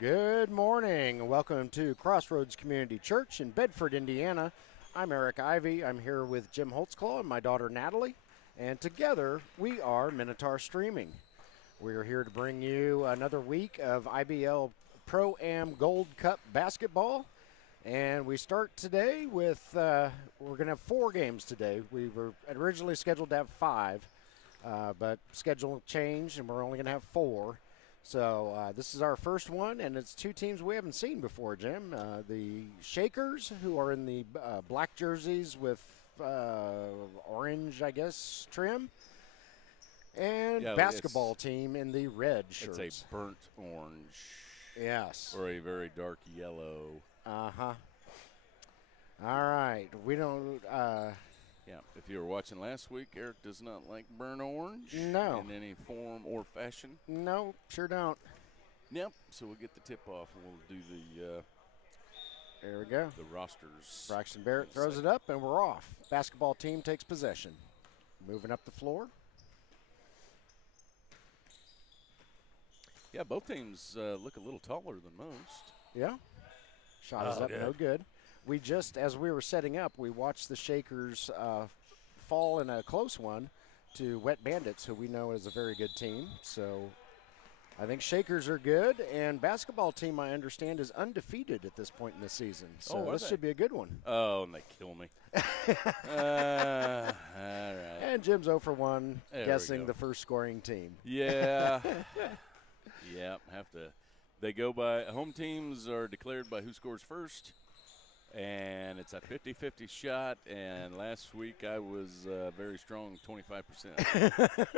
Good morning. Welcome to Crossroads Community Church in Bedford, Indiana. I'm Eric Ivy. I'm here with Jim Holtzclaw and my daughter Natalie, and together we are Minotaur Streaming. We are here to bring you another week of IBL ProAm Gold Cup basketball, and we start today with, we're going to have 4 games today. We were originally scheduled to have 5, but schedule changed and we're only going to have 4. So this is our first one, and it's 2 teams we haven't seen before, Jim. The Shakers, who are in the black jerseys with orange, I guess, trim, and basketball team in the red shirts. It's a burnt orange. Yes. Or a very dark yellow. Uh-huh. All right. We don't Yeah, if you were watching last week, Eric does not like burnt orange No. in any form or fashion. No, sure don't. Yep, so we'll get the tip off and we'll do the There we go. the rosters. Braxton Barrett throws it up, and we're off. Basketball team takes possession. Moving up the floor. Yeah, both teams look a little taller than most. Yeah. Shot is up, no good. We just, as we were setting up, we watched the Shakers fall in a close one to Wet Bandits, who we know is a very good team. So I think Shakers are good, and basketball team, I understand, is undefeated at this point in the season. So this should be a good one. Oh, and they kill me. All right. And Jim's 0 for 1, There we guessing go. the first scoring team. Yeah. Yeah, have to. They go by, home teams are declared by who scores first. And it's a 50-50 shot, and last week I was very strong, 25%.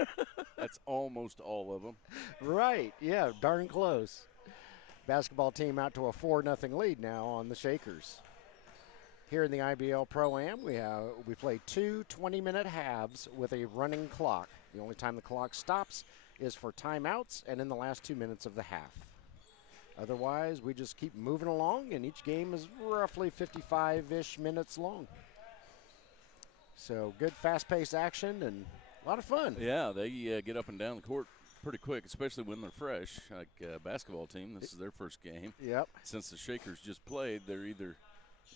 That's almost all of them. Right, yeah, darn close. Basketball team out to a 4-0 lead now on the Shakers. Here in the IBL Pro-Am, we play 2 20-minute halves with a running clock. The only time the clock stops is for timeouts and in the last 2 minutes of the half. Otherwise, we just keep moving along, and each game is roughly 55-ish minutes long. So good fast-paced action and a lot of fun. Yeah, they get up and down the court pretty quick, especially when they're fresh. Like basketball team, this is their first game. Yep. Since the Shakers just played, they're either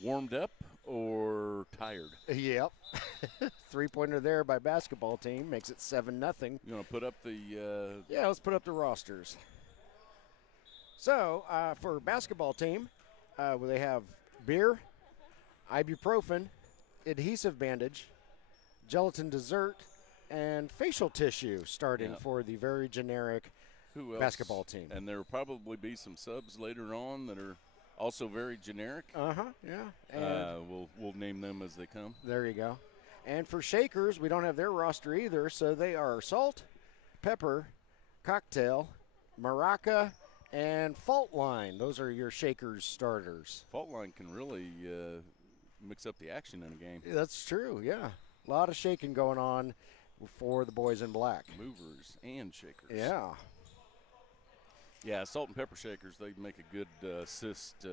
warmed up or tired. Yep. 3-pointer there by basketball team makes it 7-0. You want to put up the Yeah, let's put up the rosters. So, for basketball team, they have beer, ibuprofen, adhesive bandage, gelatin dessert, and facial tissue starting for the very generic basketball team. And there will probably be some subs later on that are also very generic. Yeah. And We'll name them as they come. there you go. And for Shakers, we don't have their roster either, so they are salt, pepper, cocktail, maraca, and fault line. Those are your Shakers starters. Fault line can really mix up the action in a game. That's true, yeah. A lot of shaking going on for the boys in black. Movers and shakers. Yeah. Yeah, salt and pepper shakers, they make a good assist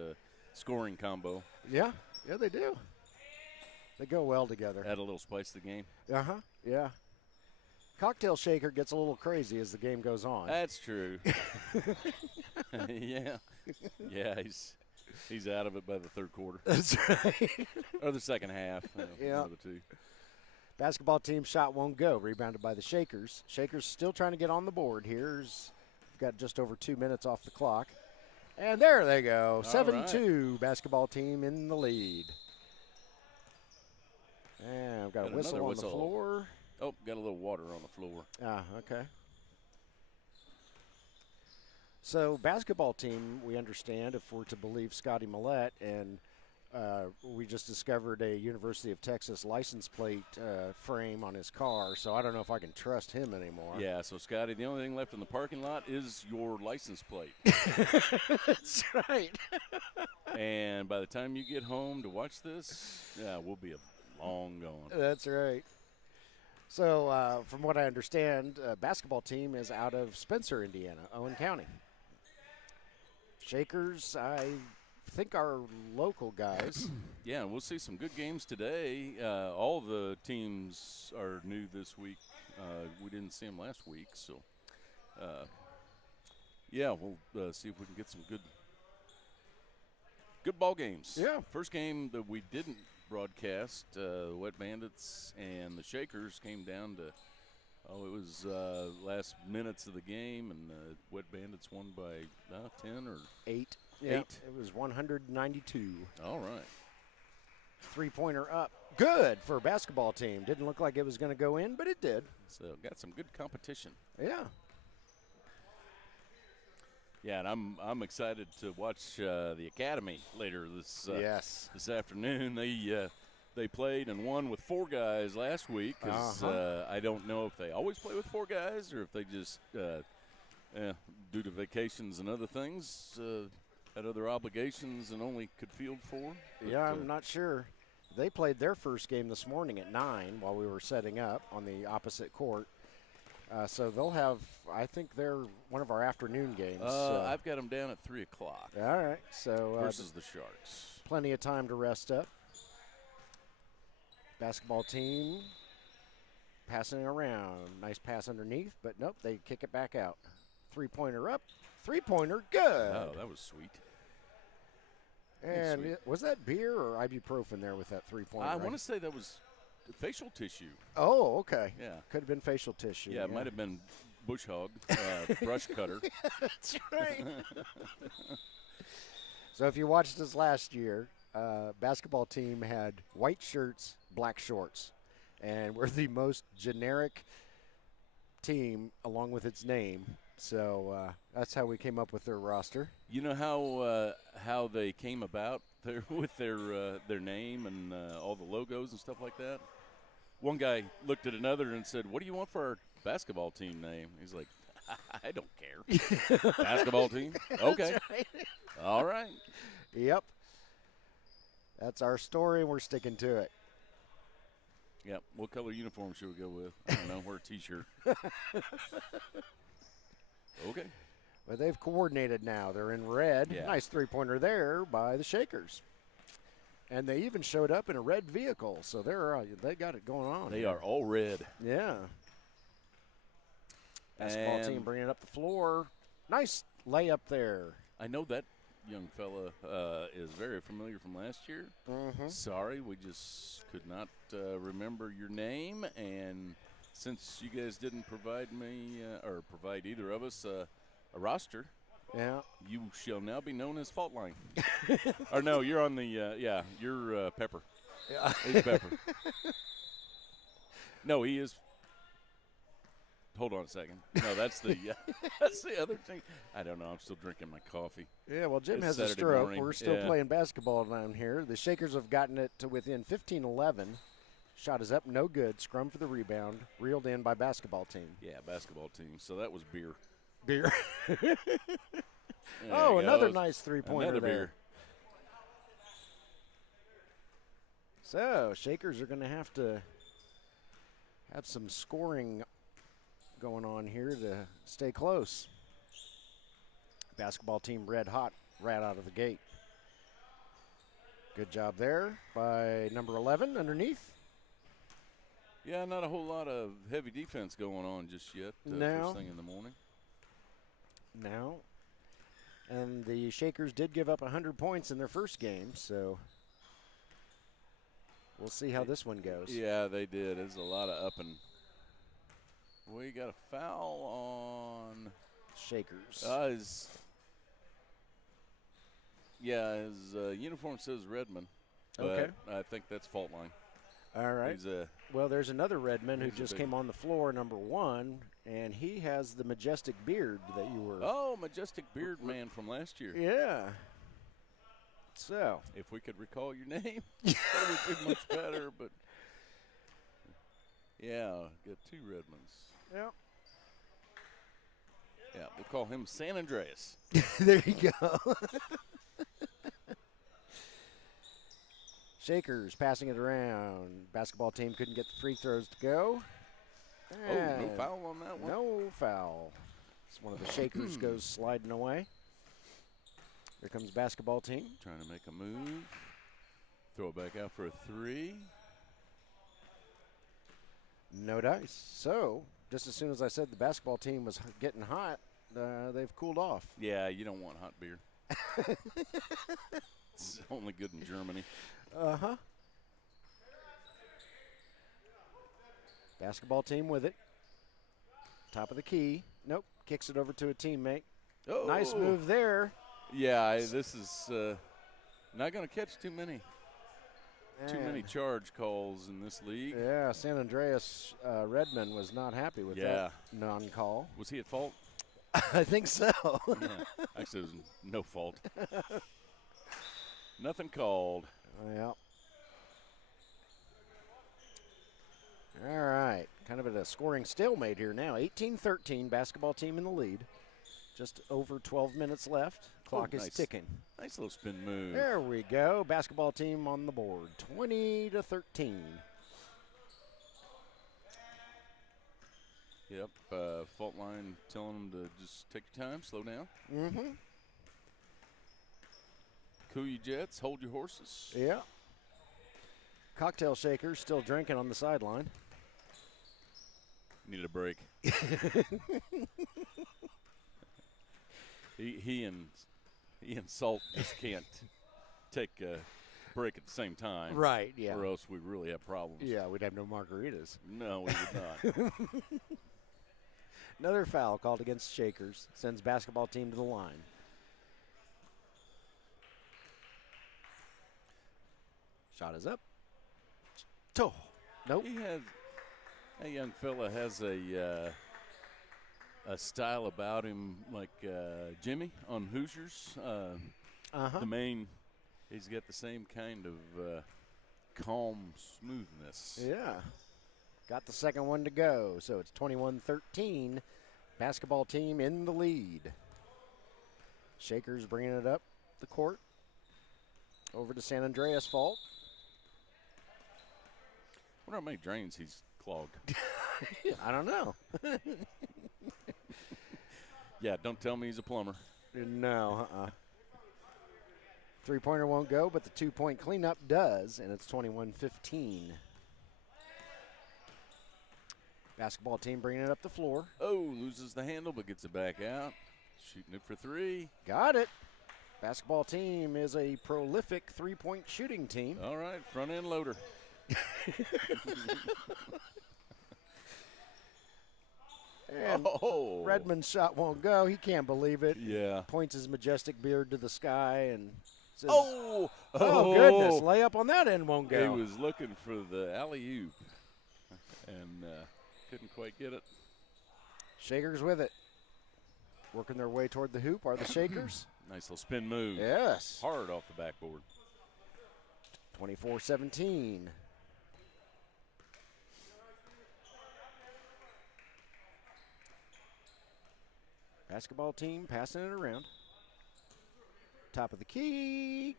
scoring combo. Yeah, they do. They go well together. Add a little spice to the game. Yeah. Cocktail shaker gets a little crazy as the game goes on. That's true. Yeah. Yeah, he's out of it by the third quarter. That's right. Or the second half. Yeah. One of the two. Basketball team shot won't go. Rebounded by the Shakers. Shakers still trying to get on the board here. We've got just over 2 minutes off the clock. And there they go. 7-2 basketball team in the lead. And we've got a whistle on the floor. Oh, got a little water on the floor. Okay. So basketball team, we understand, if we're to believe Scotty Millette, and we just discovered a University of Texas license plate frame on his car, so I don't know if I can trust him anymore. Yeah, so Scotty, the only thing left in the parking lot is your license plate. That's right. And by the time you get home to watch this, we'll be long gone. That's right. So from what I understand, basketball team is out of Spencer, Indiana, Owen County. Shakers, I think, are local guys. Yeah, we'll see some good games today. All the teams are new this week. We didn't see them last week, so yeah, we'll see if we can get some Good ball games. Yeah. First game that we didn't broadcast, the Wet Bandits and the Shakers came down to, it was last minutes of the game, and the Wet Bandits won by 10 or 8. 8. Yep. It was 192. All right. Three-pointer up. Good for a basketball team. Didn't look like it was going to go in, but it did. So got some good competition. Yeah. Yeah, and I'm excited to watch the Academy later this afternoon. They played and won with 4 guys last week. 'Cause, I don't know if they always play with 4 guys or if they just due to vacations and other things had other obligations and only could field 4. But, yeah, I'm not sure. They played their first game this morning at 9 while we were setting up on the opposite court. So they'll have, I think they're one of our afternoon games. I've got them down at 3 o'clock. All right. So versus the Sharks. Plenty of time to rest up. Basketball team passing it around. Nice pass underneath, but nope, they kick it back out. Three-pointer up. Three-pointer good. Oh, that was sweet. And was that beer or ibuprofen there with that three-pointer? I want to say that was facial tissue. Oh, okay. Yeah. Could have been facial tissue. Yeah, it might have been bush hog, brush cutter. That's right. So if you watched us last year, basketball team had white shirts, black shorts, and we're the most generic team along with its name. So that's how we came up with their roster. You know how they came about with their name and all the logos and stuff like that? One guy looked at another and said, "What do you want for our basketball team name?" He's like, "I don't care." Basketball team? Okay. Right. All right. Yep. That's our story, and we're sticking to it. Yep. What color uniform should we go with? I don't know. Wear a T-shirt. Okay. But they've coordinated now. They're in red. Yeah. Nice three-pointer there by the Shakers. And they even showed up in a red vehicle, so they got it going on. They are all red. Yeah. Basketball team bringing it up the floor. Nice layup there. I know that young fella is very familiar from last year. Mm-hmm. Sorry, we just could not remember your name, and since you guys didn't provide me or provide either of us a roster, you shall now be known as Fault Line. Or no, you're on the you're Pepper. Yeah. He's Pepper. No, he is. Hold on a second. No, that's the that's the other thing. I don't know. I'm still drinking my coffee. Yeah, well, Jim It's has Saturday a stroke. morning. We're still Yeah. playing basketball down here. The Shakers have gotten it to within 15-11. Shot is up, no good. Scrum for the rebound. Reeled in by basketball team. Yeah, basketball team. So that was beer. Beer. There Oh, you another go. nice three-pointer Another there. beer. So, Shakers are going to have some scoring going on here to stay close. Basketball team red hot right out of the gate. Good job there by number 11 underneath. Yeah, not a whole lot of heavy defense going on just yet. No. First thing in the morning. Now, and the Shakers did give up 100 points in their first game, so we'll see how this one goes. Yeah, they did. There's a lot of up and. We got a foul on. Shakers. His uniform says Redmond. But Okay. I think that's Fault Line. All right. He's a. Well, there's another Redman who He's a just big came on the floor, number 1, and he has the majestic beard that you were. Oh, majestic beard man from last year. Yeah. So. If we could recall your name, that would be much better. But yeah, got 2 Redmonds. Yeah. Yeah, we'll call him San Andreas. There you go. Shakers passing it around. Basketball team couldn't get the free throws to go. Oh, no And foul on that one? No foul. It's one of the Shakers goes sliding away. Here comes basketball team. Trying to make a move. Throw it back out for a 3. No dice. So, just as soon as I said the basketball team was getting hot, they've cooled off. Yeah, you don't want hot beer. It's only good in Germany. Uh-huh. Basketball team with it. Top of the key. Nope. Kicks it over to a teammate. Oh. Nice move there. Yeah, this is not going to catch too many charge calls in this league. Yeah, San Andreas Redmond was not happy with that non-call. Was he at fault? I think so. Yeah. Actually, it was no fault. Nothing called. Yeah. All right. Kind of at a scoring stalemate here now. 18-13, basketball team in the lead. Just over 12 minutes left. Clock is ticking. Nice little spin move. There we go. Basketball team on the board. 20-13. Yep. Fault line telling them to just take your time, slow down. Mm-hmm. Cool your jets, hold your horses. Yeah. Cocktail shakers still drinking on the sideline. Needed a break. he and Salt just can't take a break at the same time. Right, yeah. Or else we really have problems. Yeah, we'd have no margaritas. No, we would not. Another foul called against Shakers. Sends basketball team to the line. Shot is up. Oh, nope. That young fella has a style about him like Jimmy on Hoosiers. The main, he's got the same kind of calm smoothness. Yeah. Got the second one to go, so it's 21-13. Basketball team in the lead. Shakers bringing it up the court. Over to San Andreas fault. I wonder how many drains he's clogged. I don't know. Yeah, don't tell me he's a plumber. No, Three-pointer won't go, but the two-point cleanup does, and it's 21-15. Basketball team bringing it up the floor. Oh, loses the handle but gets it back out. Shooting it for three. Got it. Basketball team is a prolific three-point shooting team. All right, front-end loader. And Redmond's shot won't go. He can't believe it. Yeah. Points his majestic beard to the sky and says, oh goodness, layup on that end won't go. He was looking for the alley-oop and couldn't quite get it. Shakers with it. Working their way toward the hoop are the Shakers. Nice little spin move. Yes. Hard off the backboard. 24-17. Basketball team passing it around. Top of the key.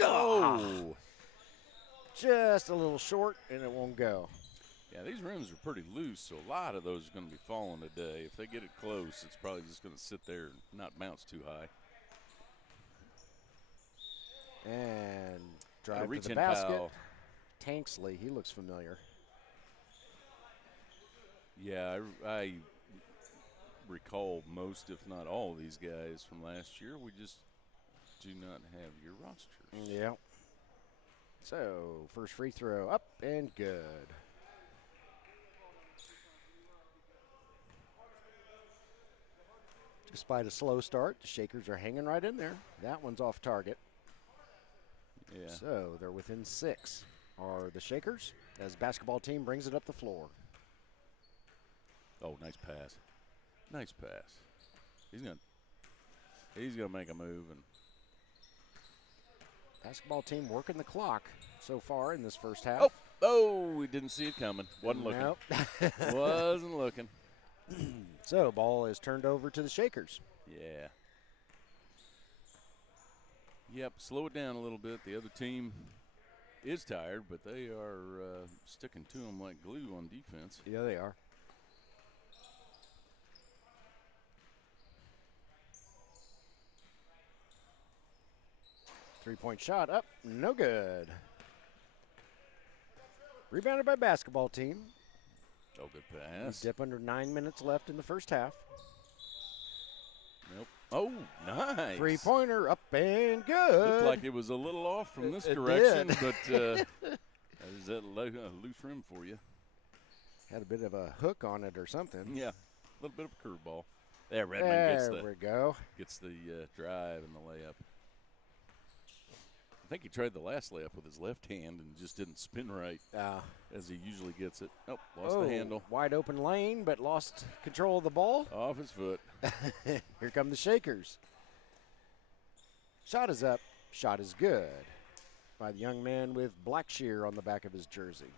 Oh! Just a little short, and it won't go. Yeah, these rims are pretty loose, so a lot of those are going to be falling today. If they get it close, it's probably just going to sit there and not bounce too high. And drive to the basket. Foul. Tanksley, he looks familiar. Yeah, I recall most, if not all, of these guys from last year. We just do not have your rosters. Yeah. So, first free throw up and good. Despite a slow start, the Shakers are hanging right in there. That one's off target. Yeah. So, they're within 6. Are the Shakers as basketball team brings it up the floor. Oh, nice pass. Nice pass. He's gonna make a move, and basketball team working the clock so far in this first half. Oh, we didn't see it coming. Wasn't looking. Nope. Wasn't looking. So, ball is turned over to the Shakers. Yeah. Yep, slow it down a little bit. The other team is tired, but they are sticking to them like glue on defense. Yeah, they are. Three-point shot up, no good. Rebounded by basketball team. Oh, good pass. Dip under 9 minutes left in the first half. Nope. Oh, nice. 3-pointer up and good. Looked like it was a little off from this It direction, did. but there's that loose rim for you. Had a bit of a hook on it or something. Yeah, a little bit of a curveball. There, Redmond There we go. gets the drive and the layup. I think he tried the last layup with his left hand and just didn't spin right as he usually gets it. Oh, lost the handle. Wide open lane, but lost control of the ball. Off his foot. Here come the Shakers. Shot is up. Shot is good by the young man with black sheer on the back of his jersey.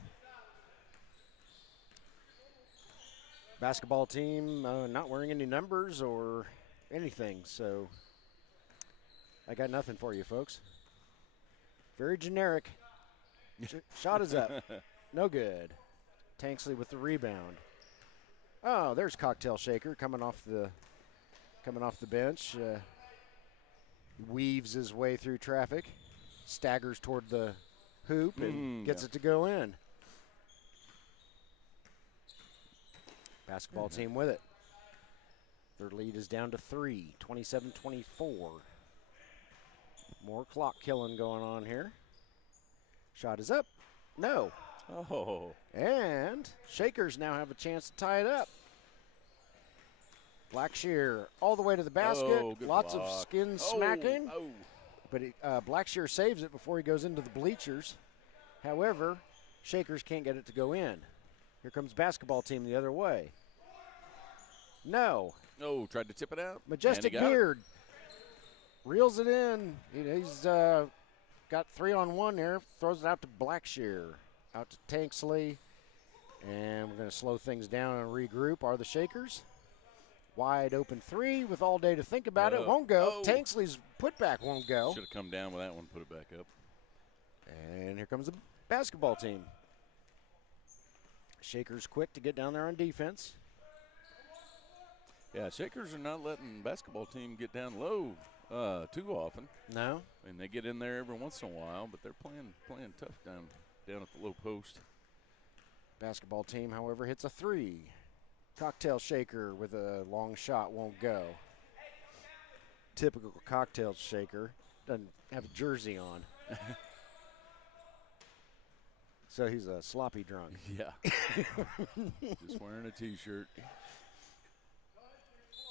Basketball team not wearing any numbers or anything, so I got nothing for you, folks. Very generic. Shot is up. No good. Tanksley with the rebound. Oh, there's Cocktail Shaker coming off the bench. Weaves his way through traffic, staggers toward the hoop, and gets it to go in. Basketball team with it. Their lead is down to 3, 27-24. More clock killing going on here. Shot is up. No. Oh. And Shakers now have a chance to tie it up. Blackshear all the way to the basket. Lots of skin smacking. But Blackshear saves it before he goes into the bleachers. However, Shakers can't get it to go in. Here comes basketball team the other way. No. Oh, tried to tip it out. Majestic Beard reels it in. He's got 3-on-1 there. Throws it out to Blackshear. Out to Tanksley. And we're going to slow things down and regroup. Are the Shakers? Wide open 3 with all day to think about it. Won't go. Tanksley's putback won't go. Should have come down with that one, put it back up. And here comes the basketball team. Shakers quick to get down there on defense. Yeah, Shakers are not letting basketball team get down low too often. No. And they get in there every once in a while, but they're playing tough down at the low post. Basketball team, however, hits a 3. Cocktail Shaker with a long shot won't go. Typical Cocktail Shaker. Doesn't have a jersey on. So he's a sloppy drunk. Yeah. Just wearing a T-shirt.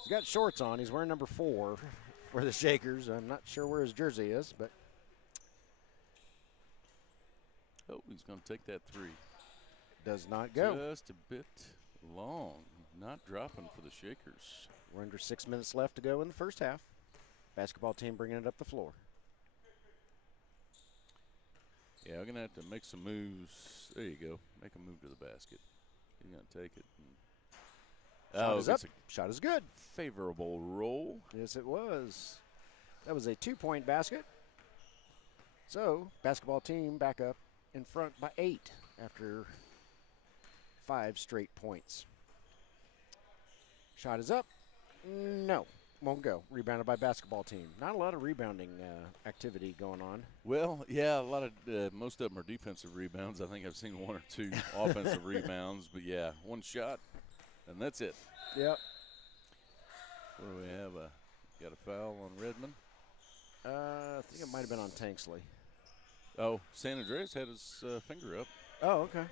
He's got shorts on. He's wearing number 4 for the Shakers. I'm not sure where his jersey is, but. Oh, he's going to take that 3. Does not go. Just a bit long. Not dropping for the Shakers. We're under 6 minutes left to go in the first half. Basketball team bringing it up the floor. Yeah, we're going to have to make some moves. There you go. Make a move to the basket. He's going to take it. Shot is up. Shot is good. Favorable roll. Yes, it was. That was a 2-point basket. So, basketball team back up in front by 8 after 5 straight points. Shot is up. No, won't go. Rebounded by basketball team. Not a lot of rebounding activity going on. Well, yeah, a lot of most of them are defensive rebounds. I think I've seen 1 or 2 offensive rebounds, but yeah, 1 shot, and that's it. Yep. What do we have? Got a foul on Redmond? I think it might have been on Tanksley. Oh, San Andreas had his finger up. Oh, okay.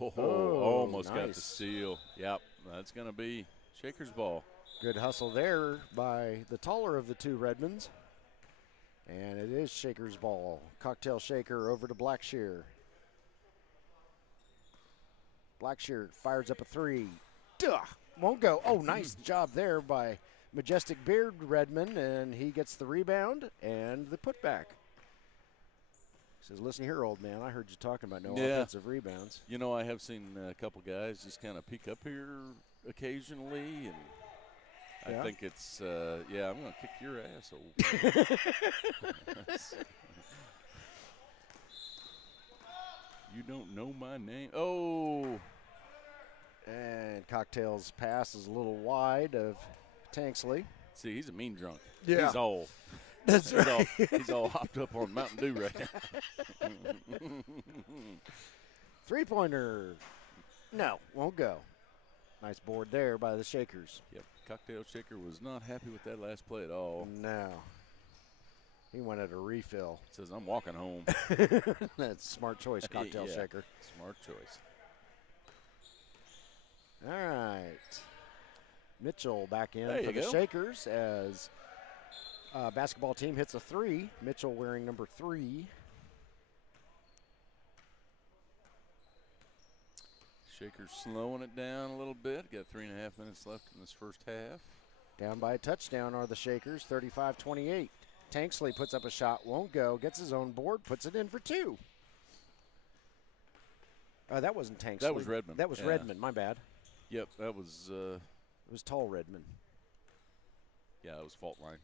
Oh, almost nice. Got the steal. Yep, that's going to be Shaker's ball. Good hustle there by the taller of the 2 Redmonds. And it is Shaker's ball. Cocktail Shaker over to Blackshear. Blackshear fires up a 3. Duh! Won't go. Oh, nice job there by Majestic Beard Redmond, and he gets the rebound and the putback. He says, listen here, old man, I heard you talking about no offensive rebounds. You know, I have seen a couple guys just kind of peek up here occasionally, and I think it's, I'm going to kick your ass, old man. You don't know my name. Oh. And Cocktail's pass is a little wide of Tanksley. See, he's a mean drunk. Yeah. He's all. That's right. He's all hopped up on Mountain Dew right now. 3-pointer. No, won't go. Nice board there by the Shakers. Yep, Cocktail Shaker was not happy with that last play at all. No. He wanted a refill. Says, I'm walking home. That's a smart choice, Cocktail Yeah, Shaker. Smart choice. All right. Mitchell back in There for you the go. Shakers as basketball team hits a 3. Mitchell wearing number 3. Shakers slowing it down a little bit. Got 3.5 minutes left in this first half. Down by a touchdown are the Shakers, 35-28. Tanksley puts up a shot, won't go, gets his own board, puts it in for 2. That wasn't Tanksley. That was Redmond. That was Yeah. Redmond, my bad. Yep, that was, It was tall Redmond. yeah, that was fault line.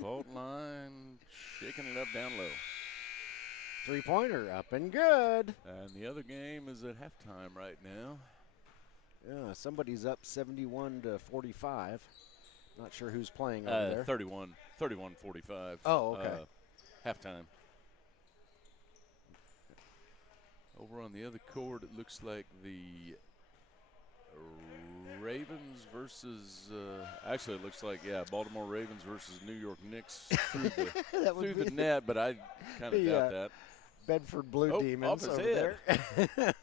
Fault line, shaking it up down low. 3-pointer, up and good. And the other game is at halftime right now. Yeah, somebody's up 71-45. Not sure who's playing over there. 31-45. Oh, okay. Halftime. Over on the other court, it looks like the Ravens versus actually it looks like Baltimore Ravens versus New York Knicks through the through the net, but I kind of doubt that. Bedford Blue Oh, Demons off his over head. there.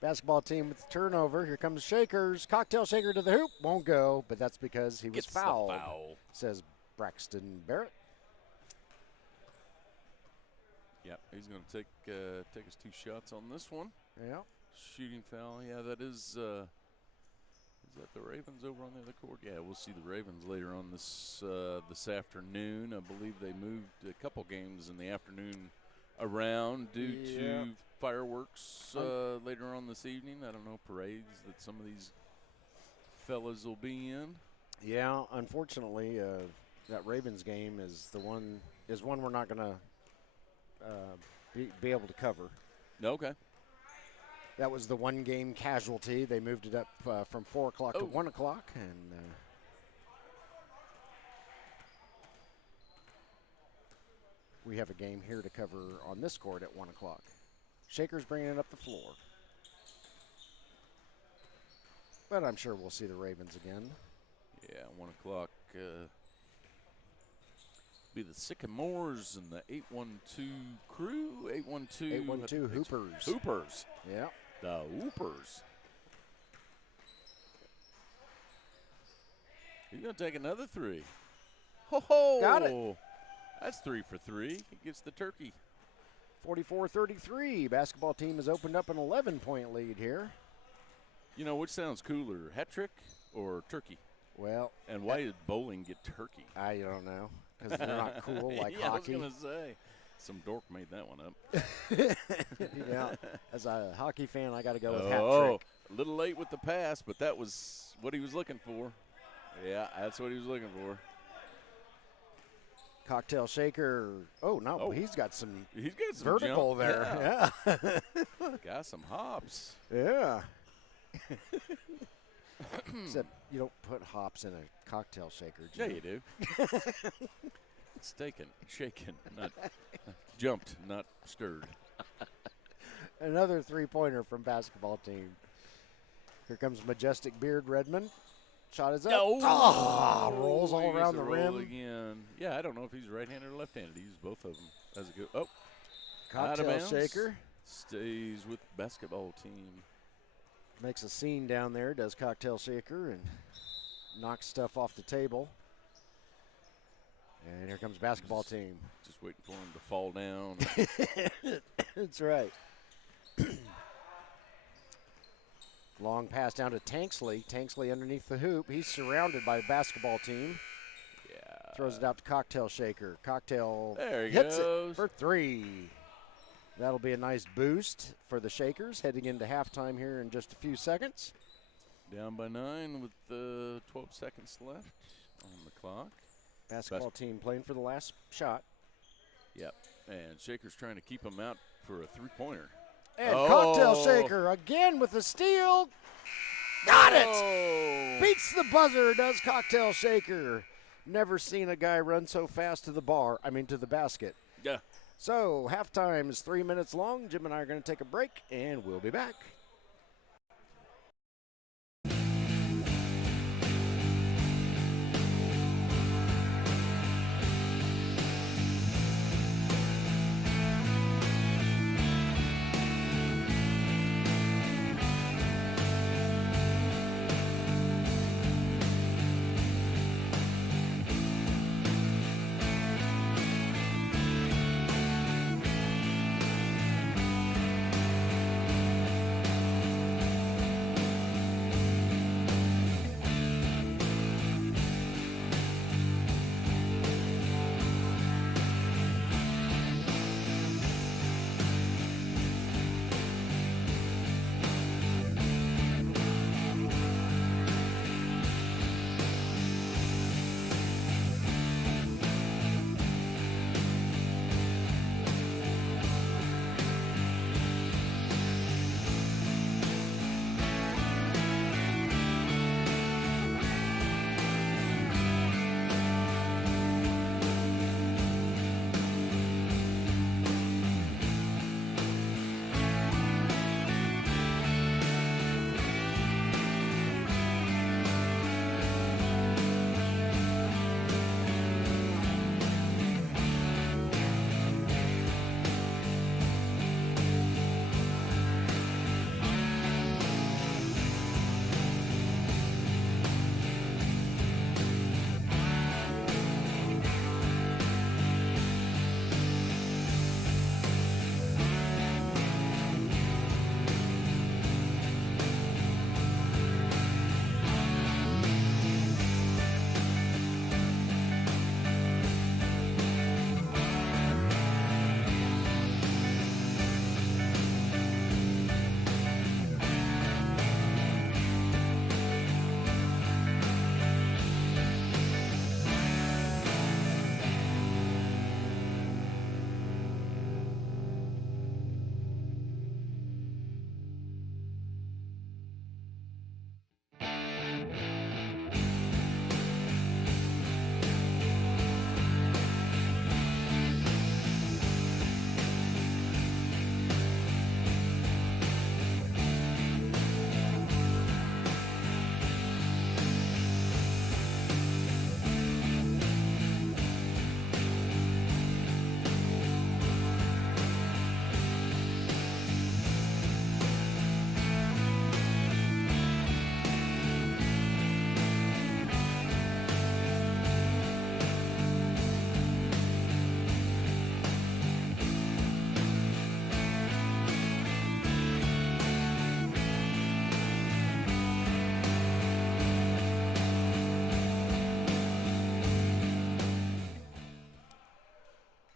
Basketball team with the turnover. Here comes Shakers. Cocktail Shaker to the hoop. Won't go, but that's because he was Gets the fouled, foul. says Braxton Barrett. Yep, he's going to take his 2 shots on this one. Yeah. Shooting foul. Yeah, that is that the Ravens over on the other court? Yeah, we'll see the Ravens later on this afternoon. I believe they moved a couple games in the afternoon around due to fireworks later on this evening. I don't know, parades that some of these fellas will be in. Yeah, unfortunately, that Ravens game is one we're not going to be able to cover. Okay. That was the one game casualty. They moved it up from 4 o'clock to 1 o'clock, and we have a game here to cover on this court at 1 o'clock. Shakers bringing it up the floor. But I'm sure we'll see the Ravens again. Yeah, 1 o'clock. Be the Sycamores and the 812 crew. 812 Hoopers. Hoopers. Yeah. The Hoopers. He's going to take another 3. Ho-ho! Got it. That's 3 for 3. He gets the turkey. 44-33. Basketball team has opened up an 11-point lead here. You know, which sounds cooler, hat trick or turkey? Well. And why did bowling get turkey? I don't know. Because they're not cool like yeah, hockey. I was going to say. Some dork made that one up. Yeah. As a hockey fan, I got to go with hat trick. Oh, a little late with the pass, but that was what he was looking for. Yeah, that's what he was looking for. Cocktail Shaker. Oh, no. Oh. He's got some jump. vertical there. Yeah. Got some hops. Yeah. Except you don't put hops in a cocktail shaker. Yeah, you do. It's taken, shaken, not jumped, not stirred. Another 3-pointer from basketball team. Here comes Majestic Beard Redmond. Shot is up. Rolls all He around gets the a roll rim. Again. Yeah, I don't know if he's right-handed or left-handed. He used both of them as a go. Oh, Cocktail out of bounds. Shaker. Stays with basketball team. Makes a scene down there, does Cocktail Shaker, and knocks stuff off the table. And here comes basketball team. Just waiting for him to fall down. That's right. Long pass down to Tanksley. Tanksley underneath the hoop. He's surrounded by the basketball team. Yeah. Throws it out to Cocktail Shaker. Cocktail There he hits goes. it for 3. That'll be a nice boost for the Shakers heading into halftime here in just a few seconds. Down by 9 with 12 seconds left on the clock. Basketball team playing for the last shot. Yep. And Shaker's trying to keep him out for a 3-pointer. And Cocktail Shaker again with a steal. Got it! Beats the buzzer, does Cocktail Shaker. Never seen a guy run so fast to the basket. Yeah. So halftime is 3 minutes long. Jim and I are going to take a break, and we'll be back.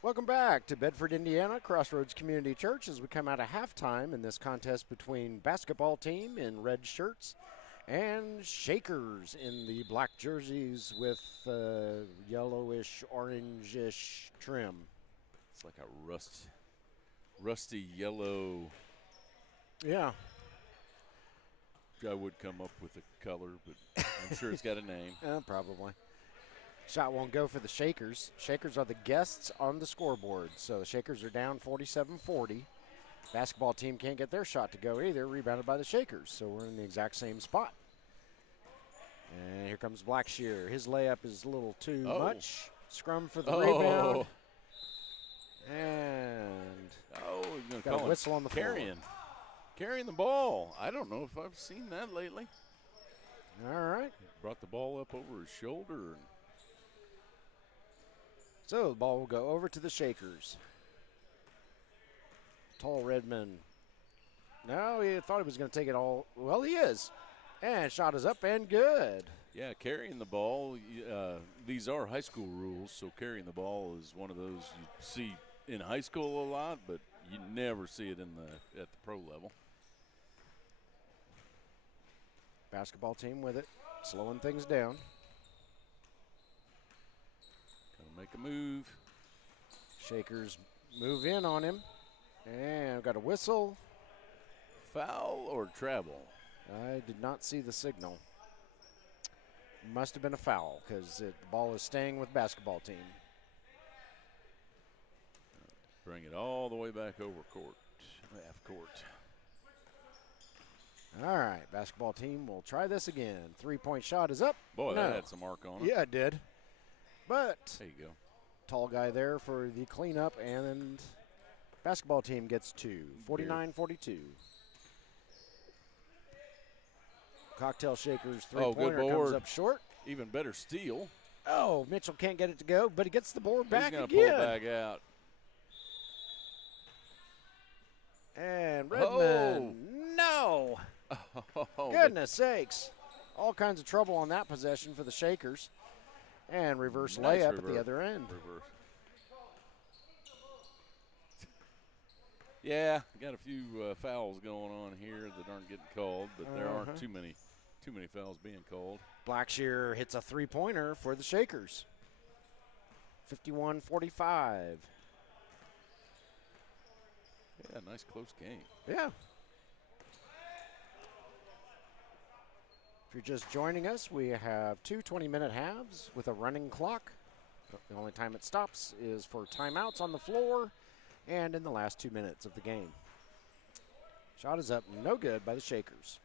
Welcome back to Bedford, Indiana, Crossroads Community Church as we come out of halftime in this contest between basketball team in red shirts and Shakers in the black jerseys with yellowish, orangish trim. It's like a rusty yellow. Yeah. I would come up with a color, but I'm sure it's got a name. Probably. Shot won't go for the Shakers. Shakers are the guests on the scoreboard, so the Shakers are down 47-40. Basketball team can't get their shot to go either, rebounded by the Shakers, so we're in the exact same spot. And here comes Blackshear. His layup is a little too much. Scrum for the rebound. And he's got a whistle on the floor. Carrying the ball. I don't know if I've seen that lately. All right. Brought the ball up over his shoulder. So the ball will go over to the Shakers. Tall Redmond. No, he thought he was going to take it all. Well, he is. And shot is up and good. Yeah, carrying the ball. These are high school rules, so carrying the ball is one of those you see in high school a lot, but you never see it at the pro level. Basketball team with it, slowing things down. Gonna make a move. Shakers move in on him. And we've got a whistle. Foul or travel? I did not see the signal. Must have been a foul because the ball is staying with basketball team. Bring it all the way back over court, half court. All right, basketball team will try this again. Three-point shot is up. Boy, that had some mark on it. Yeah, it did. But there you go. Tall guy there for the cleanup, and basketball team gets two, 49-42. Cocktail Shakers three-pointer comes up short. Even better steal. Oh, Mitchell can't get it to go, but he gets the board back again. He's going to pull back out. And Redmond, no. Goodness sakes. All kinds of trouble on that possession for the Shakers. And reverse layup at the other end. Yeah, got a few fouls going on here that aren't getting called, but there aren't too many fouls being called. Blackshear hits a three-pointer for the Shakers. 51-45. Yeah, nice close game. Yeah. If you're just joining us, we have two 20-minute halves with a running clock. The only time it stops is for timeouts on the floor and in the last 2 minutes of the game. Shot is up, no good by the Shakers.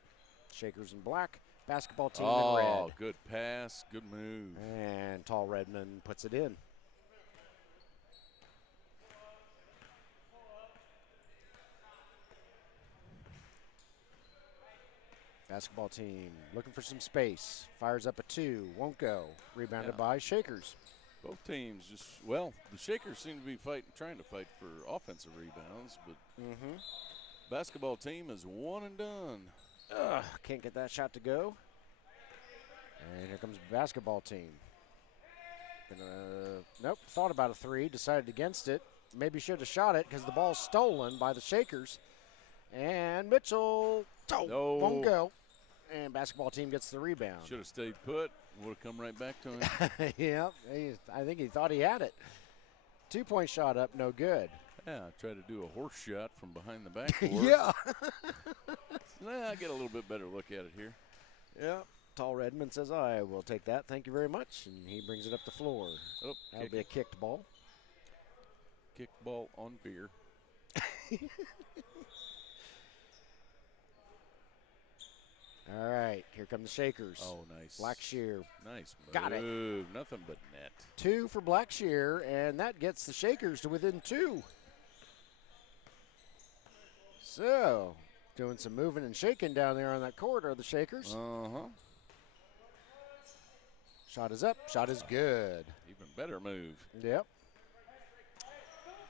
Shakers in black, basketball team in red. Oh, good pass, good move. And Tall Redmond puts it in. Basketball team looking for some space. Fires up a two, won't go. Rebounded by Shakers. Both teams the Shakers seem to be trying to fight for offensive rebounds, but basketball team is one and done. Can't get that shot to go. And here comes the basketball team. Nope, thought about a three, decided against it. Maybe should have shot it because the ball's stolen by the Shakers. And Mitchell won't go. And basketball team gets the rebound. Should have stayed put. Would have come right back to him. Yeah, I think he thought he had it. 2-point shot up, no good. Yeah, I tried to do a horse shot from behind the backboard. Yeah. I get a little bit better look at it here. Yeah. Tall Redmond says, I will take that. Thank you very much. And he brings it up the floor. Oh, that'll be a kicked ball. Kicked ball on beer. All right, here come the Shakers. Oh, nice. Blackshear. Nice move. Got it. Nothing but net. 2 for Blackshear, and that gets the Shakers to within 2. So, doing some moving and shaking down there on that court are the Shakers. Shot is up. Shot is good. Even better move. Yep.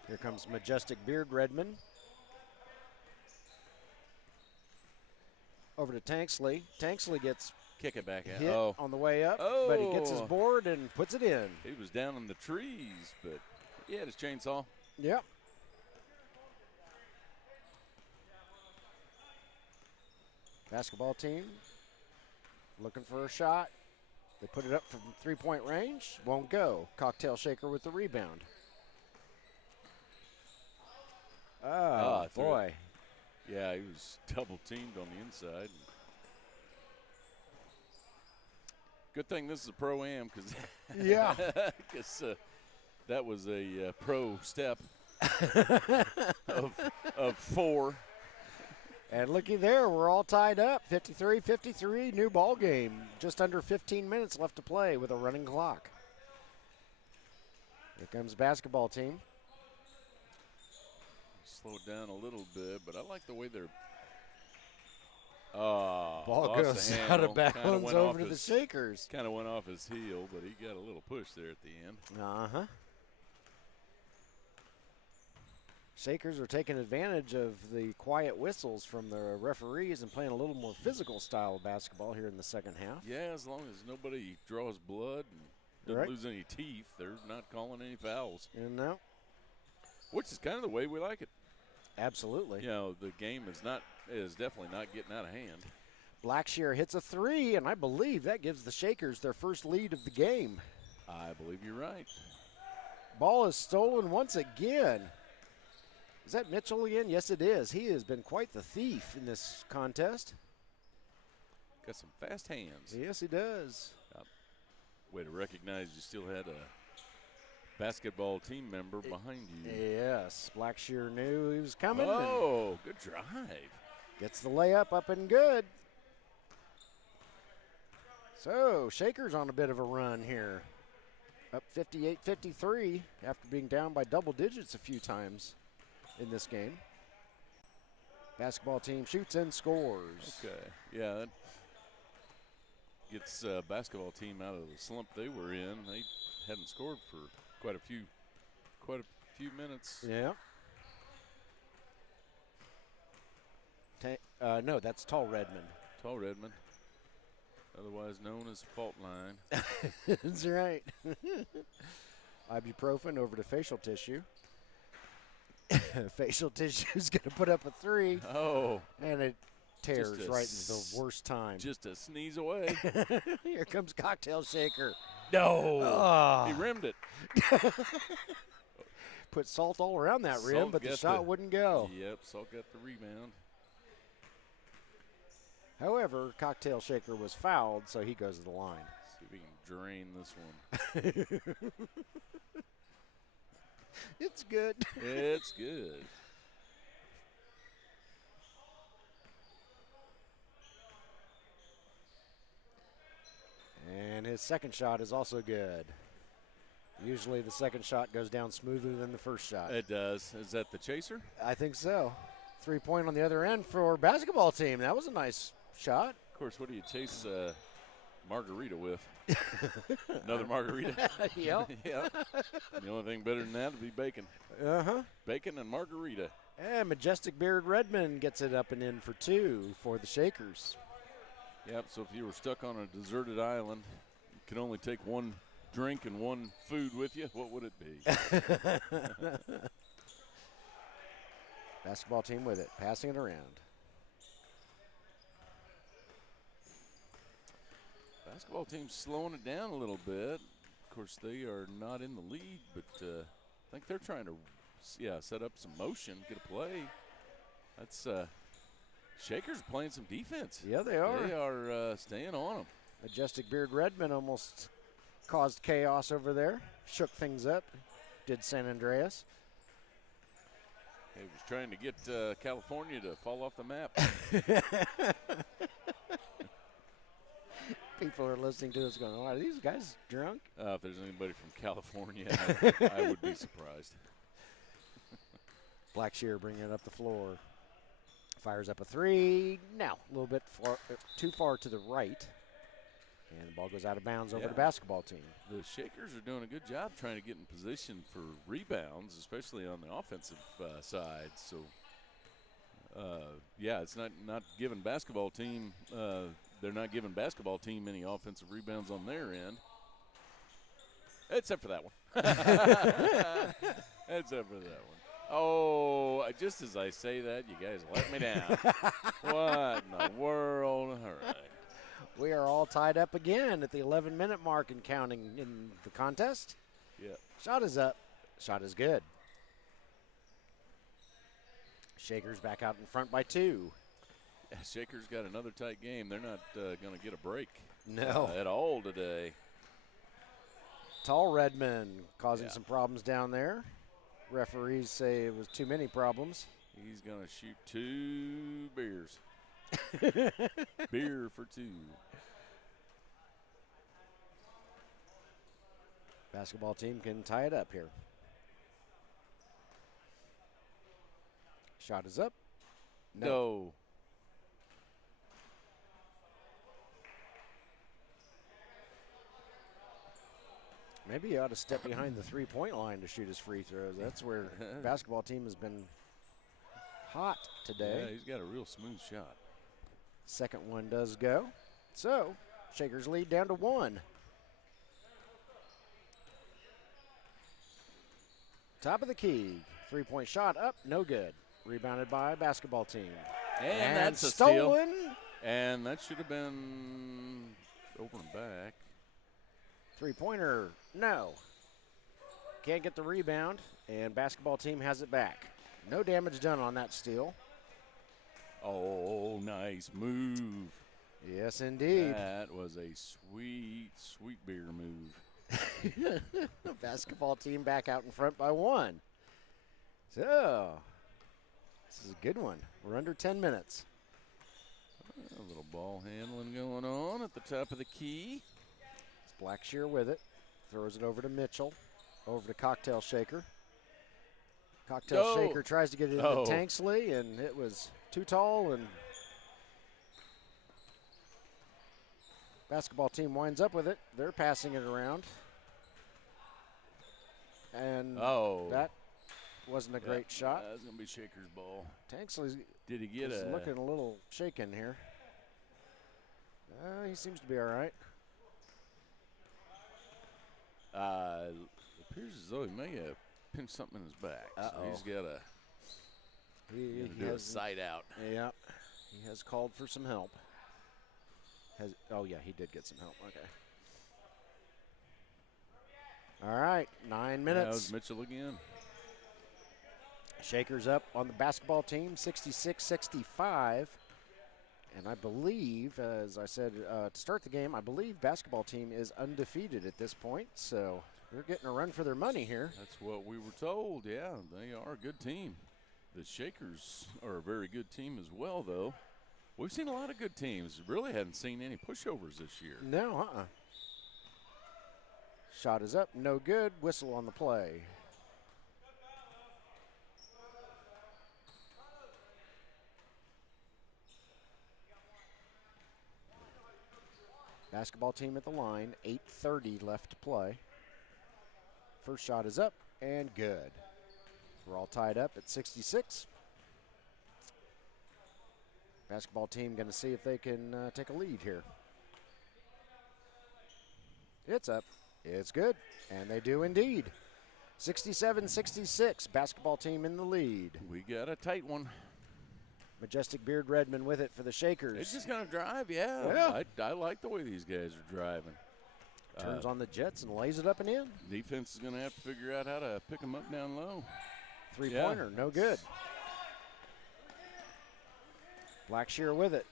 Here comes Majestic Beard Redmond. Over to Tanksley. Tanksley gets kick it back out. Hit on the way up, but he gets his board and puts it in. He was down in the trees, but He had his chainsaw. Yep. Basketball team looking for a shot. They put it up from three-point range. Won't go. Cocktail Shaker with the rebound. Oh, boy. Yeah, he was double-teamed on the inside. Good thing this is a pro-am because Yeah. that was a pro step of 4. And looky there, we're all tied up. 53-53, new ball game. Just under 15 minutes left to play with a running clock. Here comes the basketball team. Slow it down a little bit, but I like the way they're. Ball goes out of bounds over to the Shakers. Kind of went off his heel, but he got a little push there at the end. Uh-huh. Shakers are taking advantage of the quiet whistles from the referees and playing a little more physical style of basketball here in the second half. Yeah, as long as nobody draws blood and doesn't lose any teeth, they're not calling any fouls. You know? Which is kind of the way we like it. Absolutely. You know, the game is definitely not getting out of hand. Blackshear hits a 3, and I believe that gives the Shakers their first lead of the game. I believe you're right. Ball is stolen once again. Is that Mitchell again? Yes, it is. He has been quite the thief in this contest. Got some fast hands. Yes, he does. Way to recognize you still had a basketball team member behind you. Yes, Blackshear knew he was coming. Oh, good drive. Gets the layup up and good. So, Shakers on a bit of a run here. Up 58-53 after being down by double digits a few times in this game. Basketball team shoots and scores. Okay, yeah, that gets basketball team out of the slump they were in. They hadn't scored for quite a few minutes. Yeah. No, that's Tall Redmond. Tall Redmond, otherwise known as Fault Line. That's right. Ibuprofen over to facial tissue. Facial tissue is going to put up a 3. Oh. And it tears right into the worst time. Just a sneeze away. Here comes Cocktail Shaker. No. He rimmed it. Put salt all around that rim, Salt but the shot wouldn't go. Yep, Salt got the rebound. However, Cocktail Shaker was fouled, so he goes to the line. See if we can drain this one. It's good. It's good. And his second shot is also good. Usually the second shot goes down smoother than the first shot. It does. Is that the chaser? I think so. 3-point on the other end for basketball team. That was a nice shot. Of course, what do you chase margarita with? Another margarita? Yep. Yeah. The only thing better than that would be bacon. Uh-huh. Bacon and margarita. And Majestic Beard Redmond gets it up and in for 2 for the Shakers. Yep, so if you were stuck on a deserted island, you could only take one drink and one food with you, what would it be? Basketball team with it, passing it around. Basketball team's slowing it down a little bit. Of course, they are not in the lead, but I think they're trying to, set up some motion, get a play. That's Shakers playing some defense. Yeah, they are. They are staying on them. Majestic Beard Redmond almost caused chaos over there, shook things up, did San Andreas. He was trying to get California to fall off the map. People are listening to us going, "Oh, are these guys drunk?" If there's anybody from California, I would be surprised. Blackshear bringing it up the floor. Fires up a 3. Now, a little bit too far to the right. And the ball goes out of bounds over to basketball team. The Shakers are doing a good job trying to get in position for rebounds, especially on the offensive side. So, it's not giving basketball team they're not giving basketball team any offensive rebounds on their end, except for that one. Heads up for that one. Oh, just as I say that, you guys let me down. What in the world? All right. We are all tied up again at the 11-minute mark and counting in the contest. Yep. Shot is up. Shot is good. Shakers back out in front by 2. Yeah, Shakers got another tight game. They're not going to get a break No. at all today. Tall Redmond causing Yeah. some problems down there. Referees say it was too many problems. He's going to shoot 2 beers. Beer for 2. Basketball team can tie it up here. Shot is up. No. Maybe he ought to step behind the three-point line to shoot his free throws. That's where basketball team has been hot today. Yeah, he's got a real smooth shot. Second one does go. So, Shakers lead down to 1. Top of the key. Three-point shot up, no good. Rebounded by basketball team. And that's a stolen. steal. And that should have been over and back. Three-pointer, no. Can't get the rebound, and basketball team has it back. No damage done on that steal. Oh, nice move. Yes, indeed. That was a sweet, sweet beer move. Basketball team back out in front by 1. So, this is a good one. We're under 10 minutes. A little ball handling going on at the top of the key. It's Blackshear with it. Throws it over to Mitchell. Over to Cocktail Shaker. Cocktail Shaker tries to get it into Tanksley, and it was too tall, and basketball team winds up with it. They're passing it around. And that wasn't a great shot. That was going to be Shaker's ball. Tanksley Did he get is looking a little shaken here. He seems to be all right. Appears as though he may have pinched something in his back. So he's got to do a side out. Yeah, he has called for some help. Yeah, he did get some help. Okay. All right, 9 minutes. That was Mitchell again. Shakers up on the basketball team, 66-65. And I believe, as I said to start the game, I believe basketball team is undefeated at this point. So they're getting a run for their money here. That's what we were told. Yeah, they are a good team. The Shakers are a very good team as well, though. We've seen a lot of good teams. Really hadn't seen any pushovers this year. No, Shot is up, no good. Whistle on the play. Basketball team at the line, 8:30 left to play. First shot is up and good. We're all tied up at 66. Basketball team going to see if they can take a lead here. It's up. It's good. And they do indeed. 67-66. Basketball team in the lead. We got a tight one. Majestic Beard Redmond with it for the Shakers. It's just going to drive, yeah. I like the way these guys are driving. Turns on the Jets and lays it up and in. Defense is going to have to figure out how to pick them up down low. Three-pointer, no good. Blackshear with it.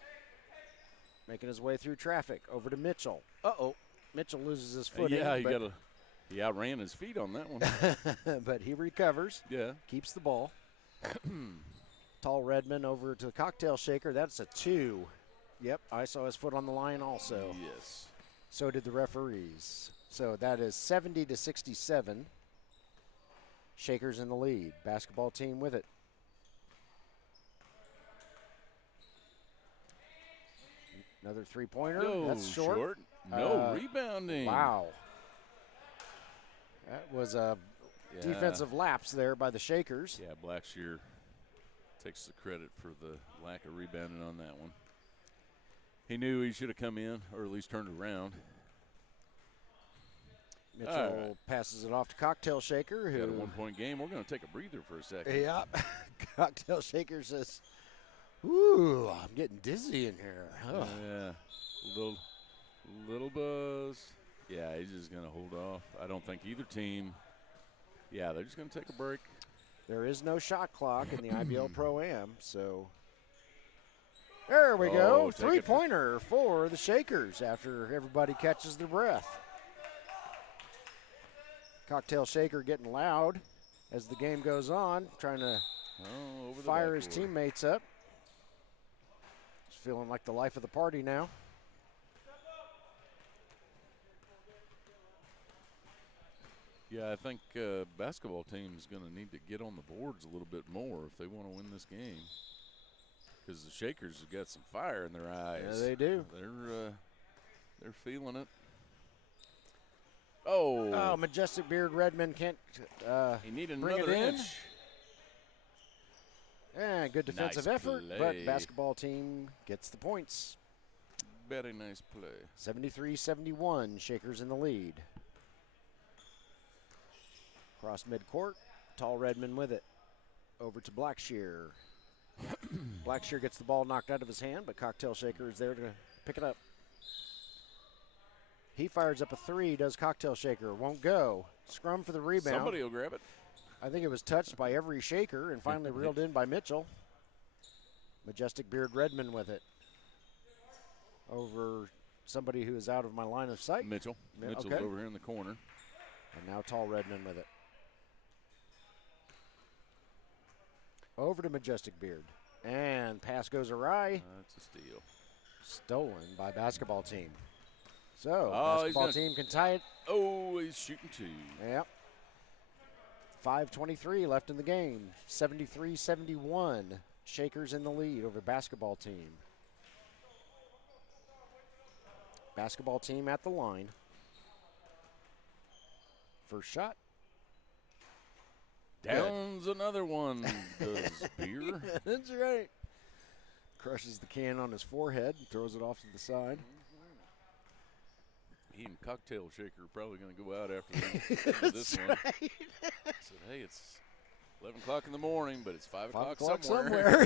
Making his way through traffic. Over to Mitchell. Uh-oh. Mitchell loses his footing. He outran his feet on that one. But he recovers. Yeah. Keeps the ball. Tall Redmond over to the Cocktail Shaker. That's a 2. Yep, I saw his foot on the line also. Yes. So did the referees. So that is 70-67. Shakers in the lead. Basketball team with it. Another three-pointer. No, that's short. No rebounding. Wow. That was a defensive lapse there by the Shakers. Yeah, Blackshear takes the credit for the lack of rebounding on that one. He knew he should have come in or at least turned around. Mitchell passes it off to Cocktail Shaker, who got a 1-point game. We're going to take a breather for a second. Yeah. Cocktail Shaker says, "Ooh, I'm getting dizzy in here." Oh. Yeah, little buzz. Yeah, he's just going to hold off. I don't think either team. Yeah, they're just going to take a break. There is no shot clock in the IBL Pro-Am, so there we go. 3-pointer for the Shakers after everybody catches their breath. Cocktail Shaker getting loud as the game goes on, trying to fire his teammates up. He's feeling like the life of the party now. Yeah, I think basketball team is going to need to get on the boards a little bit more if they want to win this game. Because the Shakers have got some fire in their eyes. Yeah, they do. They're feeling it. Oh, Majestic Beard Redmond can't he needed bring another it in. inch. And good defensive effort, but basketball team gets the points. Very nice play. 73-71, Shakers in the lead. Cross midcourt, Tall Redmond with it. Over to Blackshear. Blackshear gets the ball knocked out of his hand, but Cocktail Shaker is there to pick it up. He fires up a three, does Cocktail Shaker. Won't go. Scrum for the rebound. Somebody will grab it. I think it was touched by every Shaker and finally reeled in by Mitchell. Majestic Beard Redmond with it. Over somebody who is out of my line of sight. Mitchell's over here in the corner. And now Tall Redmond with it. Over to Majestic Beard. And pass goes awry. That's a steal. Stolen by basketball team. So, basketball team can tie it. Oh, he's shooting two. Yep. 5:23 left in the game. 73-71. Shakers in the lead over basketball team. Basketball team at the line. First shot. Downs another one, does Beer. That's right. Crushes the can on his forehead and throws it off to the side. He and Cocktail Shaker are probably going to go out after this one. Right. Said, hey, it's 11 o'clock in the morning, but it's 5 o'clock somewhere.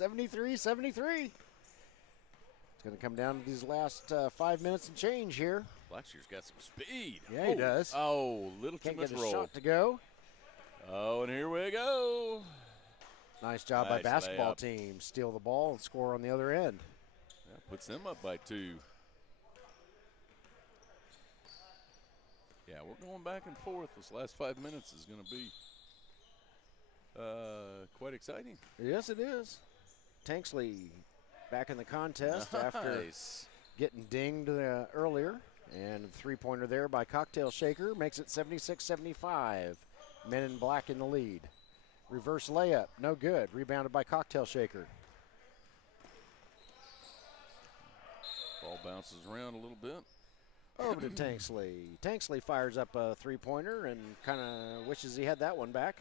73-73. It's going to come down to these last 5 minutes and change here. Blackshear's got some speed. Yeah, he does. Oh, little too Can't much get a roll. shot to go. Oh, and here we go. Nice job by basketball layup. team. Steal the ball and score on the other end. That puts them up by 2. Yeah, we're going back and forth. This last 5 minutes is going to be quite exciting. Yes, it is. Tanksley back in the contest after getting dinged earlier. And a three-pointer there by Cocktail Shaker makes it 76-75. Men in black in the lead. Reverse layup, no good. Rebounded by Cocktail Shaker. Ball bounces around a little bit. Over to Tanksley. Tanksley fires up a three-pointer and kind of wishes he had that one back.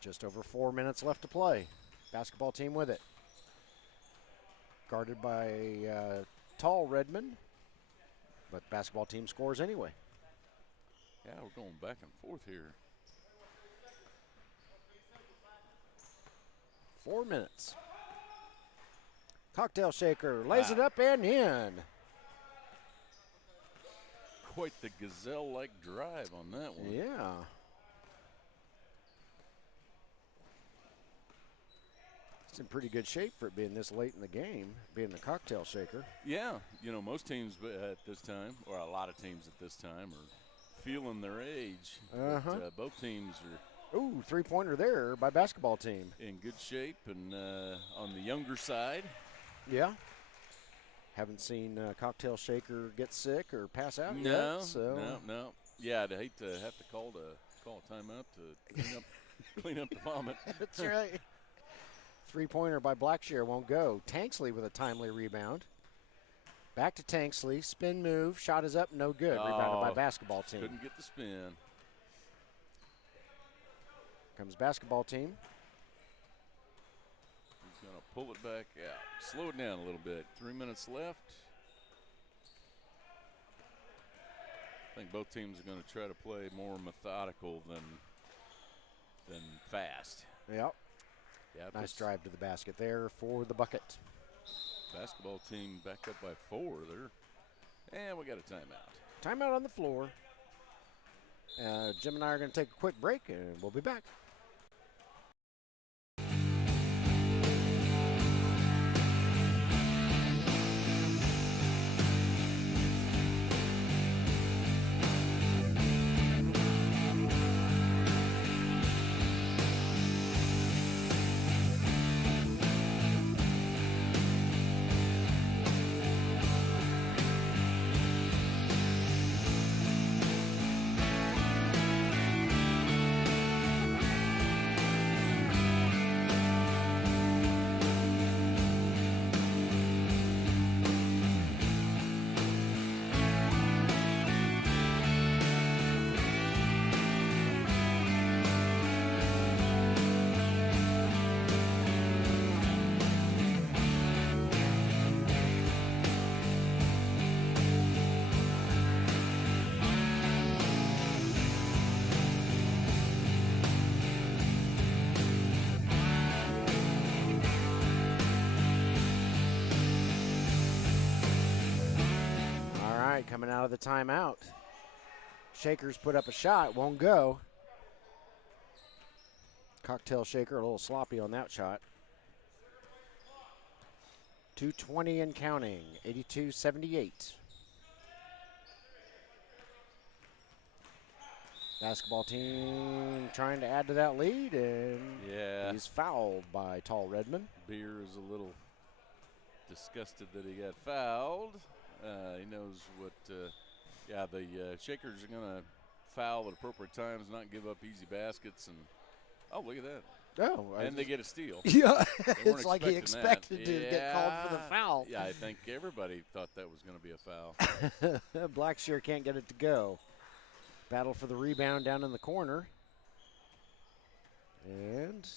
Just over 4 minutes left to play. Basketball team with it. Guarded by Tall Redmond, but basketball team scores anyway. Yeah, we're going back and forth here. 4 minutes. Cocktail Shaker lays it up and in. Quite the gazelle-like drive on that one. Yeah. It's in pretty good shape for it being this late in the game, being the Cocktail Shaker. Yeah, you know, most teams at this time, or a lot of teams at this time, are feeling their age. But, both teams are Ooh, three-pointer there by basketball team. in good shape and on the younger side. Yeah. Haven't seen Cocktail Shaker get sick or pass out No, yet. So. no. Yeah, I'd hate to have to call a timeout to clean up the vomit. That's right. Three-pointer by Blackshear won't go. Tanksley with a timely rebound. Back to Tanksley. Spin move. Shot is up. No good. Rebounded by basketball team. Couldn't get the spin. Comes basketball team. Going to pull it back out. Slow it down a little bit. 3 minutes left. I think both teams are going to try to play more methodical than fast. Yep. Yeah, nice drive to the basket there for the bucket. Basketball team back up by 4 there. And we got a timeout. Timeout on the floor. Jim and I are going to take a quick break, and we'll be back. Coming out of the timeout. Shakers put up a shot, won't go. Cocktail shaker, a little sloppy on that shot. 2:20 and counting, 82-78. Basketball team trying to add to that lead, and he's fouled by Tall Redmond. Beer is a little disgusted that he got fouled. He knows what, the Shakers are going to foul at appropriate times, not give up easy baskets. And oh, look at that. Oh. And they get a steal. Yeah, it's like he expected to get called for the foul. Yeah, I think everybody thought that was going to be a foul. Blackshear can't get it to go. Battle for the rebound down in the corner. And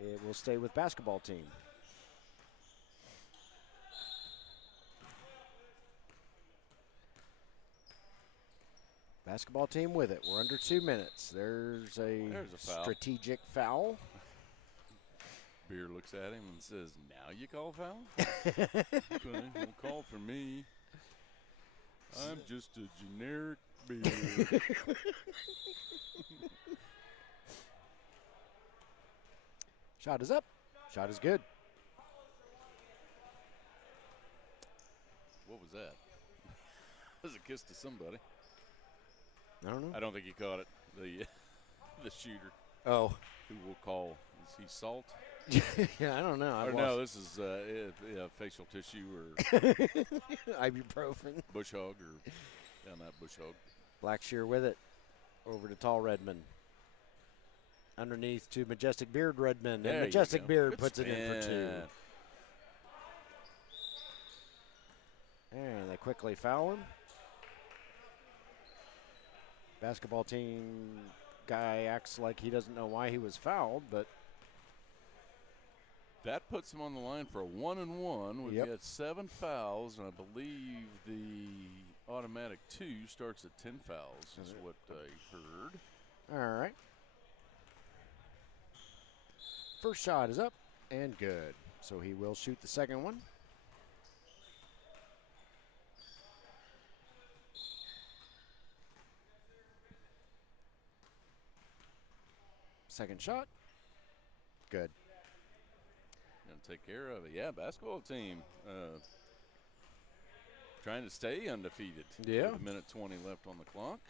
it will stay with basketball team. Basketball team with it. We're under 2 minutes. There's a foul. Strategic foul. Beer looks at him and says, "Now you call foul?" Okay, don't call for me. I'm just a generic beer. Shot is up. Shot is good. What was that? That was a kiss to somebody. I don't know. I don't think he caught it. The shooter. Oh. Who will call? Is he salt? Yeah, I don't know. No, this is facial tissue or ibuprofen. Bush hog or not bush hog. Blackshear with it. Over to Tall Redmond. Underneath to Majestic Beard Redmond. And Majestic Beard Good puts spin. it in for 2. And they quickly foul him. Basketball team guy acts like he doesn't know why he was fouled, but that puts him on the line for a 1-and-1. We've got 7 fouls, and I believe the automatic 2 starts at 10 fouls, is what I heard. All right. First shot is up and good. So he will shoot the second one. Second shot. Good. Gonna take care of it. Yeah, basketball team trying to stay undefeated. Yeah. With a minute 20 left on the clock.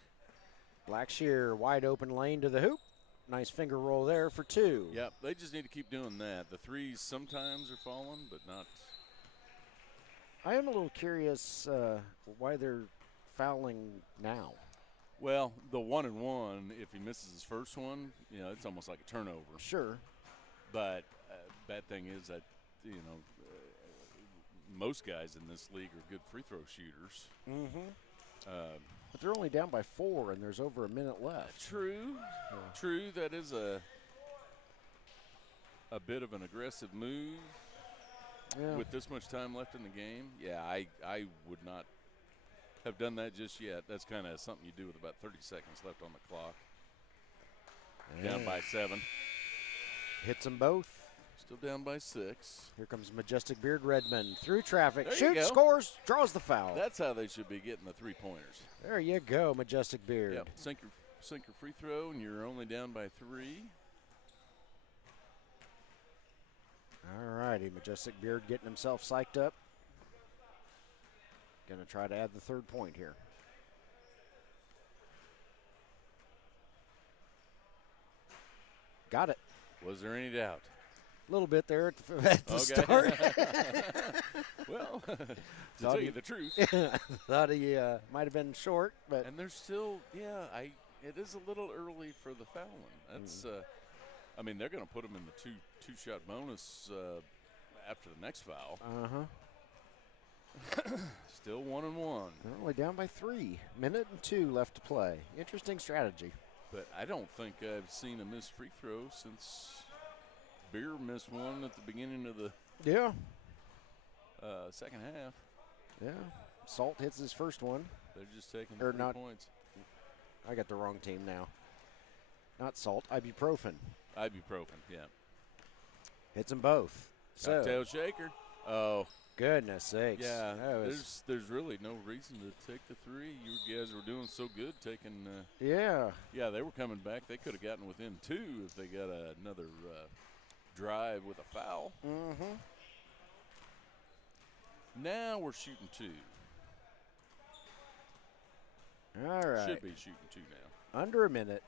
Blackshear wide open lane to the hoop. Nice finger roll there for 2. Yep, they just need to keep doing that. The threes sometimes are falling, but not. I am a little curious why they're fouling now. Well, the 1-and-1, if he misses his first one, it's almost like a turnover. Sure. But bad thing is that, most guys in this league are good free throw shooters. Mm-hmm. But they're only down by 4, and there's over a minute left. True. Yeah. True. That is a bit of an aggressive move with this much time left in the game. Yeah, I would not have done that just yet. That's kind of something you do with about 30 seconds left on the clock. Down by 7. Hits them both. Still down by 6. Here comes Majestic Beard Redmond through traffic. There Shoots, scores, draws the foul. That's how they should be getting the 3-pointers. There you go, Majestic Beard. Yep. Sink your free throw, and you're only down by 3. All righty, Majestic Beard getting himself psyched up. Going to try to add the 3rd point here. Got it. Was there any doubt? A little bit there at the start. Well, to tell you the truth. Thought he might have been short, but. And there's still, it is a little early for the fouling. That's, I mean, they're going to put him in the two-shot bonus after the next foul. Still 1-1. They're only down by 3. Minute and 2 left to play. Interesting strategy. But I don't think I've seen a missed free throw since Beer missed one at the beginning of the second half. Yeah. Salt hits his first one. They're just taking the 3 points. I got the wrong team now. Not Salt, Ibuprofen. Ibuprofen, yeah. Hits them both. Cocktail shaker. Oh. Goodness sakes. Yeah, there's really no reason to take the 3. You guys were doing so good taking Yeah, they were coming back. They could have gotten within 2 if they got another drive with a foul. Now we're shooting 2. All right. Should be shooting 2 now. Under a minute.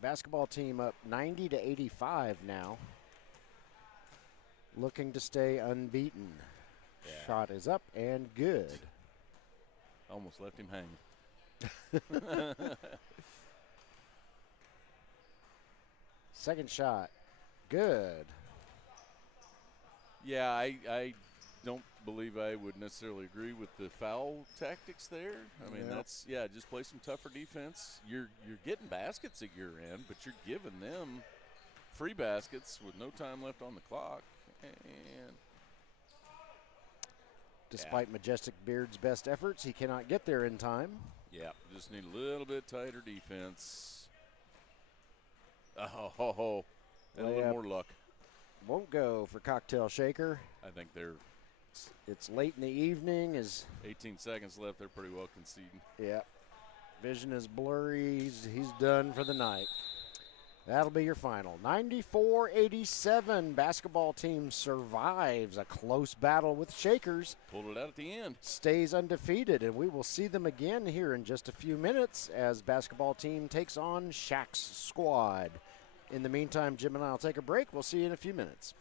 Basketball team up 90-85 now. Looking to stay unbeaten. Yeah. Shot is up and good. Almost left him hanging. Second shot. Good. Yeah, I don't believe I would necessarily agree with the foul tactics there. I mean, that's just play some tougher defense. You're getting baskets at your end, but you're giving them free baskets with no time left on the clock. And despite Majestic Beard's best efforts, he cannot get there in time. Yeah, just need a little bit tighter defense. Oh, and a little more luck. Won't go for Cocktail Shaker. I think they're. It's late in the evening. 18 seconds left. They're pretty well conceding. Yeah. Vision is blurry. He's done for the night. That'll be your final. 94-87. Basketball team survives a close battle with Shakers. Pulled it out at the end. Stays undefeated, and we will see them again here in just a few minutes as basketball team takes on Shaq's squad. In the meantime, Jim and I will take a break. We'll see you in a few minutes.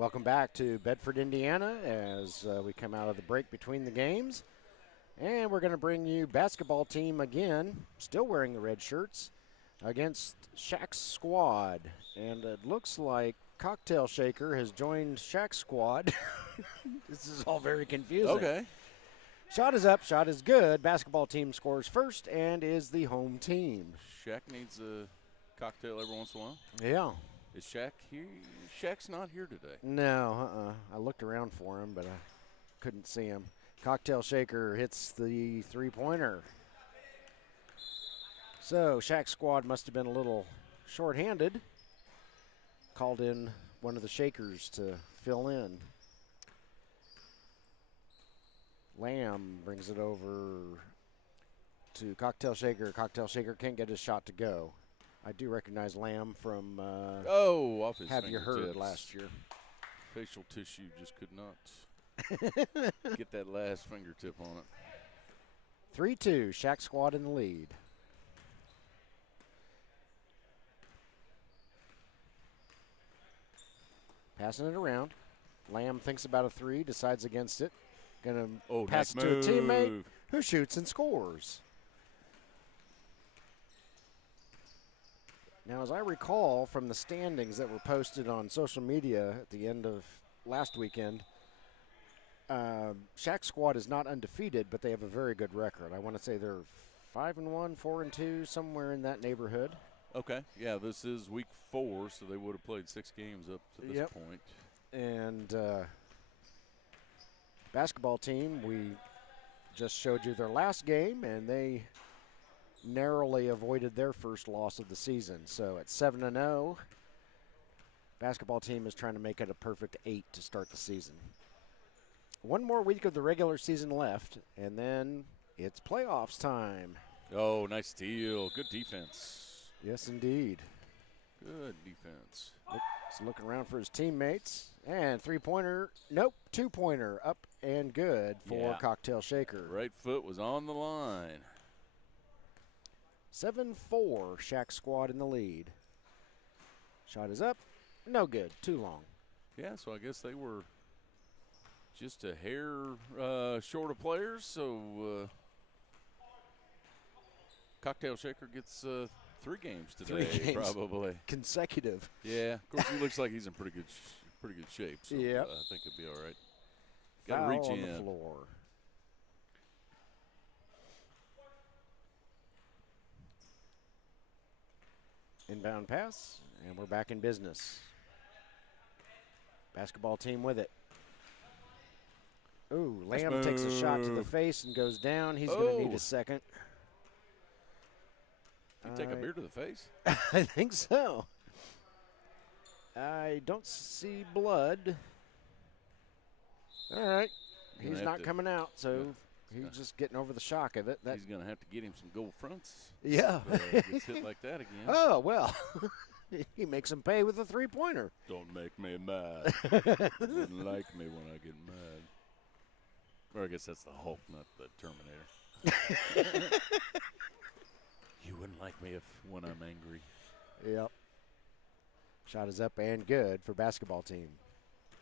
Welcome back to Bedford, Indiana, as we come out of the break between the games. And we're going to bring you basketball team again, still wearing the red shirts, against Shaq's squad. And it looks like Cocktail Shaker has joined Shaq's squad. This is all very confusing. Okay. Shot is up, shot is good. Basketball team scores first and is the home team. Shaq needs a cocktail every once in a while. Yeah. Is Shaq here? Shaq's not here today. No, I looked around for him, but I couldn't see him. Cocktail Shaker hits the three-pointer. So Shaq's squad must have been a little short-handed. Called in one of the Shakers to fill in. Lamb brings it over to Cocktail Shaker. Cocktail Shaker can't get his shot to go. I do recognize Lamb from off his Have You Heard fingertips. last year. Facial tissue just could not get that last fingertip on it. 3-2, Shaq squad in the lead. Passing it around. Lamb thinks about a three, decides against it. Gonna pass it to a teammate who shoots and scores. Now, as I recall from the standings that were posted on social media at the end of last weekend, Shaq's squad is not undefeated, but they have a very good record. I want to say they're 5-1, 4-2, somewhere in that neighborhood. Okay. Yeah, this is week 4, so they would have played 6 games up to this point. And basketball team, we just showed you their last game, and they narrowly avoided their first loss of the season. So at 7-0, basketball team is trying to make it a perfect 8 to start the season. One more week of the regular season left, and then it's playoffs time. Oh, nice steal. Good defense. Yes, indeed. Good defense. He's looking around for his teammates. And three-pointer, nope, two-pointer, up and good for Cocktail Shaker. Right foot was on the line. 7-4, Shaq squad in the lead. Shot is up, no good, too long. Yeah, so I guess they were just a hair short of players, so Cocktail Shaker gets 3 games today, 3 games. Probably. Consecutive. Yeah, of course he looks like he's in pretty good shape, so Yep. I think he'll be all right. Got to Foul reach on in. the floor. Inbound pass, and we're back in business. Basketball team with it. Ooh, Lamb takes a shot to the face and goes down. He's going to need a second. Did he take a beer to the face? I think so. I don't see blood. All right. He's not coming out, so he's just getting over the shock of it. He's going to have to get him some gold fronts. Yeah. If he gets hit like that again. Oh, well. He makes him pay with a three-pointer. Don't make me mad. Didn't like me when I get mad. Or I guess that's the Hulk, not the Terminator. You wouldn't like me when I'm angry. Yep. Shot is up and good for basketball team.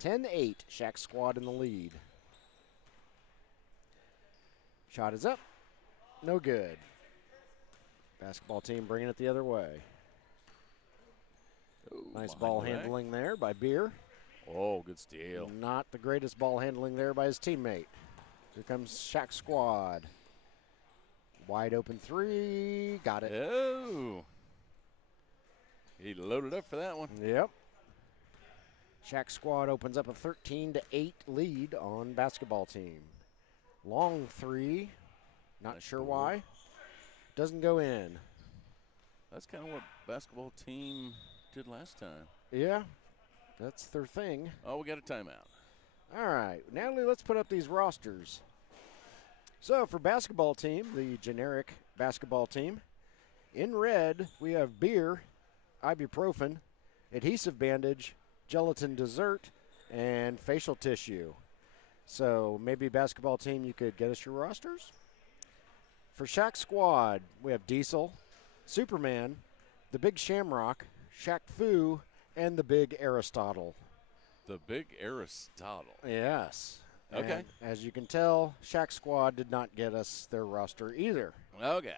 10-8, Shaq squad in the lead. Shot is up. No good. Basketball team bringing it the other way. Ooh, Nice ball handling there by Beer. Oh, good steal. Not the greatest ball handling there by his teammate. Here comes Shaq squad. Wide open three. Got it. Oh. He loaded up for that one. Yep. Shaq squad opens up a 13-8 lead on basketball team. Long three. Not sure why. Doesn't go in. That's kind of what basketball team did last time. Yeah, that's their thing. Oh, we got a timeout. All right, Natalie, let's put up these rosters. So for basketball team, the generic basketball team, in red we have beer, ibuprofen, adhesive bandage, gelatin dessert, and facial tissue. So maybe basketball team, you could get us your rosters. For Shaq squad, we have Diesel, Superman, the Big Shamrock, Shaq Fu, and the Big Aristotle. The big Aristotle. Yes. Okay. And as you can tell, Shaq Squad did not get us their roster either. Okay.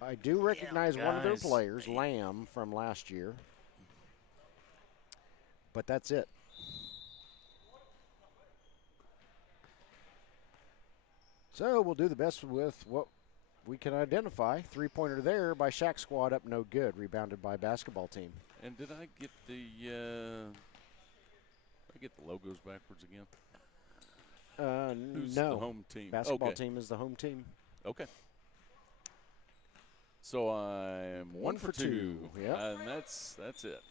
I do recognize one of their guys. players, Lamb, from last year. But that's it. So we'll do the best with what we can identify. Three-pointer there by Shaq Squad, up no good. Rebounded by basketball team. And did I get the logos backwards again? Who's no. the home team? Basketball Okay. team is the home team. Okay. So I'm one for two. Yep. And that's it.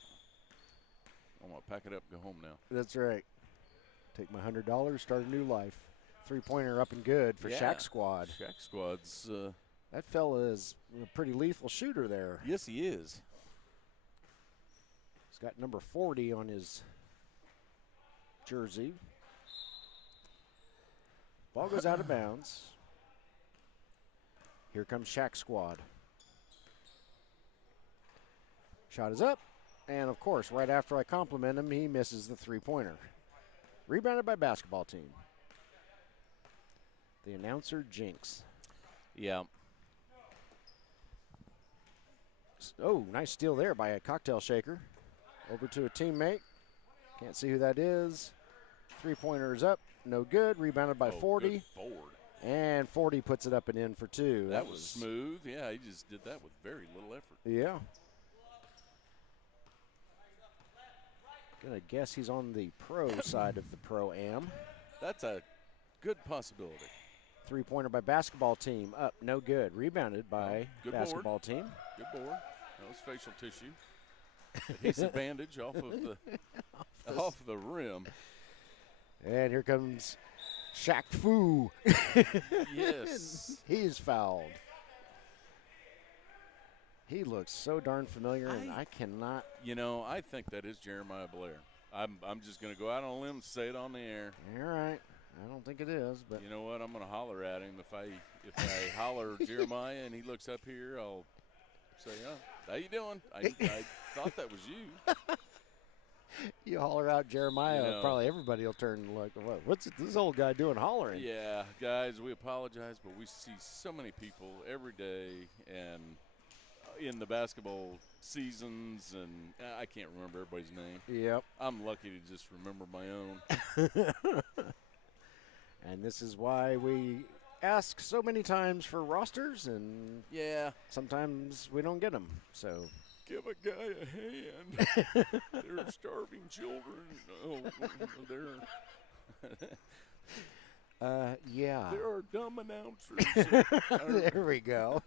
I'm going to pack it up and go home now. That's right. Take my $100, start a new life. Three-pointer up and good for Yeah. Shaq Squad. Shaq Squad's, That fella is a pretty lethal shooter there. yes, he is. He's got number 40 on his jersey. Ball goes out of bounds. Here comes Shaq Squad. Shot is up. And, of course, right after I compliment him, he misses the three-pointer. Rebounded by basketball team. The announcer jinx. Yeah. Oh, nice steal there by a cocktail shaker. Over to a teammate. Can't see who that is. Three-pointer is up. No good. Rebounded by 40. Good board. And 40 puts it up and in for two. That was smooth. Yeah, he just did that with very little effort. Yeah. Gonna guess he's on the pro side of the pro-am. That's a good possibility. Three-pointer by basketball team. Up. No good. Rebounded by Good basketball team. Good board. That was facial tissue. Adhesive bandage off of the off the rim. And here comes Shaq Fu. Yes. He's fouled. He looks so darn familiar, and I cannot. You know, I think that is Jeremiah Blair. I'm just going to go out on a limb and say it on the air. All right. I don't think it is, but You know what? I'm going to holler at him. If I holler Jeremiah and he looks up here, I'll say, "Oh, how you doing? I thought that was you." you holler out Jeremiah, You know. probably everybody will turn and look. What's this old guy doing hollering? Yeah, guys, we apologize, but we see so many people every day and in the basketball seasons, and I can't remember everybody's name. Yep. I'm lucky to just remember my own. And this is why we ask so many times for rosters, and Yeah. sometimes we don't get them. So Give a guy a hand. They're starving children. Oh, yeah. there are dumb announcers. There we go.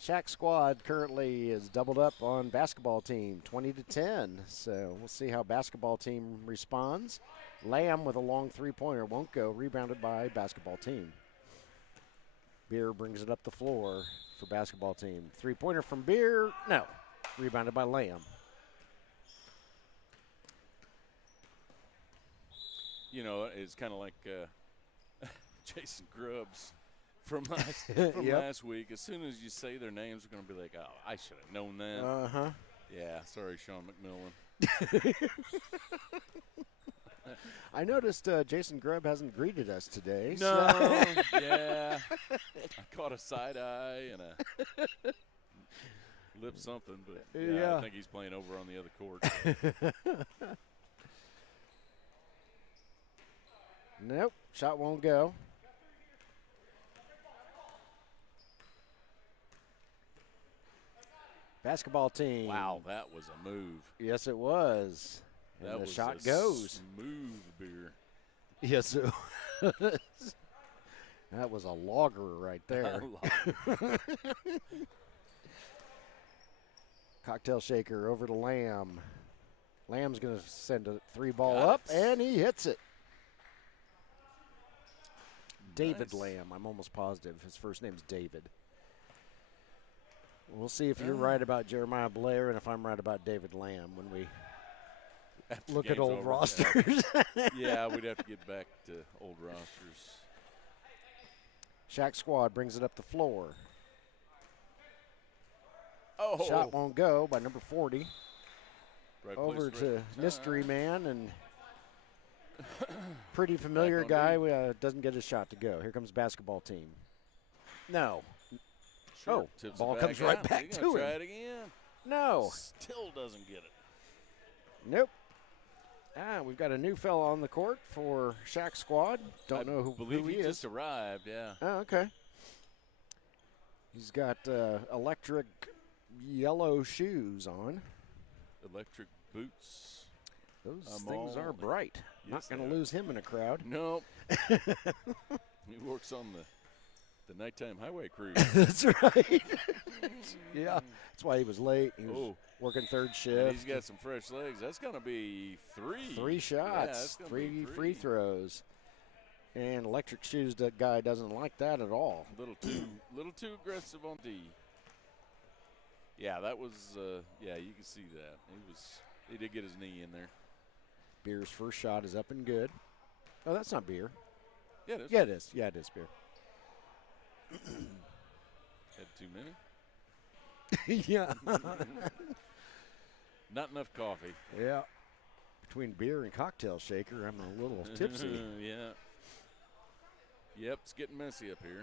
Shaq Squad currently is doubled up on basketball team, 20-10. So we'll see how basketball team responds. Lamb with a long three-pointer won't go. Rebounded by basketball team. Beer brings it up the floor for basketball team. Three-pointer from Beer, no. Rebounded by Lamb. You know, it's kind of like Jason Grubbs from last week. As soon as you say their names, we're going to be like, "Oh, I should have known that." Uh-huh. Yeah, sorry, Sean McMillan. I noticed Jason Grubb hasn't greeted us today. No, so- yeah. I caught a side eye and a lip something, but Yeah. I think he's playing over on the other court. Nope, shot won't go. Basketball team. Wow, that was a move. Yes, it was. And That the was shot a goes. Smooth beer. Yes, it was. That was a logger right there. Cocktail shaker over to Lamb. Lamb's going to send a three-ball up, and he hits it. David Nice. Lamb. I'm almost positive his first name's David. We'll see if you're right about Jeremiah Blair and if I'm right about David Lamb when we After look at game's old over, rosters. Yeah, we'd have to get back to old rosters. Shaq Squad brings it up the floor. Oh, Shot won't go by number 40. Right over place, to right Mystery time. Man, and pretty familiar Back on guy doesn't get a shot to go. Here comes basketball team. No. Short, Oh, tips it ball back comes right out. back He's to gonna him. try it again. No. Still doesn't get it. Nope. We've got a new fella on the court for Shaq squad. Don't know who he is. Just arrived, yeah. Oh, okay. He's got electric yellow shoes on. Electric boots. Those things are bright. Yes, Not going to lose him in a crowd. Nope. He works on the nighttime highway crew. That's right. Yeah, that's why he was late. He was working third shift. And he's got some fresh legs. That's going to be 3. 3 shots, Yeah, 3 free throws. And electric shoes, that guy doesn't like that at all. Little too aggressive on D. Yeah, that was yeah, you can see that. He did get his knee in there. Beer's first shot is up and good. Oh, that's not Beer. Yeah, it is. Yeah, it is. Yeah, it is Beer. Had too many? Yeah. Not enough coffee. Yeah. Between beer and cocktail shaker, I'm a little tipsy. Yeah. Yep, it's getting messy up here.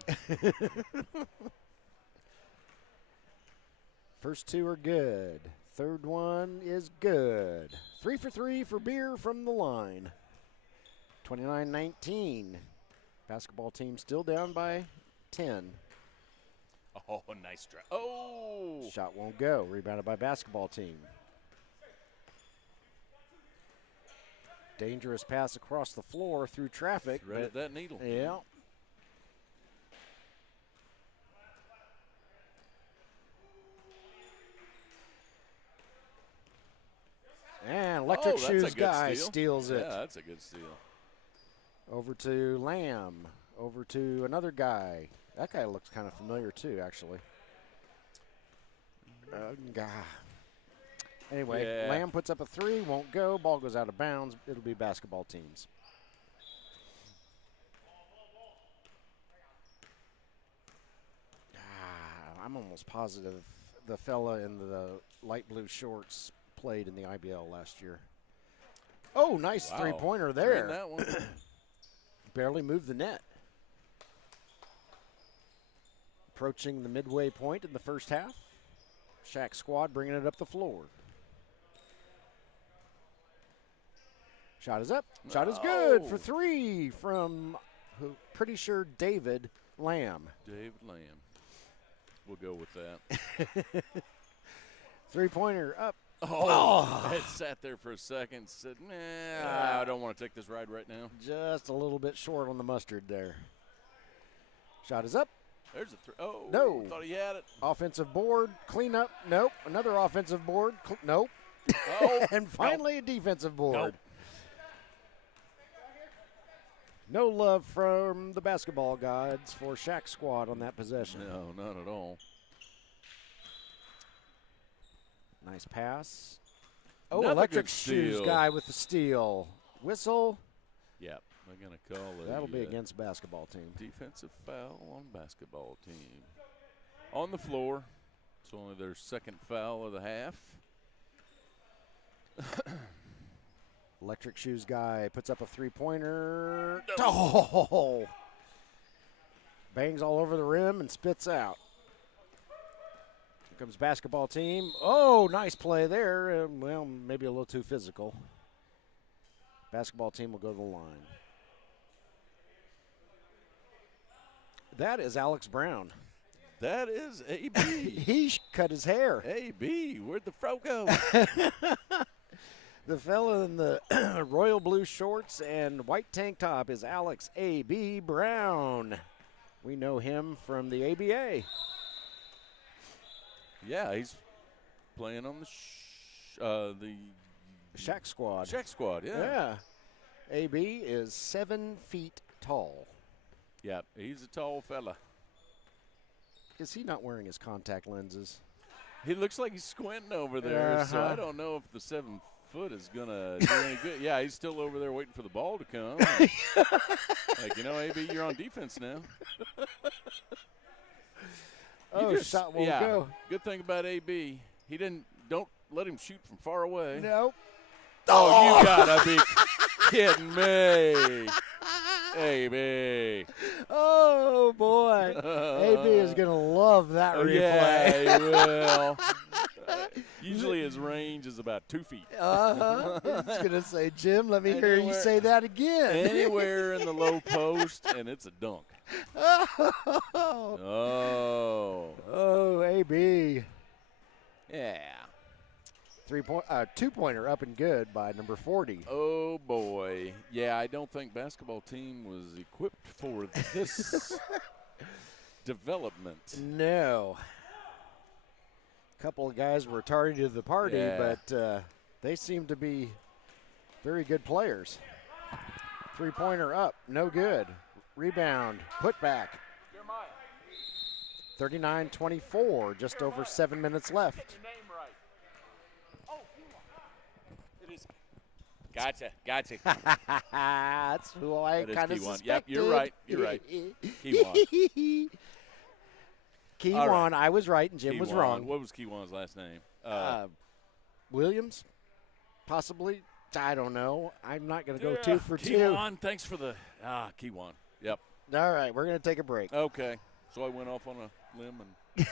First 2 are good. Third one is good. 3 for 3 for Beer from the line. 29-19. Basketball team still down by 10. Oh, nice try. Oh! Shot won't go. Rebounded by basketball team. Dangerous pass across the floor through traffic. Threaded that needle. Yeah. And electric shoes guy steals it. Yeah, that's a good steal. Over to Lamb. Over to another guy. That guy looks kind of familiar too, actually. Anyway, Yeah. Lamb puts up a 3, won't go. Ball goes out of bounds. It'll be basketball teams. I'm almost positive the fella in the light blue shorts played in the IBL last year. Oh, nice three-pointer there. That one. Barely moved the net. Approaching the midway point in the first half. Shaq squad bringing it up the floor. Shot is up. Shot is good for 3 from, pretty sure, David Lamb. David Lamb. We'll go with that. Three-pointer up. It sat there for a second. Said, nah, I don't want to take this ride right now. Just a little bit short on the mustard there. Shot is up. There's a 3. Oh, no. Thought he had it. Offensive board. Clean up. Nope. Another offensive board. Nope. Oh. And finally a defensive board. Nope. No love from the basketball gods for Shaq squad on that possession. No, not at all. Nice pass. Oh, Another electric good shoes steal. guy with the steal. Whistle. Yep, they're going to call it. That'll be against basketball team. Defensive foul on basketball team. On the floor. It's only their second foul of the half. Electric shoes guy puts up a three-pointer. Oh! Bangs all over the rim and spits out. Here comes basketball team. Oh, nice play there. Well, maybe a little too physical. Basketball team will go to the line. That is Alex Brown. That is AB. He cut his hair. AB, where'd the fro go? The fella in the royal blue shorts and white tank top is Alex A.B. Brown. We know him from the ABA. Yeah, he's playing on the Shaq squad. Shaq squad, yeah. Yeah. A.B. is 7 feet tall. Yeah, he's a tall fella. Is he not wearing his contact lenses? He looks like he's squinting over there, so I don't know if the 7 foot is going to do any good. Yeah, he's still over there waiting for the ball to come. Like, you know, AB, you're on defense now. Shot won't go. Good thing about AB, he don't let him shoot from far away. Nope. Oh, you gotta be kidding me. AB. Oh, boy. AB is going to love that replay. Yeah, he will. Usually his range is about 2 feet. He's going to say, Jim, let me hear you say that again. Anywhere in the low post, and it's a dunk. Oh, AB. Yeah. 2-pointer up and good by number 40. Oh, boy. Yeah, I don't think basketball team was equipped for this development. No. A couple of guys were tardy to the party, but they seem to be very good players. 3-pointer up, no good. Rebound, put back. 39-24, just over 7 minutes left. Gotcha. That's who I kind of suspected. Yep, you're right. Keywan. Keywan, right. I was right and Jim was wrong. What was Keywan's last name? Williams, possibly. I don't know. I'm not going to go 2 for 2. Keywan, thanks for the Keywan. Yep. All right, we're going to take a break. Okay. So I went off on a limb and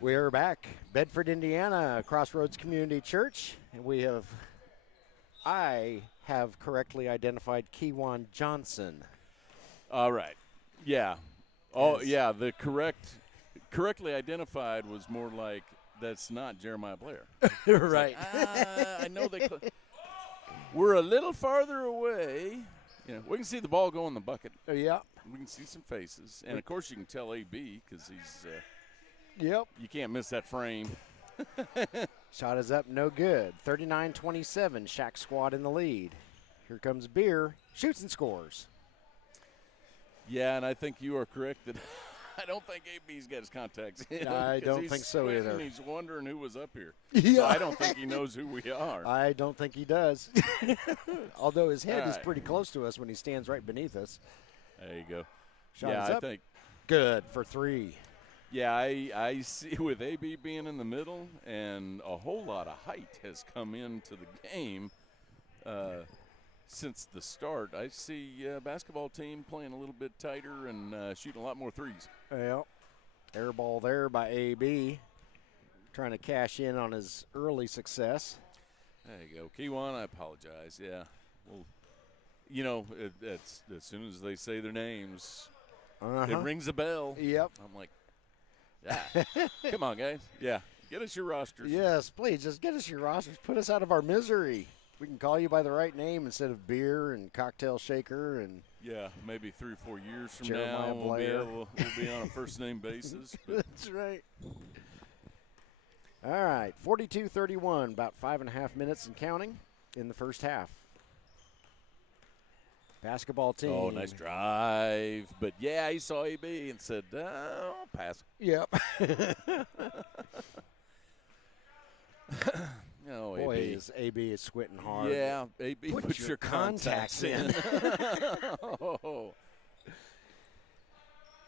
We're back, Bedford, Indiana, Crossroads Community Church, and I have correctly identified Keywan Johnson. All right. Yeah. Oh, yeah. The correctly identified was more like that's not Jeremiah Blair. Right. I know we're a little farther away. You know, we can see the ball go in the bucket. Yeah. We can see some faces, and of course you can tell AB because he's. Yep. You can't miss that frame. Shot is up, no good. 39-27, Shaq squad in the lead. Here comes Beer, shoots and scores. Yeah, and I think you are correct that I don't think AB's got his contacts in. I don't think so either. He's wondering who was up here. Yeah. So I don't think he knows who we are. I don't think he does. Although his head is pretty close to us when he stands right beneath us. There you go. Shot yeah, is up. I think. Good for 3. Yeah, I see with AB being in the middle and a whole lot of height has come into the game since the start. I see basketball team playing a little bit tighter and shooting a lot more threes. Well, air ball there by AB, trying to cash in on his early success. There you go. Keywan, I apologize. Yeah. Well, you know, it's as soon as they say their names, it rings a bell. Yep. I'm like, come on, guys. Yeah, get us your rosters. Yes, please, just get us your rosters. Put us out of our misery. We can call you by the right name instead of Beer and Cocktail Shaker and. Yeah, maybe 3 or 4 years from Jeremiah now Blair. we'll be on a first-name basis. But. That's right. All right, 42-31, about 5.5 minutes and counting in the first half. Basketball team. Oh, nice drive. But, yeah, he saw AB and said, I'll pass. Yep. No, Boy, AB. AB is squinting hard. Yeah, AB, put your contacts in. Oh.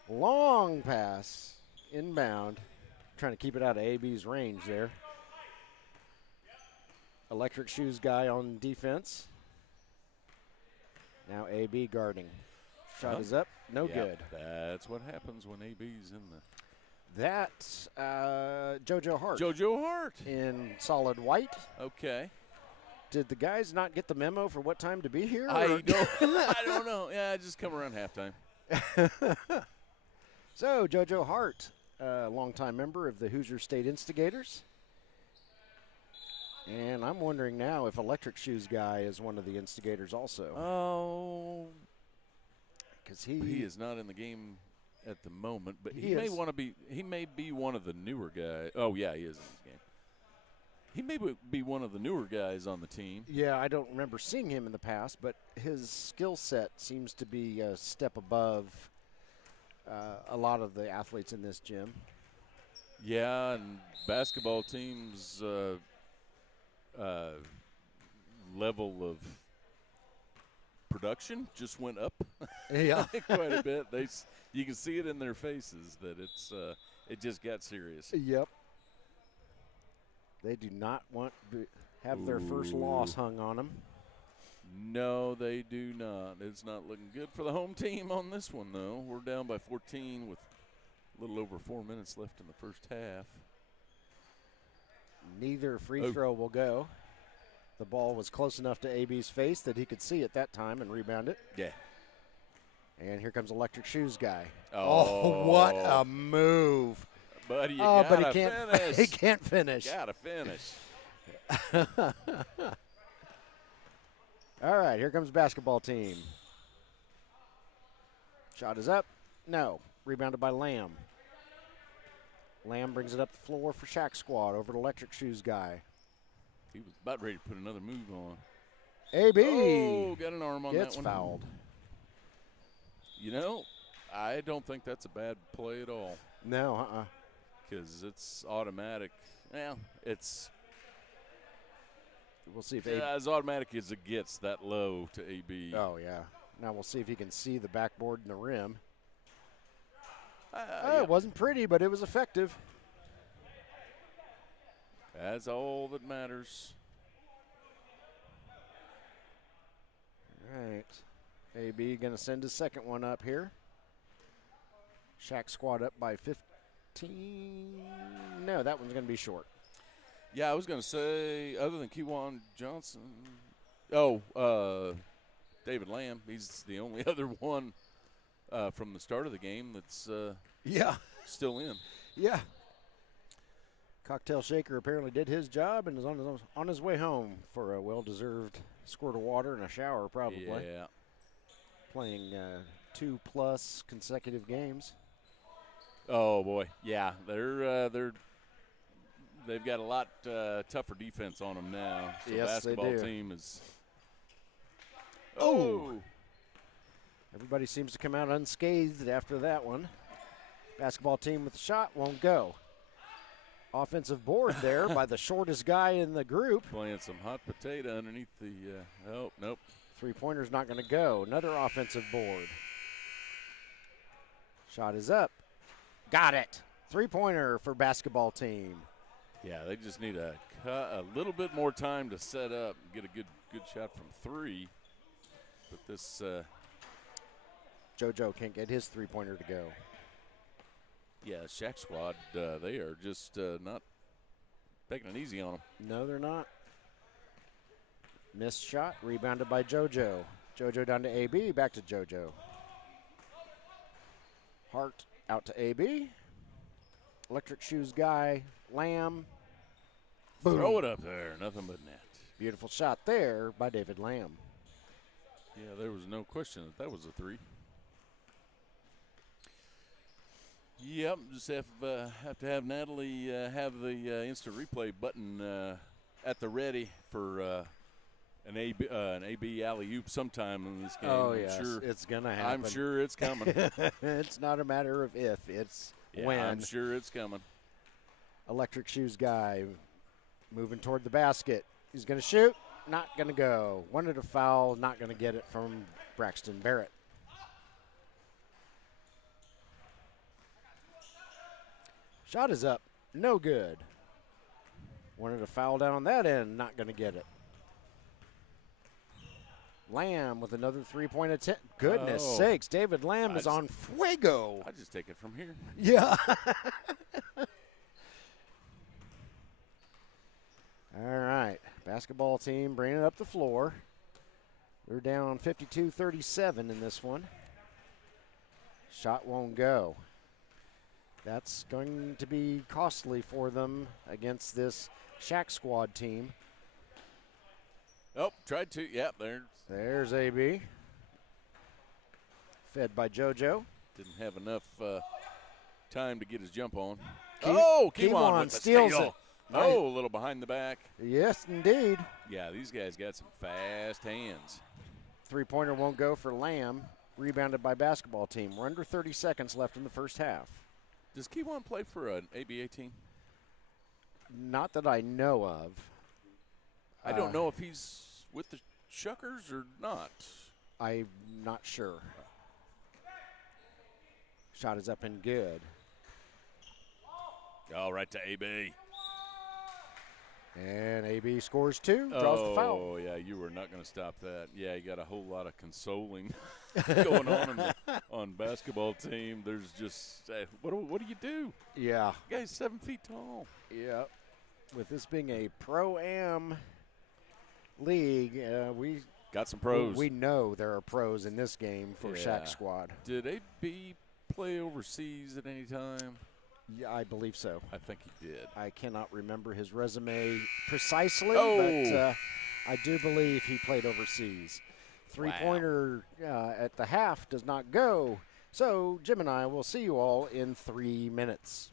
Long pass, inbound. Trying to keep it out of AB's range there. Electric shoes guy on defense. Now AB guarding. Shot is up, no good. That's what happens when AB's in the. That's JoJo Hart. JoJo Hart. In solid white. Okay. Did the guys not get the memo for what time to be here? I don't know. Yeah, I just come around halftime. So, JoJo Hart, longtime member of the Hoosier State Instigators. And I'm wondering now if Electric Shoes Guy is one of the instigators also. Oh, because he is not in the game at the moment, but He may is. want to be. He may be one of the newer guys. Oh yeah, he is in this game. He may be one of the newer guys on the team. Yeah, I don't remember seeing him in the past, but his skill set seems to be a step above a lot of the athletes in this gym. Yeah, and basketball teams' level of production just went up. Yeah. Quite a bit. You can see it in their faces that it just got serious. Yep. They do not want to have their first loss hung on them. No, they do not. It's not looking good for the home team on this one, though. We're down by 14 with a little over 4 minutes left in the first half. Neither free throw will go. The ball was close enough to AB's face that he could see it that time and rebound it. Yeah. And here comes Electric Shoes Guy. Oh, what a move. Buddy, But he can't finish. He can't finish. Gotta finish. All right, here comes basketball team. Shot is up. No. Rebounded by Lamb. Lamb brings it up the floor for Shaq squad over to Electric Shoes Guy. He was about ready to put another move on. AB Oh, got an arm on gets that one. fouled. You know, I don't think that's a bad play at all. No, Because it's automatic. Well, it's We'll see if as automatic as it gets that low to AB. Oh, yeah. Now we'll see if he can see the backboard and the rim. Yeah. It wasn't pretty, but it was effective. That's all that matters. All right. AB going to send his second one up here. Shaq squad up by 15. No, that one's going to be short. Yeah, I was going to say, other than Kewan Johnson, David Lamb, he's the only other one from the start of the game that's still in. Yeah. Cocktail Shaker apparently did his job and is on his way home for a well-deserved squirt of water and a shower, probably. Yeah. Playing 2+ consecutive games. Oh boy, yeah, they've got a lot tougher defense on them now. So Yes, they basketball do. team is. Oh. Everybody seems to come out unscathed after that one. Basketball team with the shot won't go. Offensive board there by the shortest guy in the group. Playing some hot potato underneath the. Nope. Three-pointer's not going to go. Another offensive board. Shot is up. Got it. Three-pointer for basketball team. Yeah, they just need a little bit more time to set up and get a good shot from three. But this. JoJo can't get his three-pointer to go. Yeah, Shaq squad, they are just not taking it easy on them. No, they're not. Missed shot, rebounded by JoJo. JoJo down to AB, back to JoJo. Hart out to AB. Electric Shoes Guy, Lamb. Boom. Throw it up there, nothing but net. Beautiful shot there by David Lamb. Yeah, there was no question that was a three. Yep, just have to have Natalie have the instant replay button at the ready for an AB alley-oop sometime in this game. Oh, I'm yes, sure, it's going to happen. I'm sure it's coming. It's not a matter of if, it's Yeah, when. I'm sure it's coming. Electric Shoes Guy moving toward the basket. He's going to shoot, not going to go. Wanted a foul, not going to get it from Braxton Barrett. Shot is up, no good. Wanted a foul down on that end, not going to get it. Lamb with another three-point attempt. Goodness sakes, David Lamb is on fuego. I just take it from here. Yeah. All right, basketball team bringing it up the floor. They're down 52-37 in this one. Shot won't go. That's going to be costly for them against this Shaq squad team. Oh, tried to. Yeah, There's AB. Fed by JoJo. Didn't have enough time to get his jump on. Kiwan Kiwan with the steals steal. it. Oh, a little behind the back. Yes, indeed. Yeah, these guys got some fast hands. Three-pointer won't go for Lamb. Rebounded by basketball team. We're under 30 seconds left in the first half. Does Kiwan play for an ABA team? Not that I know of. I don't know if he's with the Shuckers or not. I'm not sure. Shot is up and good. All right to AB. And AB scores 2, draws the foul. Oh, yeah, you were not going to stop that. Yeah, you got a whole lot of consoling going on basketball team. There's just, what do you do? Yeah. The guy's 7 feet tall. Yeah. With this being a Pro-Am league, we got some pros. We know there are pros in this game for Shaq squad. Did AB play overseas at any time? Yeah, I believe so. I think he did. I cannot remember his resume precisely, Oh. but I do believe he played overseas. Three-pointer at the half does not go. So Jim and I will see you all in 3 minutes.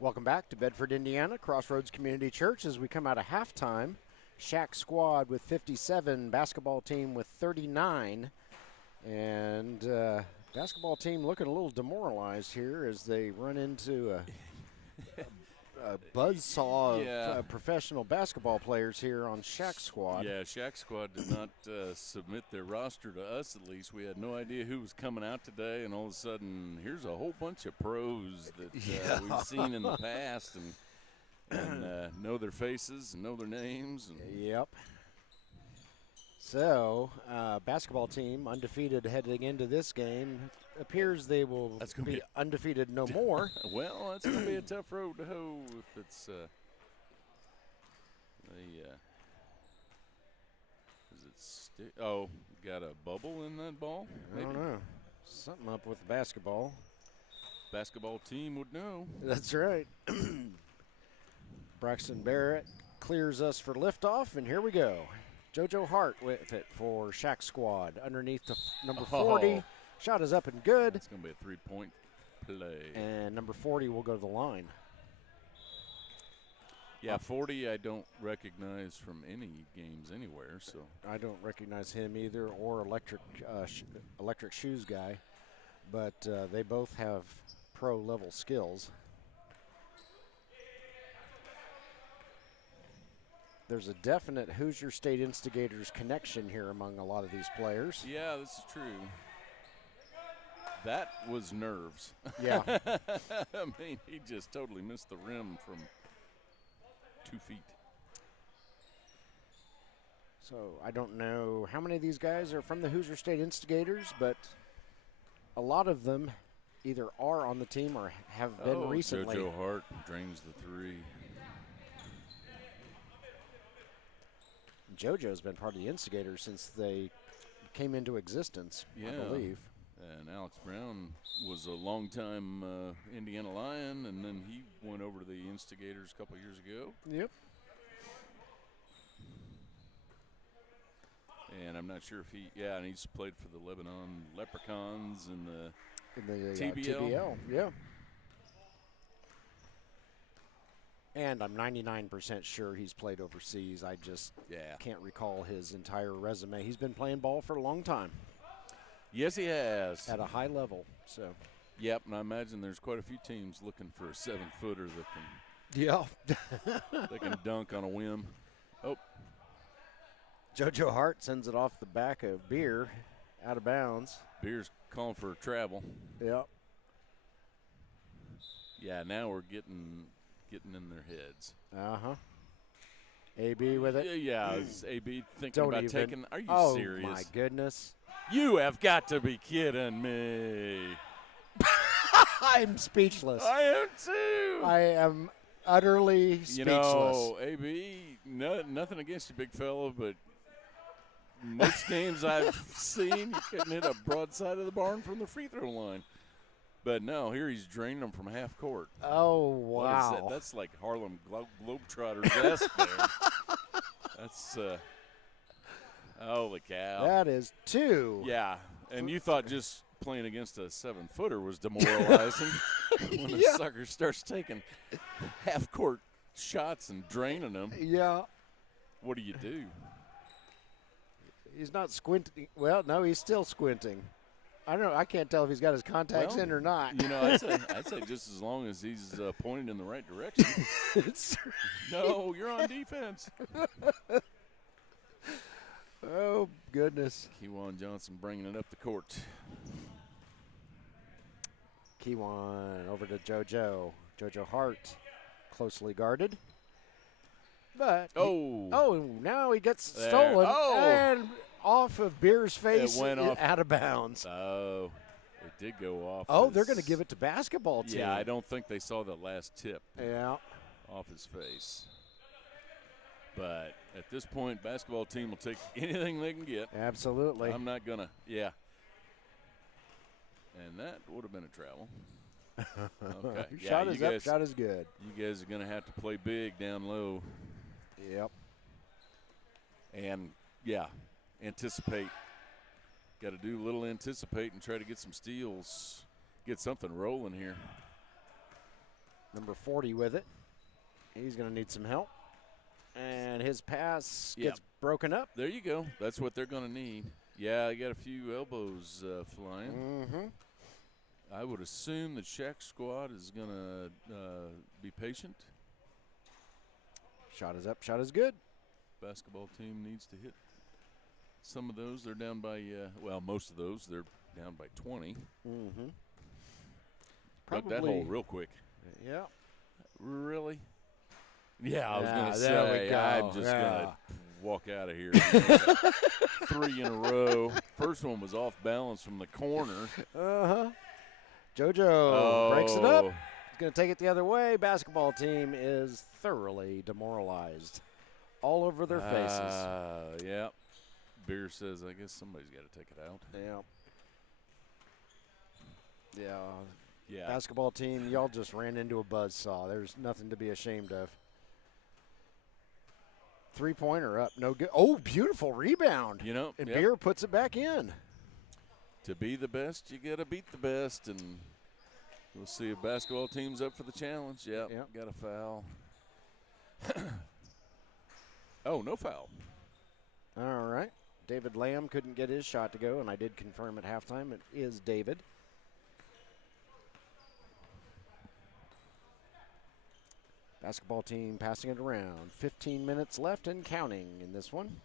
Welcome back to Bedford, Indiana, Crossroads Community Church. As we come out of halftime, Shaq squad with 57, basketball team with 39. And basketball team looking a little demoralized here as they run into a buzzsaw of professional basketball players here on Shaq squad. Yeah, Shaq squad did not submit their roster to us, at least. We had no idea who was coming out today, and all of a sudden, here's a whole bunch of pros that we've seen in the past and know their faces and know their names. And Yep. So, basketball team undefeated heading into this game. Appears they will be undefeated no more. Well, that's going to be a tough road to hoe if it's got a bubble in that ball? Maybe. I don't know. Something up with the basketball. Basketball team would know. That's right. Braxton Barrett clears us for liftoff, and here we go. JoJo Hart with it for Shaq squad. Underneath to number 40. Shot is up and good. It's going to be a 3-point play. And number 40 will go to the line. Yeah, 40 I don't recognize from any games anywhere. So I don't recognize him either, or Electric Shoes guy. But they both have pro-level skills. There's a definite Hoosier State Instigators connection here among a lot of these players. Yeah, this is true. That was nerves. Yeah. I mean, he just totally missed the rim from 2 feet. So I don't know how many of these guys are from the Hoosier State Instigators, but a lot of them either are on the team or have been recently. JoJo Hart drains the three. JoJo's been part of the Instigators since they came into existence, I believe. And Alex Brown was a longtime Indiana Lion, and then he went over to the Instigators a couple years ago. Yep. And I'm not sure if and he's played for the Lebanon Leprechauns and the TBL. TBL, yeah. And I'm 99% sure he's played overseas. I just can't recall his entire resume. He's been playing ball for a long time. Yes, he has. At a high level, so. Yep, and I imagine there's quite a few teams looking for a 7-footer that can. Yeah. They can dunk on a whim. Oh. JoJo Hart sends it off the back of Beer, out of bounds. Beer's calling for travel. Yep. Yeah, now we're getting in their heads. Uh-huh. AB with it? Yeah, is AB thinking about taking – are you serious? Oh, my goodness. You have got to be kidding me. I'm speechless. I am too. I am utterly speechless. You know, AB, nothing against you, big fella, but most games I've seen, you couldn't hit a broadside of the barn from the free throw line. But no, here he's draining them from half court. Oh, wow. What is that? That's like Harlem Globetrotters-esque there. That's holy cow. That is 2. Yeah, and you thought just playing against a 7-footer was demoralizing when the sucker starts taking half-court shots and draining them. Yeah. What do? He's not squinting. Well, no, he's still squinting. I don't know. I can't tell if he's got his contacts in or not. You know, I'd say just as long as he's pointed in the right direction. No, you're on defense. Oh, goodness. Kewan Johnson bringing it up the court. Kewan over to JoJo. JoJo Hart closely guarded. But now he gets stolen and off of Beer's face, it went off. Out of bounds. Oh, it did go off. Oh, they're going to give it to basketball team. Yeah, I don't think they saw the last tip. Yeah. Off his face. But at this point, basketball team will take anything they can get. Absolutely. I'm not going to, And that would have been a travel. Okay. Shot is up, shot is good. You guys are going to have to play big down low. Yep. And, anticipate. Got to do a little anticipate and try to get some steals, get something rolling here. Number 40 with it. He's going to need some help. And his pass gets broken up. There you go. That's what they're going to need. Yeah, I got a few elbows flying. Mm-hmm. I would assume that Shaq's squad is going to be patient. Shot is up, shot is good. Basketball team needs to hit some of those. They're down by, most of those. They're down by 20. Mm-hmm. Dug that hole real quick. Yeah. Really? Yeah, I was going to there say, we go. I'm just going to walk out of here. 3 in a row. First one was off balance from the corner. JoJo breaks it up. He's going to take it the other way. Basketball team is thoroughly demoralized. All over their faces. Yeah. Beer says, I guess somebody's got to take it out. Yeah. Basketball team, y'all just ran into a buzzsaw. There's nothing to be ashamed of. 3-pointer up, no good. Oh, beautiful rebound. And Beer puts it back in. To be the best, you got to beat the best. And we'll see if basketball team's up for the challenge. Yep. Got a foul. Oh, no foul. All right. David Lamb couldn't get his shot to go, and I did confirm at halftime it is David. Basketball team passing it around. 15 minutes left and counting in this one.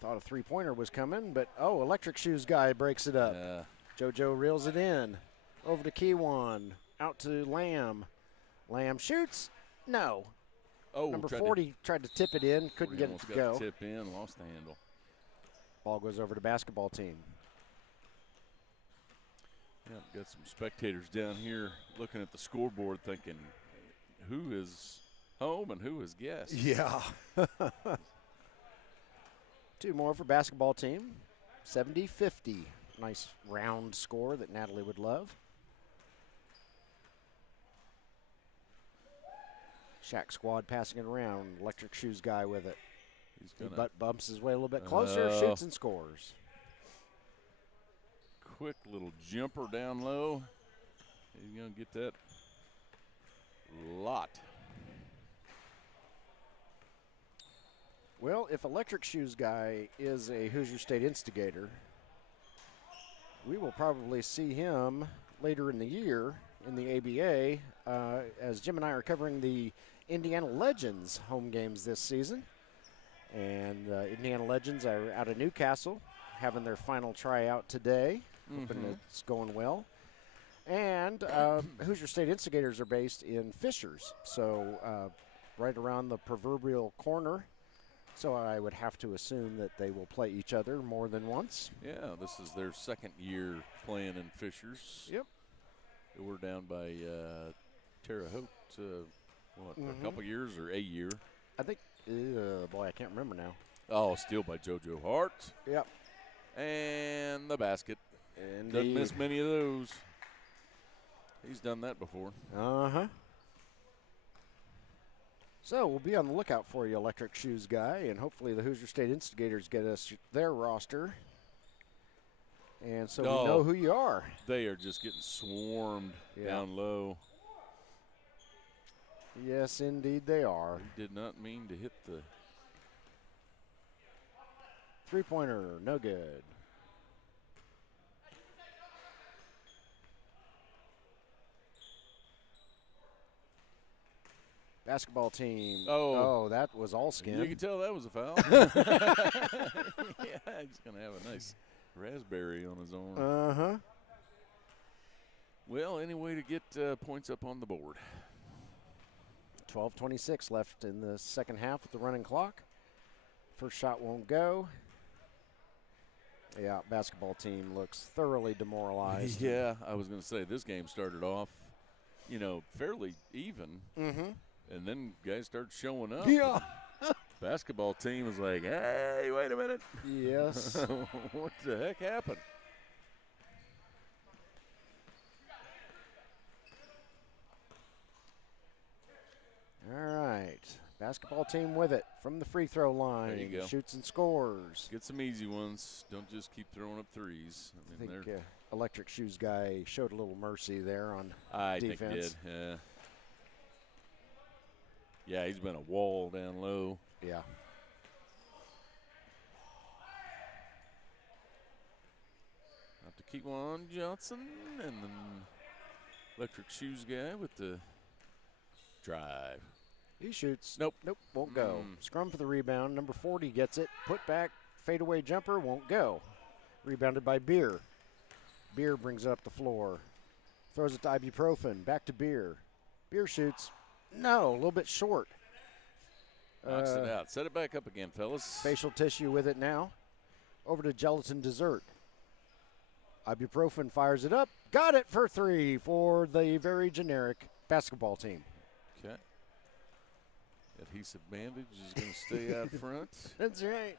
Thought a 3-pointer was coming, but Electric Shoes guy breaks it up. JoJo reels it in. Over to Keywan. Out to Lamb. Lamb shoots. No. Number 40 tried to tip it in. Couldn't get it to go. Tip in, lost the handle. Ball goes over to basketball team. Got some spectators down here looking at the scoreboard thinking, who is home and who is guest? Yeah. 2 more for basketball team. 70-50. Nice round score that Natalie would love. Shaq squad passing it around. Electric Shoes guy with it. He bumps his way a little bit closer, shoots and scores. Quick little jumper down low. He's going to get that lot. Well, if Electric Shoes guy is a Hoosier State instigator, we will probably see him later in the year in the ABA as Jim and I are covering the Indiana Legends home games this season. And Indiana Legends are out of Newcastle having their final tryout today. Hoping it's going well. And Hoosier State Instigators are based in Fishers, so right around the proverbial corner. So I would have to assume that they will play each other more than once. Yeah, this is their second year playing in Fishers. Yep. We're down by Terre Haute, a couple years or a year? I think, boy, I can't remember now. Oh, steal by JoJo Hart. Yep. And the basket. Indeed. Doesn't miss many of those. He's done that before. So we'll be on the lookout for you, Electric Shoes guy, and hopefully the Hoosier State Instigators get us their roster. And so we know who you are. They are just getting swarmed down low. Yes, indeed they are. He did not mean to hit the 3-pointer, no good. Basketball team. Oh, that was all skin. You can tell that was a foul. Yeah, he's going to have a nice raspberry on his arm. Well, any way to get points up on the board. 12:26 left in the second half with the running clock. First shot won't go. Yeah, basketball team looks thoroughly demoralized. Yeah, I was going to say this game started off, fairly even. And then guys start showing up. Yeah. Basketball team is like, hey, wait a minute. Yes. What the heck happened? All right. Basketball team with it from the free throw line. There you go. Shoots and scores. Get some easy ones. Don't just keep throwing up threes. I think Electric Shoes guy showed a little mercy there on defense. I think he did, yeah. Yeah, he's been a wall down low. Yeah. Have to keep on Johnson, and then Electric Shoes guy with the drive. He shoots. Nope, won't go. Scrum for the rebound. Number 40 gets it. Put back, fadeaway jumper, won't go. Rebounded by Beer. Beer brings it up the floor. Throws it to Ibuprofen. Back to Beer. Beer shoots. No, a little bit short. Knocks it out. Set it back up again, fellas. Facial tissue with it now. Over to gelatin dessert. Ibuprofen fires it up. Got it for 3 for the very generic basketball team. Okay. Adhesive bandage is going to stay out front. That's right.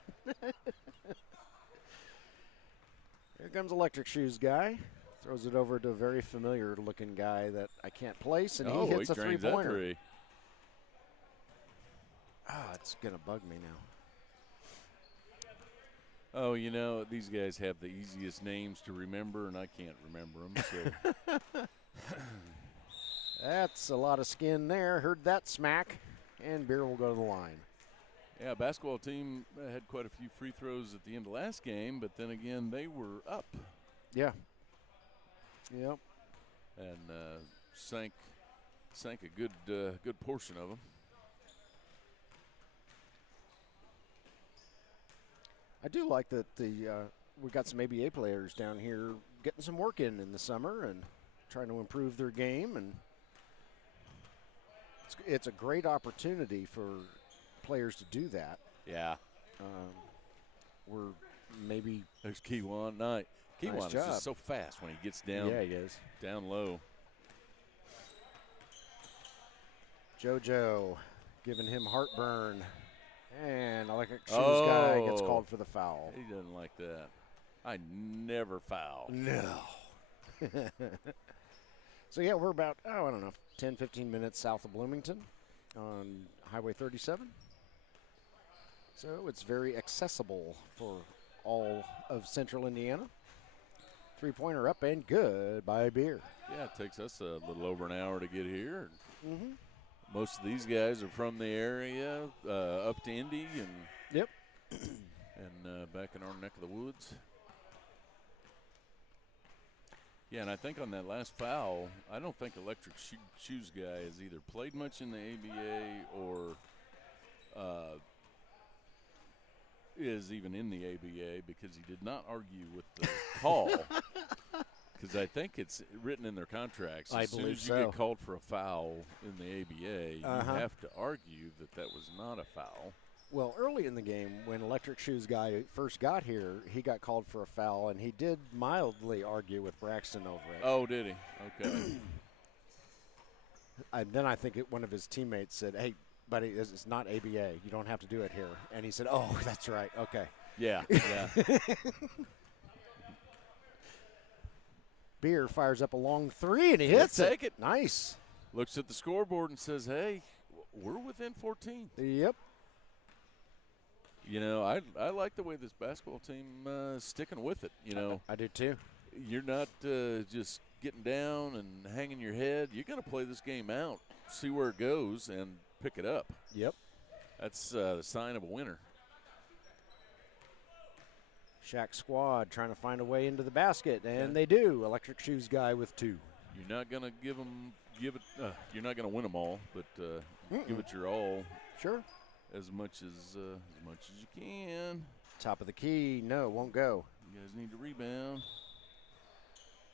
Here comes Electric Shoes guy. Throws it over to a very familiar looking guy that I can't place, and he hits a three-pointer. It's going to bug me now. Oh, you know, these guys have the easiest names to remember, and I can't remember them. So. That's a lot of skin there. Heard that smack, and Beer will go to the line. Yeah, basketball team had quite a few free throws at the end of last game, but then again, they were up. Yeah. Yep. And sank a good portion of them. I do like that we got some ABA players down here getting some work in the summer and trying to improve their game, and it's a great opportunity for players to do that. Yeah. We're maybe there's Kiwan. Kiwan is just so fast when he gets down. Yeah, he is. Down low. JoJo giving him heartburn. And Electric Shoes guy gets called for the foul. He doesn't like that. I never foul. No. So, yeah, we're about, 10, 15 minutes south of Bloomington on Highway 37. So it's very accessible for all of central Indiana. Three-pointer up and good by Beer. Yeah, it takes us a little over an hour to get here. Mm-hmm. Most of these guys are from the area, up to Indy and yep, and back in our neck of the woods. Yeah, and I think on that last foul, I don't think Electric Shoes guy has either played much in the ABA or is even in the ABA, because he did not argue with the call. Because I think it's written in their contracts. As soon as you get called for a foul in the ABA, you have to argue that was not a foul. Well, early in the game, when Electric Shoes guy first got here, he got called for a foul, and he did mildly argue with Braxton over it. Oh, did he? Okay. Then I think one of his teammates said, "Hey, buddy, it's not ABA. You don't have to do it here." And he said, "Oh, that's right. Okay." Yeah. Beer fires up a long three, and he hits it. Take it. Nice. Looks at the scoreboard and says, "Hey, we're within 14." Yep. You know, I like the way this basketball team is sticking with it. You know, I do too. You're not just getting down and hanging your head. You're going to play this game out, see where it goes, and pick it up. Yep. That's the sign of a winner. Shaq squad trying to find a way into the basket, and they do. Electric Shoes guy with 2. You're not going to you're not going to win them all, but give it your all. Sure. As much as you can. Top of the key. No, won't go. You guys need to rebound.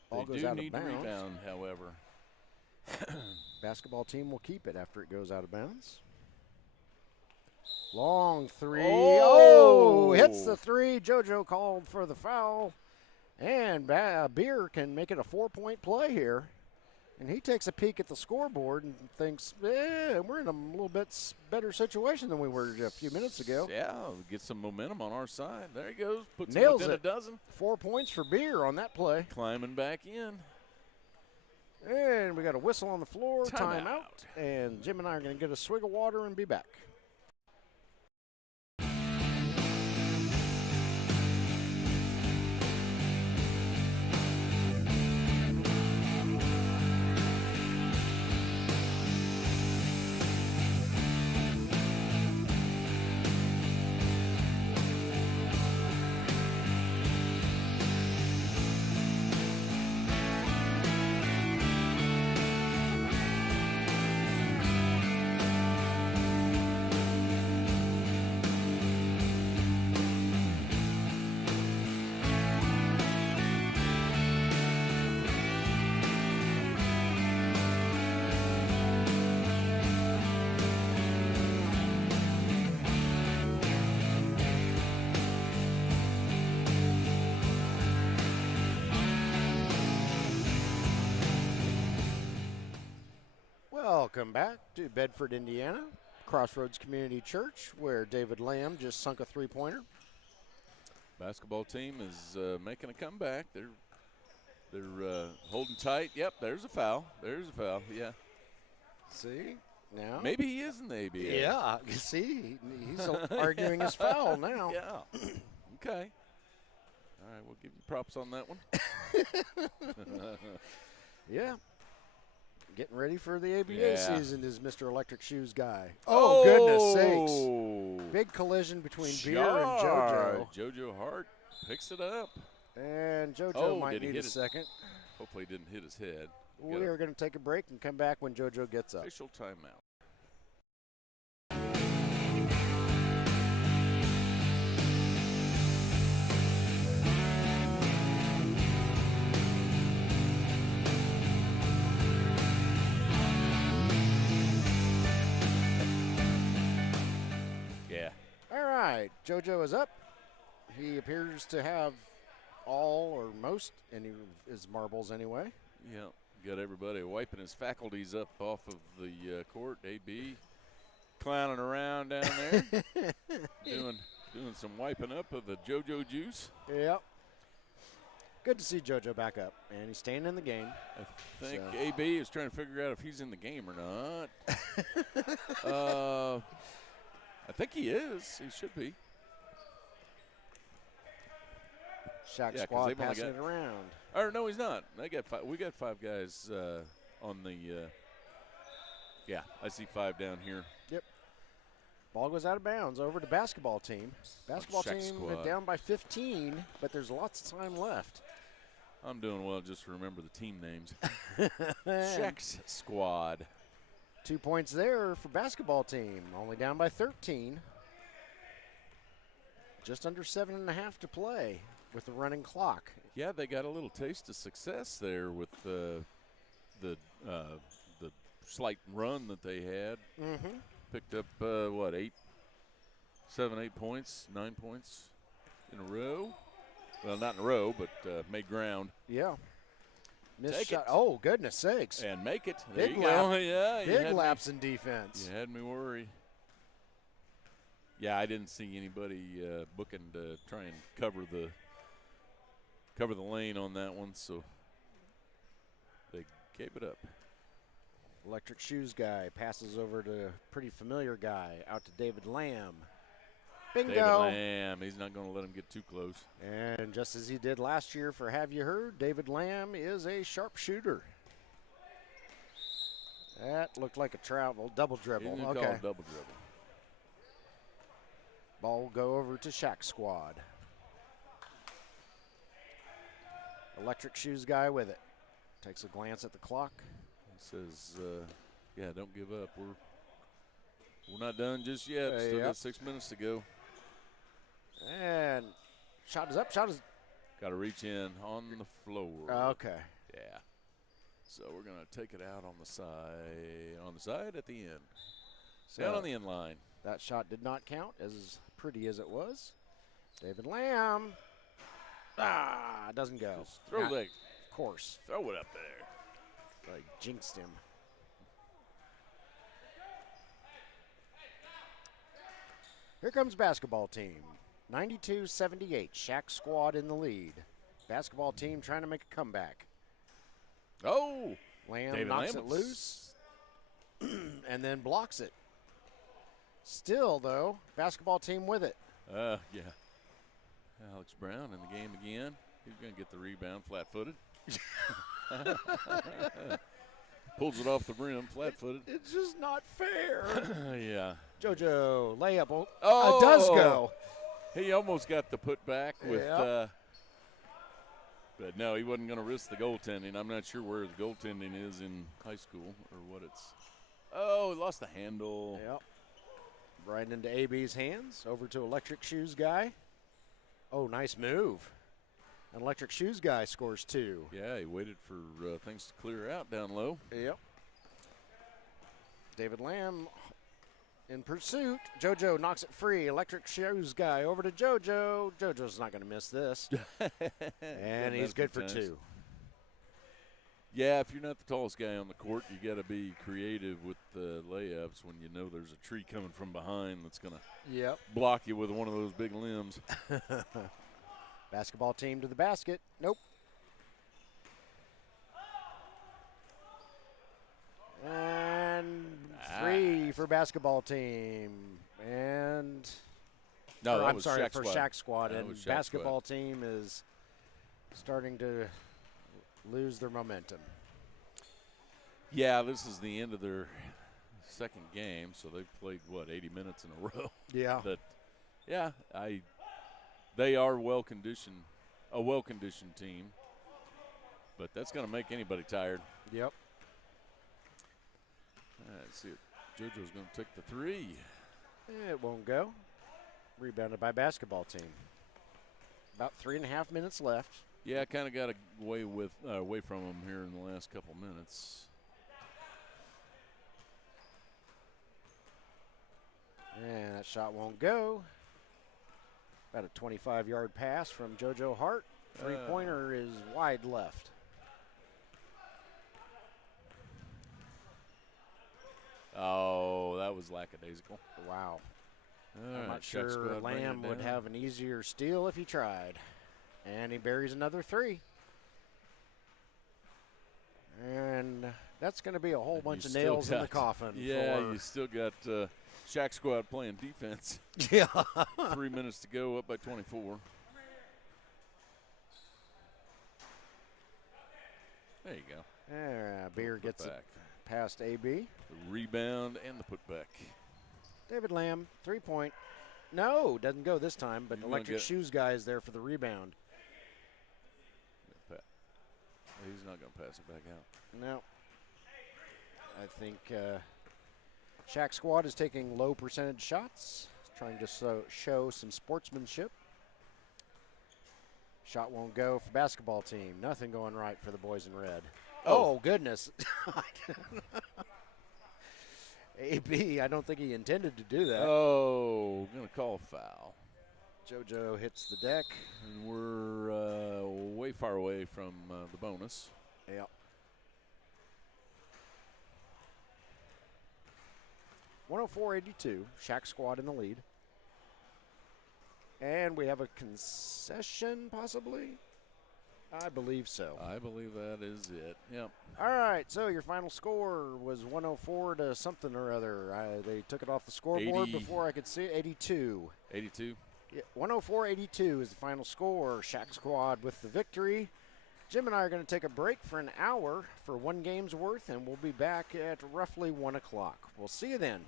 Ball they goes do out need of bounds. to rebound, however. Basketball team will keep it after it goes out of bounds. Long three. Oh! Hits the 3. JoJo called for the foul. And Beer can make it a 4-point play here. And he takes a peek at the scoreboard and thinks, we're in a little bit better situation than we were a few minutes ago. Yeah, get some momentum on our side. There he goes. Puts Nails it within it. a dozen. 4 points for Beer on that play. Climbing back in. And we got a whistle on the floor. Timeout. And Jim and I are going to get a swig of water and be back. Welcome back to Bedford, Indiana, Crossroads Community Church, where David Lamb just sunk a three-pointer. Basketball team is making a comeback. They're holding tight. Yep, there's a foul. Yeah. See, now. Maybe he is in the ABA. Yeah, see, he's arguing his foul now. Yeah. Okay. All right, we'll give you props on that one. Yeah. Getting ready for the ABA season is Mr. Electric Shoes guy. Oh, goodness sakes. Big collision between Beer and JoJo. JoJo Hart picks it up. And JoJo might need a second. Hopefully he didn't hit his head. We are going to take a break and come back when JoJo gets up. Official timeout. All right, JoJo is up. He appears to have all or most any of his marbles anyway. Yeah, got everybody wiping his faculties up off of the court. AB clowning around down there, doing some wiping up of the JoJo juice. Yep. Good to see JoJo back up, and he's staying in the game. I think AB is trying to figure out if he's in the game or not. I think he is. He should be. Shaq squad passing it around. Or no, he's not. We got five guys on the. Yeah, I see five down here. Yep. Ball goes out of bounds over to basketball team. Basketball team went down by 15, but there's lots of time left. I'm doing well. Just remember the team names. Shaq's squad. 2 points there for basketball team. Only down by 13. Just under 7.5 to play with the running clock. Yeah, they got a little taste of success there with the slight run that they had. Mm-hmm. Picked up, 8 points, 9 points in a row. Well, not in a row, but made ground. Yeah. Missed shot. It. Oh, goodness sakes. And make it. There Big you lap. go. Yeah, Big laps in defense. You had me worried. Yeah, I didn't see anybody booking to try and cover the lane on that one, so they gave it up. Electric Shoes guy passes over to a pretty familiar guy, out to David Lamb. Bingo. David Lamb, he's not going to let him get too close. And just as he did last year for Have You Heard, David Lamb is a sharpshooter. That looked like a double dribble. Okay. Double dribble. Ball will go over to Shaq squad. Electric Shoes guy with it. Takes a glance at the clock. He says, don't give up. We're not done just yet. Still got 6 minutes to go. And shot is up. Got to reach in on the floor. Okay. Yeah. So we're going to take it out on the side at the end. So down on the end line. That shot did not count, as pretty as it was. David Lamb. Doesn't go. Just throw that. Of course. Throw it up there. Like jinxed him. Here comes basketball team. 92-78. Shaq squad in the lead. Basketball team trying to make a comeback. Oh! Lamb David knocks Lamb it loose and then blocks it. Still, though, basketball team with it. Yeah. Alex Brown in the game again. He's going to get the rebound flat-footed. Pulls it off the rim, flat-footed. It's just not fair. Yeah. JoJo layup. Oh, it does go. He almost got the putback with. Yep. But no, he wasn't going to risk the goaltending. I'm not sure where the goaltending is in high school or what it's. Oh, he lost the handle. Yep. Right into AB's hands. Over to Electric Shoes guy. Oh, nice move. An Electric Shoes guy scores 2. Yeah, he waited for things to clear out down low. Yep. David Lamb in pursuit. JoJo knocks it free. Electric Shoes guy over to JoJo. JoJo's not going to miss this. And he's good for 2. Yeah, if you're not the tallest guy on the court, you got to be creative with the layups when you know there's a tree coming from behind that's going to block you with one of those big limbs. Basketball team to the basket. Nope. And 3 for basketball team. And no, I'm sorry, Shaq for squad. Shaq squad. That And was Shaq basketball team is starting to lose their momentum. Yeah, this is the end of their second game, so they've played, 80 minutes in a row. Yeah. But, yeah, they are a well-conditioned team, but that's going to make anybody tired. Yep. All right, let's see it. JoJo's going to take the 3. It won't go. Rebounded by basketball team. About 3.5 minutes left. Yeah, I kind of got away from them here in the last couple minutes. And that shot won't go. About a 25-yard pass from JoJo Hart. Three-pointer is wide left. Oh, that was lackadaisical. Wow. I'm not Shaq sure squad bringing Lamb it would down. have an easier steal if he tried. And he buries another 3. And that's going to be a whole bunch of nails in the coffin. Yeah, you still got Shaq squad playing defense. Yeah. 3 minutes to go, up by 24. There you go. Beer gets it past AB. The rebound and the putback. David Lamb, 3-point. No, doesn't go this time, but Electric Shoes guy is there for the rebound. He's not going to pass it back out. No. I think Shaq squad is taking low percentage shots, trying to show some sportsmanship. Shot won't go for basketball team. Nothing going right for the boys in red. Oh goodness. AB, I don't think he intended to do that. Oh, going to call a foul. JoJo hits the deck. And we're way far away from the bonus. Yep. 104-82. Shaq squad in the lead. And we have a concession, possibly? I believe so. I believe that is it. Yep. All right, so your final score was 104 to something or other. They took it off the scoreboard before I could see it. 82. 82? Yeah, 104-82 is the final score. Shaq squad with the victory. Jim and I are going to take a break for an hour for one game's worth, and we'll be back at roughly 1 o'clock. We'll see you then.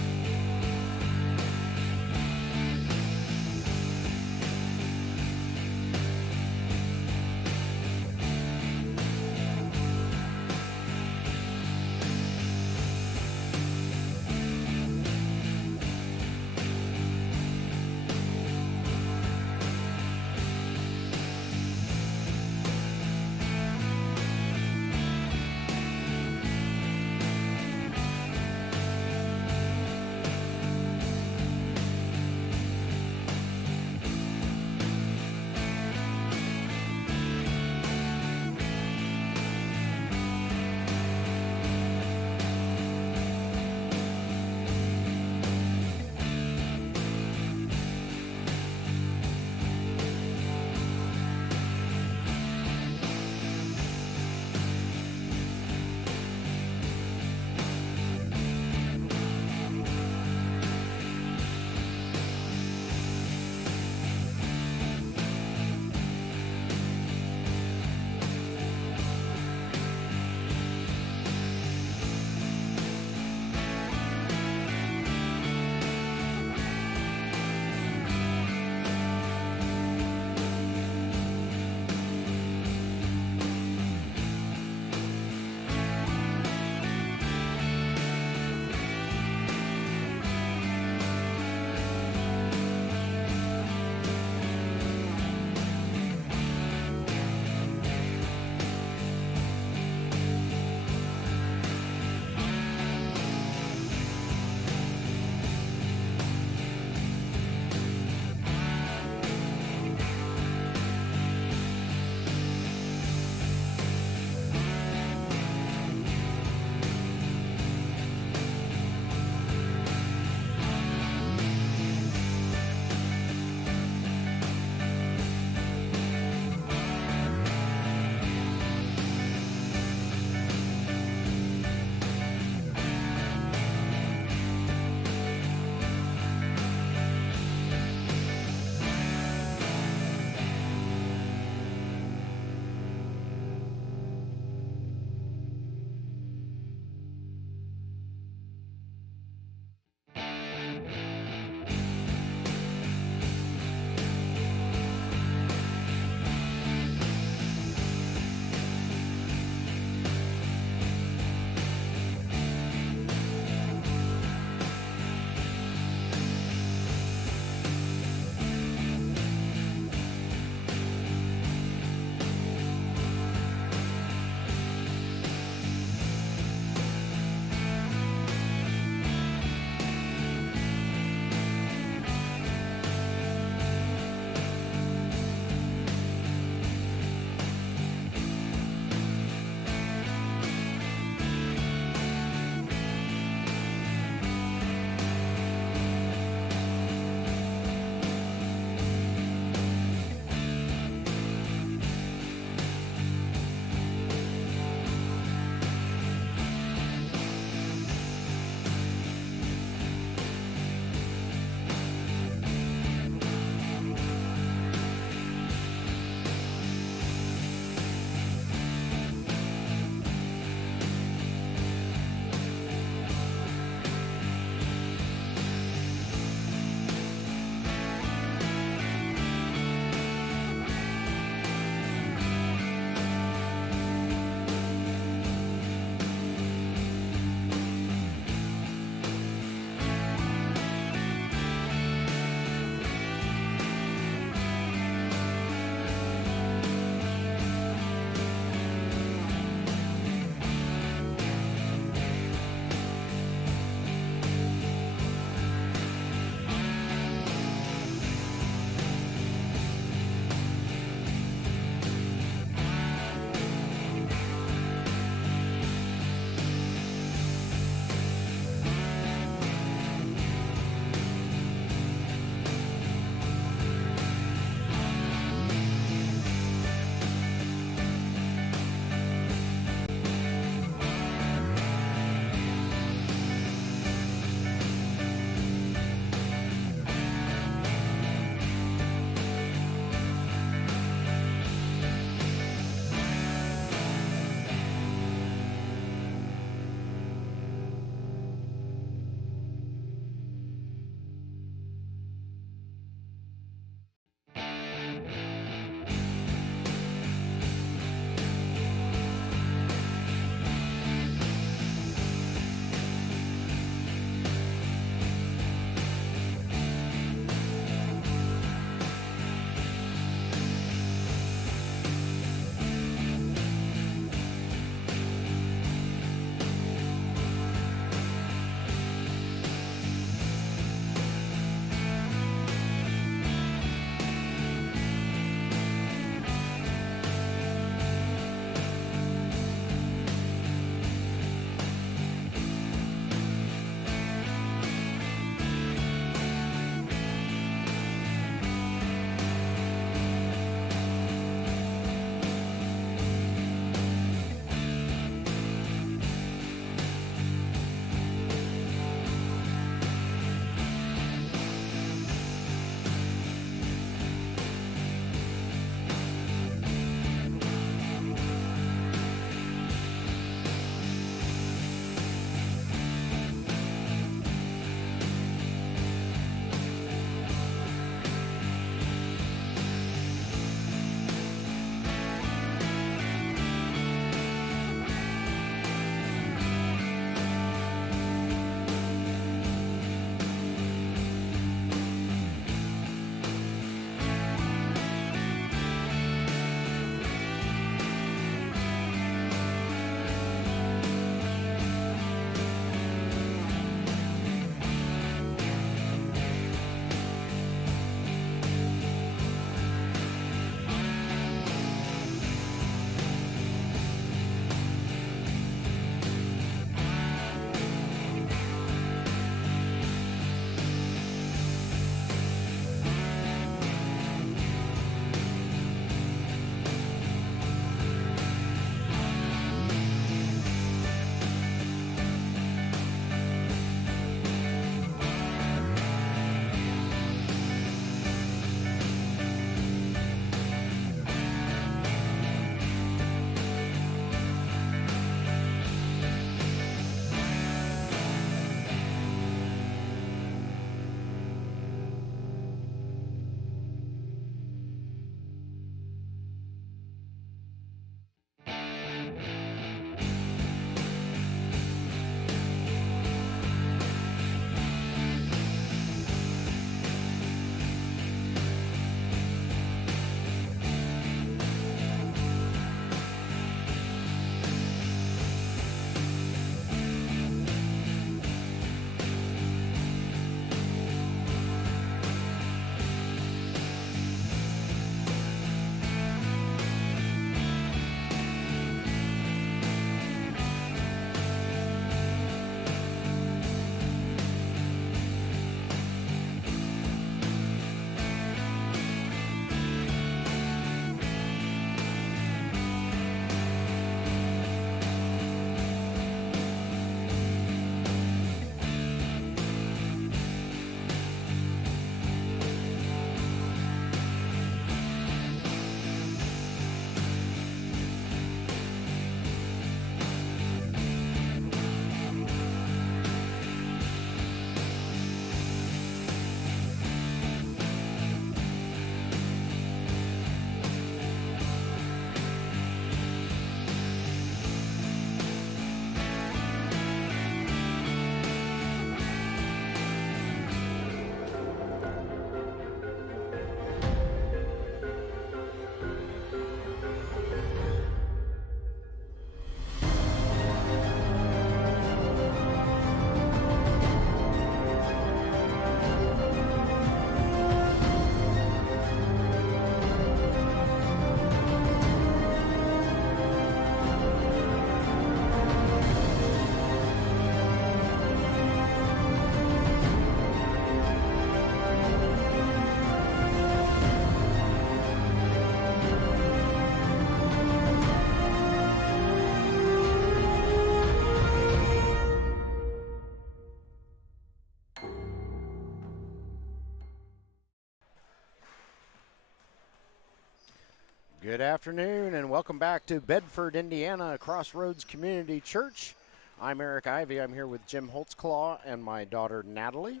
Good afternoon and welcome back to Bedford, Indiana, Crossroads Community Church. I'm Eric Ivy. I'm here with Jim Holtzclaw and my daughter Natalie.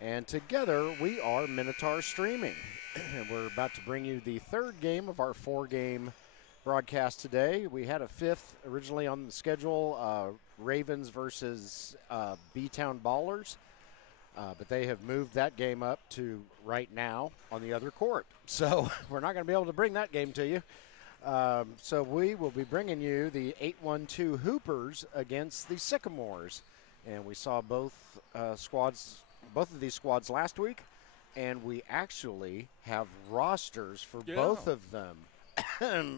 And together we are Minotaur Streaming. We're about to bring you the third game of our four-game broadcast today. We had a fifth originally on the schedule, Ravens versus B-Town Ballers. But they have moved that game up to right now on the other court. So we're not going to be able to bring that game to you. So we will be bringing you the 8-1-2 Hoopers against the Sycamores. And we saw both of these squads last week. And we actually have rosters for both of them.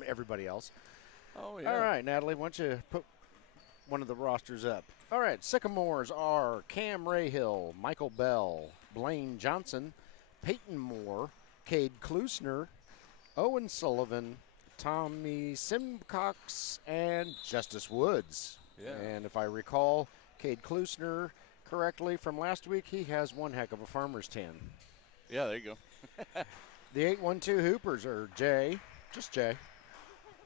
Everybody else. Oh, yeah. All right, Natalie, why don't you put one of the rosters up. All right, Sycamores are Cam Rahill, Michael Bell, Blaine Johnson, Peyton Moore, Cade Klusner, Owen Sullivan, Tommy Simcox, and Justice Woods. Yeah. And if I recall Cade Klusner correctly from last week, he has one heck of a farmer's tan. Yeah, there you go. The 8-1-2 Hoopers are Jay,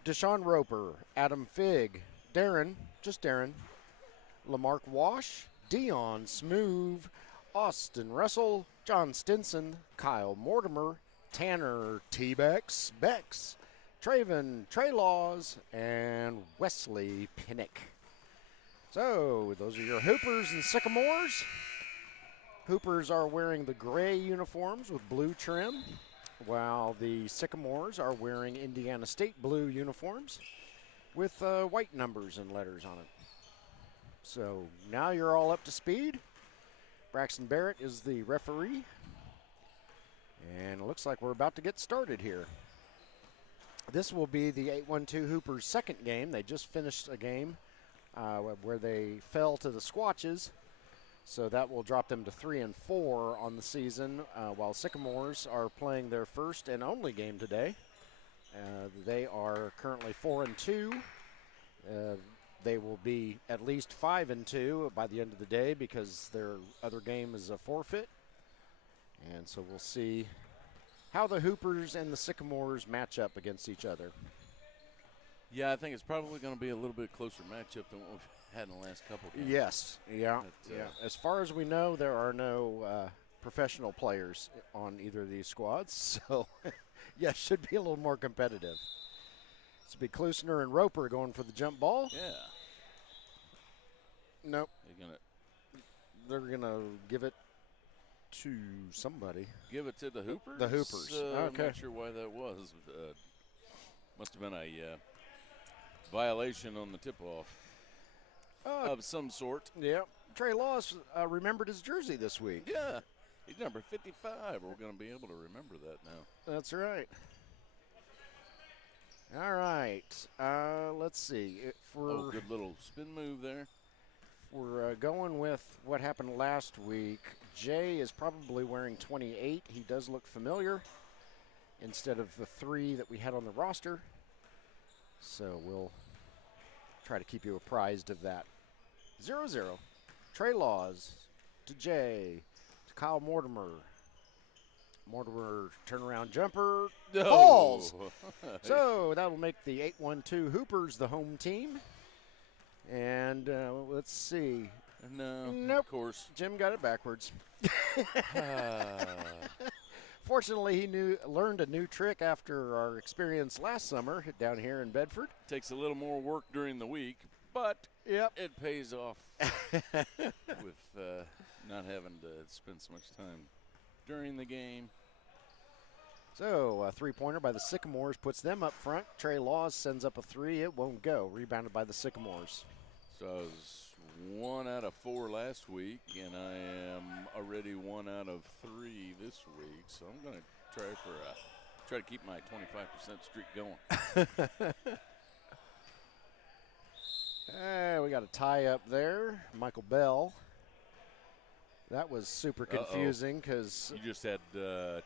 Deshaun Roper, Adam Figg, Darren, Lamarck Wash, Dion Smoove, Austin Russell, John Stinson, Kyle Mortimer, Tanner T-Bex, Traven Trelaws, and Wesley Pinnick. So those are your Hoopers and Sycamores. Hoopers are wearing the gray uniforms with blue trim, while the Sycamores are wearing Indiana State blue uniforms with white numbers and letters on it. So now you're all up to speed. Braxton Barrett is the referee. And it looks like we're about to get started here. This will be the 8-1-2 Hoopers' second game. They just finished a game where they fell to the Squatches. So that will drop them to 3-4 on the season, while Sycamores are playing their first and only game today. They are currently 4-2. They will be at least 5-2 by the end of the day because their other game is a forfeit. And so we'll see how the Hoopers and the Sycamores match up against each other. Yeah, I think it's probably going to be a little bit closer matchup than what we've had in the last couple games. Yes, yeah. But, As far as we know, there are no professional players on either of these squads. So, yeah, should be a little more competitive. This will be Klusner and Roper going for the jump ball. Yeah. Nope. They're going to give it to somebody. Give it to the Hoopers? The Hoopers. Okay. I'm not sure why that was. Must have been a violation on the tip-off of some sort. Yeah. Trey Laws remembered his jersey this week. Yeah. He's number 55. We're going to be able to remember that now. That's right. All right. Let's see. Good little spin move there. We're going with what happened last week. Jay is probably wearing 28. He does look familiar instead of the 3 that we had on the roster. So we'll try to keep you apprised of that. 0-0. Trey Laws to Jay to Kyle Mortimer. Mortimer turnaround jumper falls. So that'll make the 8-1-2 Hoopers the home team. And let's see. No, nope. Of course. Jim got it backwards. Fortunately, he learned a new trick after our experience last summer down here in Bedford. Takes a little more work during the week, but it pays off with not having to spend so much time during the game. So a three-pointer by the Sycamores puts them up front. Trey Laws sends up a 3. It won't go. Rebounded by the Sycamores. So I was 1 out of 4 last week, and I am already 1 out of 3 this week. So I'm going to try to keep my 25% streak going. We got a tie up there. Michael Bell. That was super confusing because you just had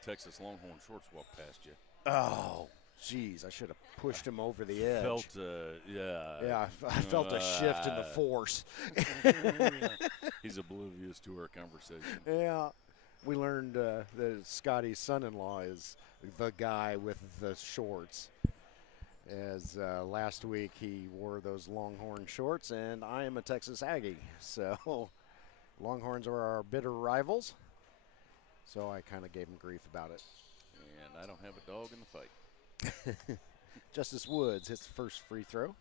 Texas Longhorn shorts walk past you. Oh, geez, I should have pushed him over the edge. Yeah, I felt a shift in the force. He's oblivious to our conversation. Yeah, we learned that Scotty's son-in-law is the guy with the shorts. As last week he wore those Longhorn shorts, and I am a Texas Aggie. So Longhorns are our bitter rivals. So I kind of gave him grief about it. And I don't have a dog in the fight. Justice Woods hits the first free throw.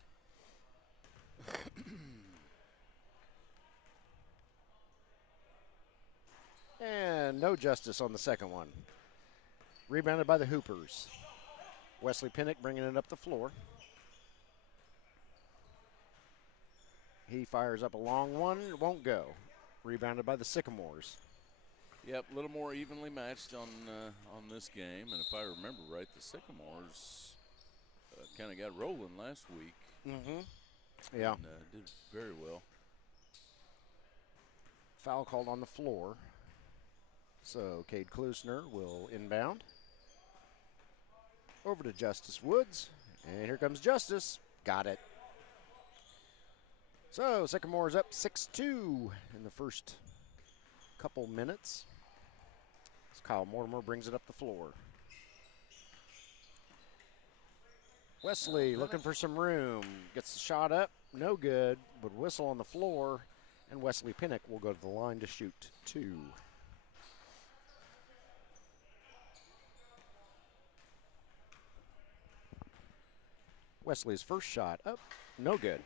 And no justice on the second one. Rebounded by the Hoopers. Wesley Pinnock bringing it up the floor. He fires up a long one. It won't go. Rebounded by the Sycamores. Yep, a little more evenly matched on this game. And if I remember right, the Sycamores kind of got rolling last week. Mm-hmm. Yeah. And did very well. Foul called on the floor. So Cade Klusner will inbound. Over to Justice Woods. And here comes Justice. Got it. So Sycamores up 6-2 in the first couple minutes. As Kyle Mortimer brings it up the floor. Wesley looking for some room. Gets the shot up. No good. But whistle on the floor. And Wesley Pinnock will go to the line to shoot 2. Wesley's first shot up. No good.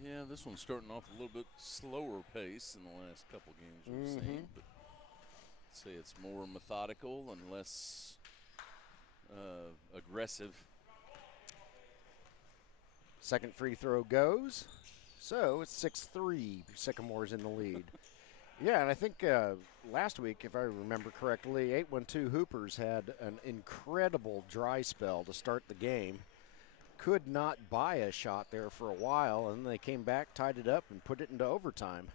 Yeah, this one's starting off a little bit slower pace in the last couple games we've seen, but I'd say it's more methodical and less aggressive. Second free throw goes. So it's 6-3. Sycamores in the lead. Yeah, and I think last week, if I remember correctly, 812 Hoopers had an incredible dry spell to start the game. Could not buy a shot there for a while, and they came back, tied it up, and put it into overtime.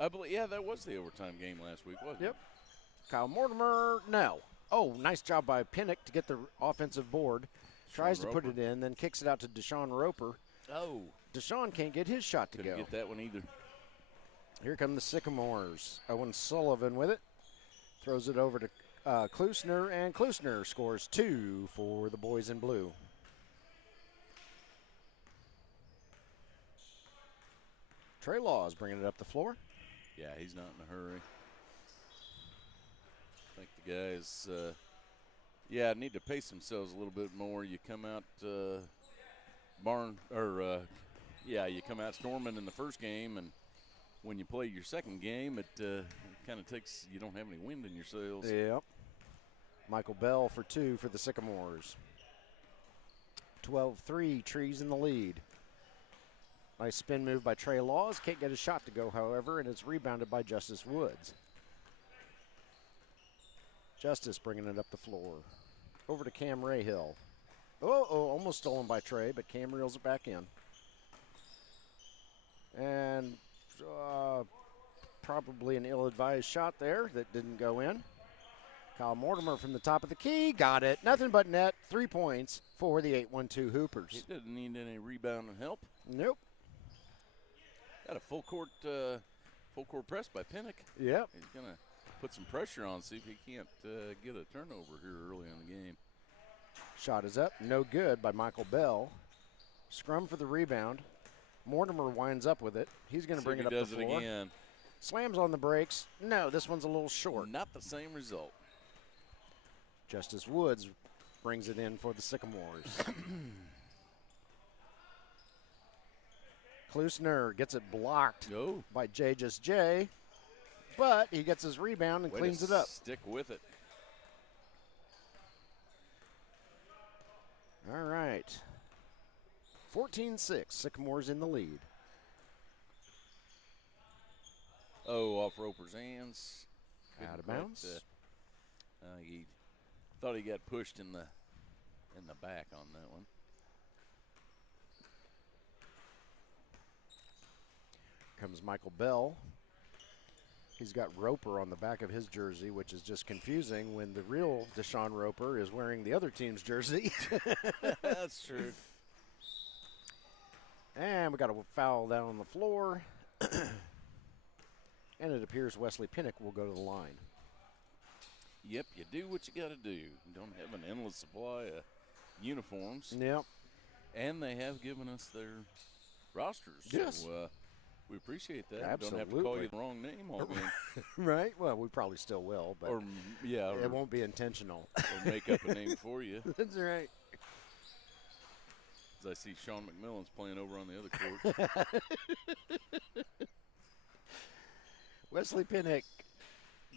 I believe, yeah, that was the overtime game last week, wasn't it? Kyle Mortimer, no. Oh, nice job by Pinnock to get the offensive board. Tries to put it in, then kicks it out to Deshaun Roper. Oh. Deshaun can't get his shot to go. Couldn't get that one either. Here come the Sycamores. Owen Sullivan with it. Throws it over to Klusner, and Klusner scores 2 for the boys in blue. Trey Laws bringing it up the floor. Yeah, he's not in a hurry. I think the guys, need to pace themselves a little bit more. You come out you come out storming in the first game, and when you play your second game, it kind of takes, you don't have any wind in your sails. Yep. Michael Bell for 2 for the Sycamores. 12-3, Trees in the lead. Nice spin move by Trey Laws. Can't get a shot to go, however, and it's rebounded by Justice Woods. Justice bringing it up the floor. Over to Cam Rahill. Almost stolen by Trey, but Cam reels it back in. And probably an ill-advised shot there that didn't go in. Kyle Mortimer from the top of the key. Got it. Nothing but net. 3 points for the 812 Hoopers. He didn't need any rebound and help. Nope. Got a full court press by Pinnock. Yep. He's going to put some pressure on, see if he can't get a turnover here early in the game. Shot is up. No good by Michael Bell. Scrum for the rebound. Mortimer winds up with it. He's going to bring it up the floor. Does it again. Slams on the brakes. No, this one's a little short. Not the same result. Justice Woods brings it in for the Sycamores. Klusner gets it blocked by Just J, but he gets his rebound and cleans it up. Stick with it. All right. 14-6, Sycamores in the lead. Oh, off Roper's hands. Out of bounds. He thought he got pushed in the back on that one. Comes Michael Bell. He's got Roper on the back of his jersey, which is just confusing when the real Deshaun Roper is wearing the other team's jersey. That's true. And we got a foul down on the floor. And it appears Wesley Pinnock will go to the line. Yep, you do what you got to do. You don't have an endless supply of uniforms. Yep. And they have given us their rosters. Yes. So we appreciate that. Absolutely. Don't have to call you the wrong name all game. Right? Well, we probably still will, but Or it won't be intentional. Or make up a name for you. That's right. As I see Sean McMillan's playing over on the other court. Wesley Pinnock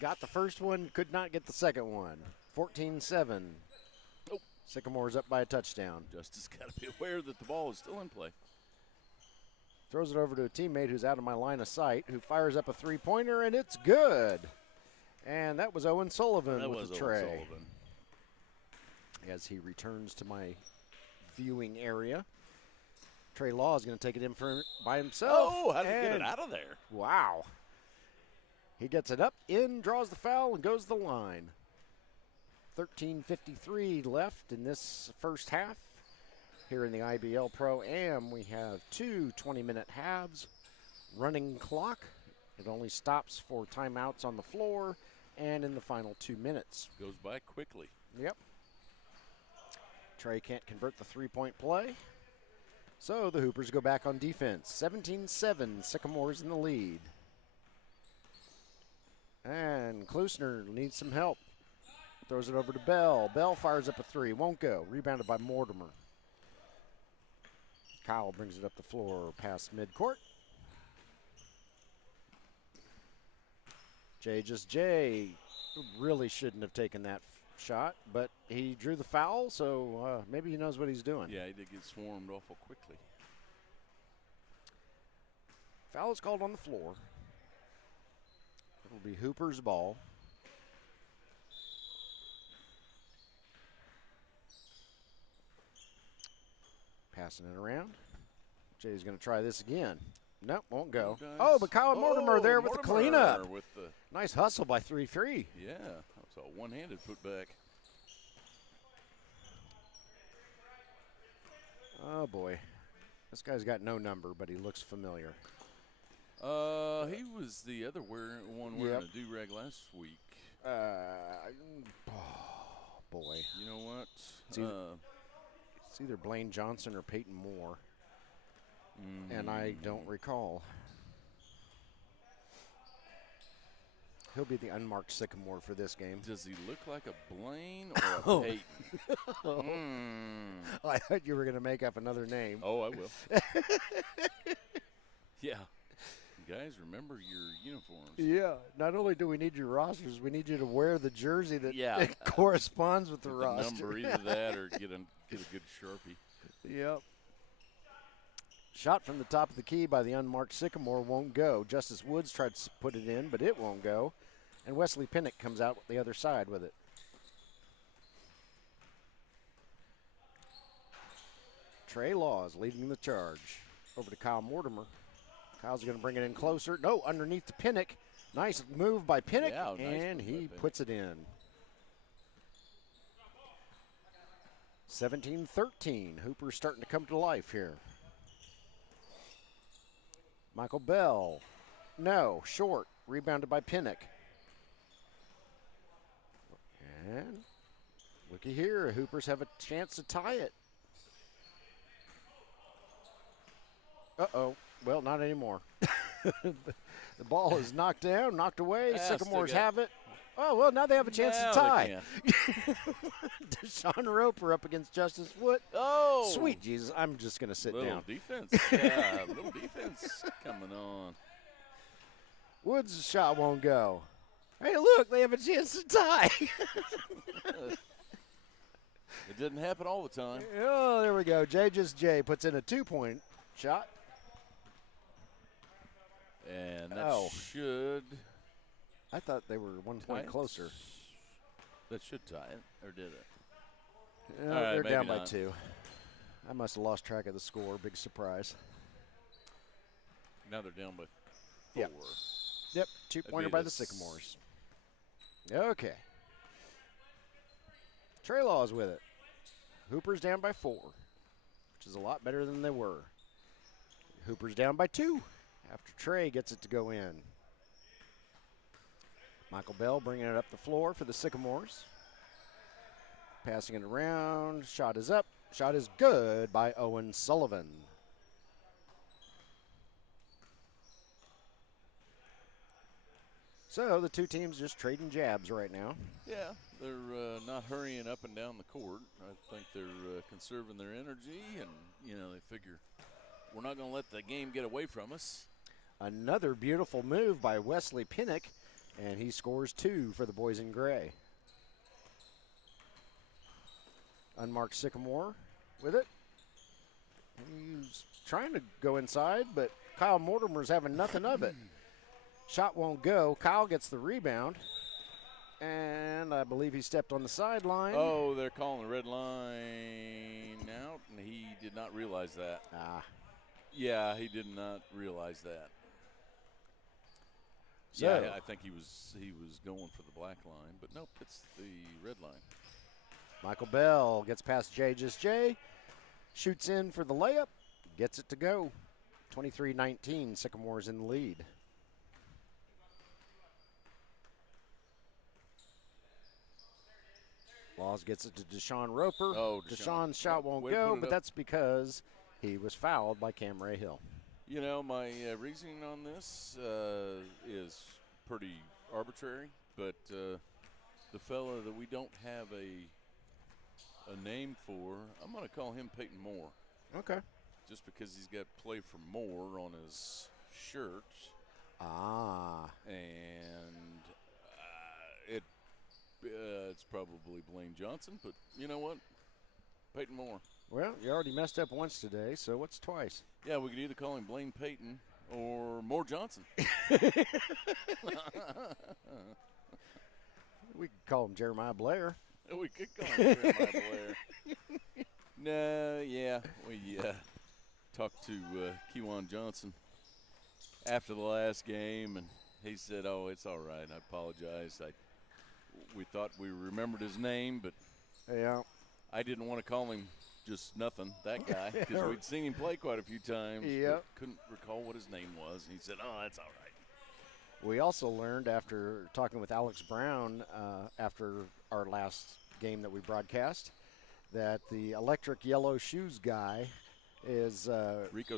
got the first one, could not get the second one. 14-7. Oh. Sycamores up by a touchdown. Justice got to be aware that the ball is still in play. Throws it over to a teammate who's out of my line of sight, who fires up a three-pointer, and it's good. And that was Owen Sullivan with the tray. Sullivan. As he returns to my viewing area. Trey Law is going to take it in by himself. Oh, how did he get it out of there? Wow. He gets it up, in, draws the foul, and goes to the line. 13:53 left in this first half. Here in the IBL ProAm, we have two 20-minute halves. Running clock. It only stops for timeouts on the floor and in the final 2 minutes. Goes by quickly. Yep. Trey can't convert the three-point play. So the Hoopers go back on defense. 17-7, Sycamores in the lead. And Klusner needs some help. Throws it over to Bell. Bell fires up a three. Won't go. Rebounded by Mortimer. Kyle brings it up the floor past midcourt. Jay really shouldn't have taken that shot, but he drew the foul, so maybe he knows what he's doing. Yeah, he did get swarmed awful quickly. Foul is called on the floor. It'll be Hooper's ball. Passing it around. Jay's going to try this again. Nope, won't go. Oh, but Kyle Mortimer there with the cleanup. With the nice hustle by 3-3. Yeah, that was a one-handed putback. Oh, boy. This guy's got no number, but he looks familiar. He was the other one wearing a do-rag last week. Oh, boy. You know what? It's either Blaine Johnson or Peyton Moore. And I don't recall. He'll be the unmarked Sycamore for this game. Does he look like a Blaine or a Peyton? I thought you were going to make up another name. Oh, I will. Yeah. You guys, remember your uniforms. Yeah. Not only do we need your rosters, we need you to wear the jersey that corresponds with the roster. Number, either that or get a good Sharpie. Yep. Shot from the top of the key by the unmarked Sycamore won't go. Justice Woods tried to put it in, but it won't go. And Wesley Pinnock comes out the other side with it. Trey Laws leading the charge. Over to Kyle Mortimer. Kyle's going to bring it in closer. No, underneath to Pinnock. Nice move by Pinnock, and he puts it in. 17-13. Hooper's starting to come to life here. Michael Bell. No, short. Rebounded by Pinnock. And looky here. Hoopers have a chance to tie it. Uh-oh. Well, not anymore. The ball is knocked down, knocked away. Sycamores have it. Oh, well, now they have a chance to tie. Deshaun Roper up against Justice Wood. Oh. Sweet Jesus. I'm just going to sit down. Defense. Yeah, little defense coming on. Woods' shot won't go. Hey, look, they have a chance to tie. It didn't happen all the time. Oh, there we go. Jay puts in a 2-point shot. And that should. I thought they were 1 point closer. That should tie it, or did it? No, they're down by 2. I must have lost track of the score. Big surprise. Now they're down by 4. Yep, 2-pointer by the Sycamores. Okay. Trey Laws with it. Hooper's down by 4, which is a lot better than they were. Hooper's down by 2 after Trey gets it to go in. Michael Bell bringing it up the floor for the Sycamores. Passing it around. Shot is up. Shot is good by Owen Sullivan. So the two teams just trading jabs right now. Yeah, they're not hurrying up and down the court. I think they're conserving their energy, and, they figure we're not going to let the game get away from us. Another beautiful move by Wesley Pinnock, and he scores 2 for the boys in gray. Unmarked Sycamore with it. He's trying to go inside, but Kyle Mortimer's having nothing of it. Shot won't go. Kyle gets the rebound, and I believe he stepped on the sideline. Oh, they're calling the red line out, and he did not realize that. Yeah, he did not realize that. So, yeah, I think he was going for the black line, but nope, it's the red line. Michael Bell gets past Jay, shoots in for the layup, gets it to go. 23-19, Sycamores in the lead. Laws gets it to Deshaun Roper. Oh, Deshaun's shot won't go, but that's because he was fouled by Cam Ray-Hill. My reasoning on this is pretty arbitrary, but the fella that we don't have a name for, I'm going to call him Peyton Moore. Okay. Just because he's got play for Moore on his shirt. And it's probably Blaine Johnson, but you know what? Peyton Moore. Well, you already messed up once today, so what's twice? Yeah, we could either call him Blaine Peyton or Moore Johnson. We could call him Jeremiah Blair. We could call him Jeremiah Blair. No, yeah, we talked to Kewan Johnson after the last game, and he said, "Oh, it's all right. I apologize. We thought we remembered his name, but yeah, I didn't want to call him just nothing, that guy, because we'd seen him play quite a few times. Yep. Couldn't recall what his name was. And he said, "Oh, that's all right." We also learned after talking with Alex Brown after our last game that we broadcast that the electric yellow shoes guy is Rico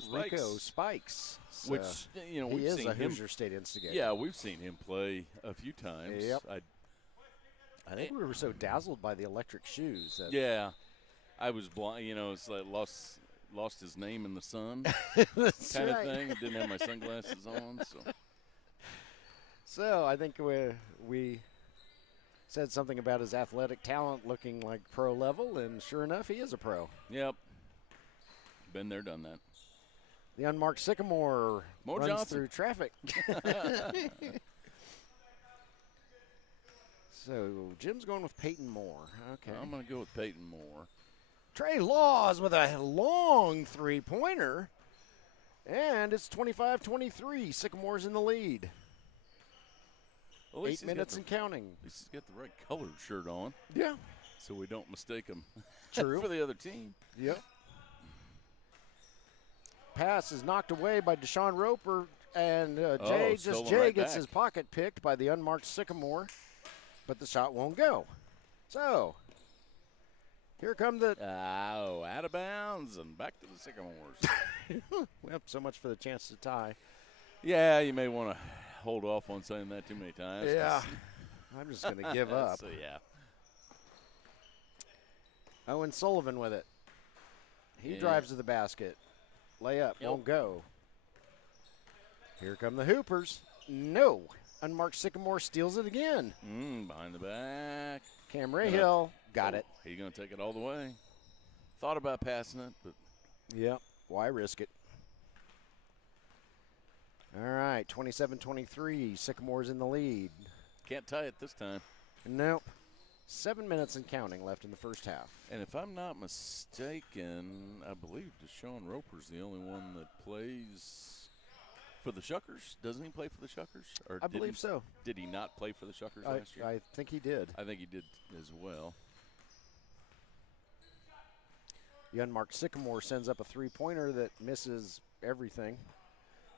Spikes. So which, we've he is seen a him. Hoosier State instigator. Yeah, we've seen him play a few times. Yep. I think we were so dazzled by the electric shoes. That yeah. I was blind, it's like lost his name in the sun kind of thing. I didn't have my sunglasses on, so. So I think we said something about his athletic talent looking like pro level, and sure enough, he is a pro. Yep. Been there, done that. The unmarked Sycamore runs Johnson through traffic. So Jim's going with Peyton Moore. Okay. I'm going to go with Peyton Moore. Trey Laws with a long three-pointer. And it's 25-23. Sycamores in the lead. Well, 8 minutes and counting. At least he's got the right colored shirt on. Yeah. So we don't mistake him True. for the other team. Yep. Pass is knocked away by Deshaun Roper. And Jay gets his pocket picked by the unmarked Sycamore. But the shot won't go. So, here come the... out of bounds and back to the Sycamores. Well, so much for the chance to tie. Yeah, you may want to hold off on saying that too many times. Yeah, I'm just going to give up. So, yeah. Owen Sullivan with it. He drives to the basket. Layup, won't go. Here come the Hoopers. No. Unmarked Sycamore steals it again. Behind the back. Cam Ray-Hill got it. He's going to take it all the way. Thought about passing it, but. Yep. Why risk it? All right. 27-23. Sycamore's in the lead. Can't tie it this time. Nope. 7 minutes and counting left in the first half. And if I'm not mistaken, I believe Deshaun Roper's the only one that plays for the Shuckers. Doesn't he play for the Shuckers? Or I believe so. Did he not play for the Shuckers last year? I think he did. I think he did as well. The unmarked Sycamore sends up a three-pointer that misses everything.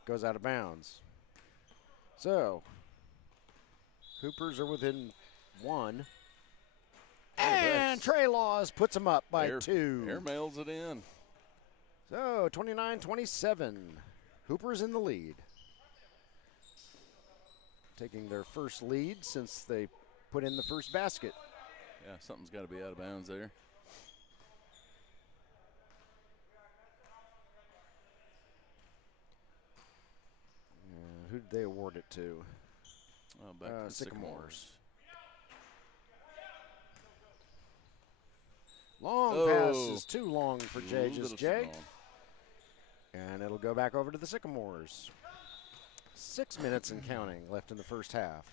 Goes out of bounds. So, Hoopers are within 1. Oh, And Trey Laws puts them up by 2. Air mails it in. So 29-27. Hoopers in the lead. Taking their first lead since they put in the first basket. Yeah, something's got to be out of bounds there. Who did they award it to? Back to Sycamores. Long pass is too long for J. And it'll go back over to the Sycamores. 6 minutes and counting left in the first half.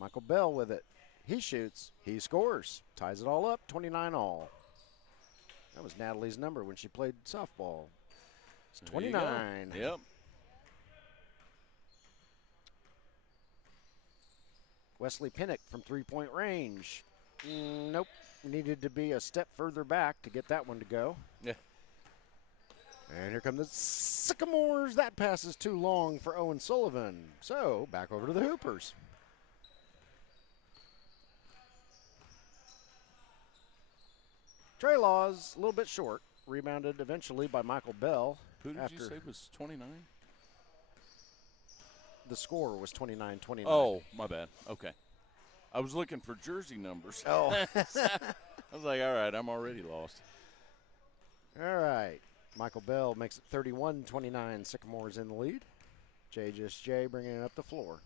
Michael Bell with it. He shoots. He scores. Ties it all up, 29 all. That was Natalie's number when she played softball. It's 29. Yep. Wesley Pinnock from three-point range. Nope. Needed to be a step further back to get that one to go. Yeah. And here come the Sycamores. That pass is too long for Owen Sullivan. So back over to the Hoopers. Trey Laws, a little bit short. Rebounded eventually by Michael Bell. Who did you say was 29? The score was 29-29. Oh, my bad. Okay. I was looking for jersey numbers. Oh. I was like, all right, I'm already lost. All right. Michael Bell makes it 31-29. Sycamores in the lead. J bringing it up the floor.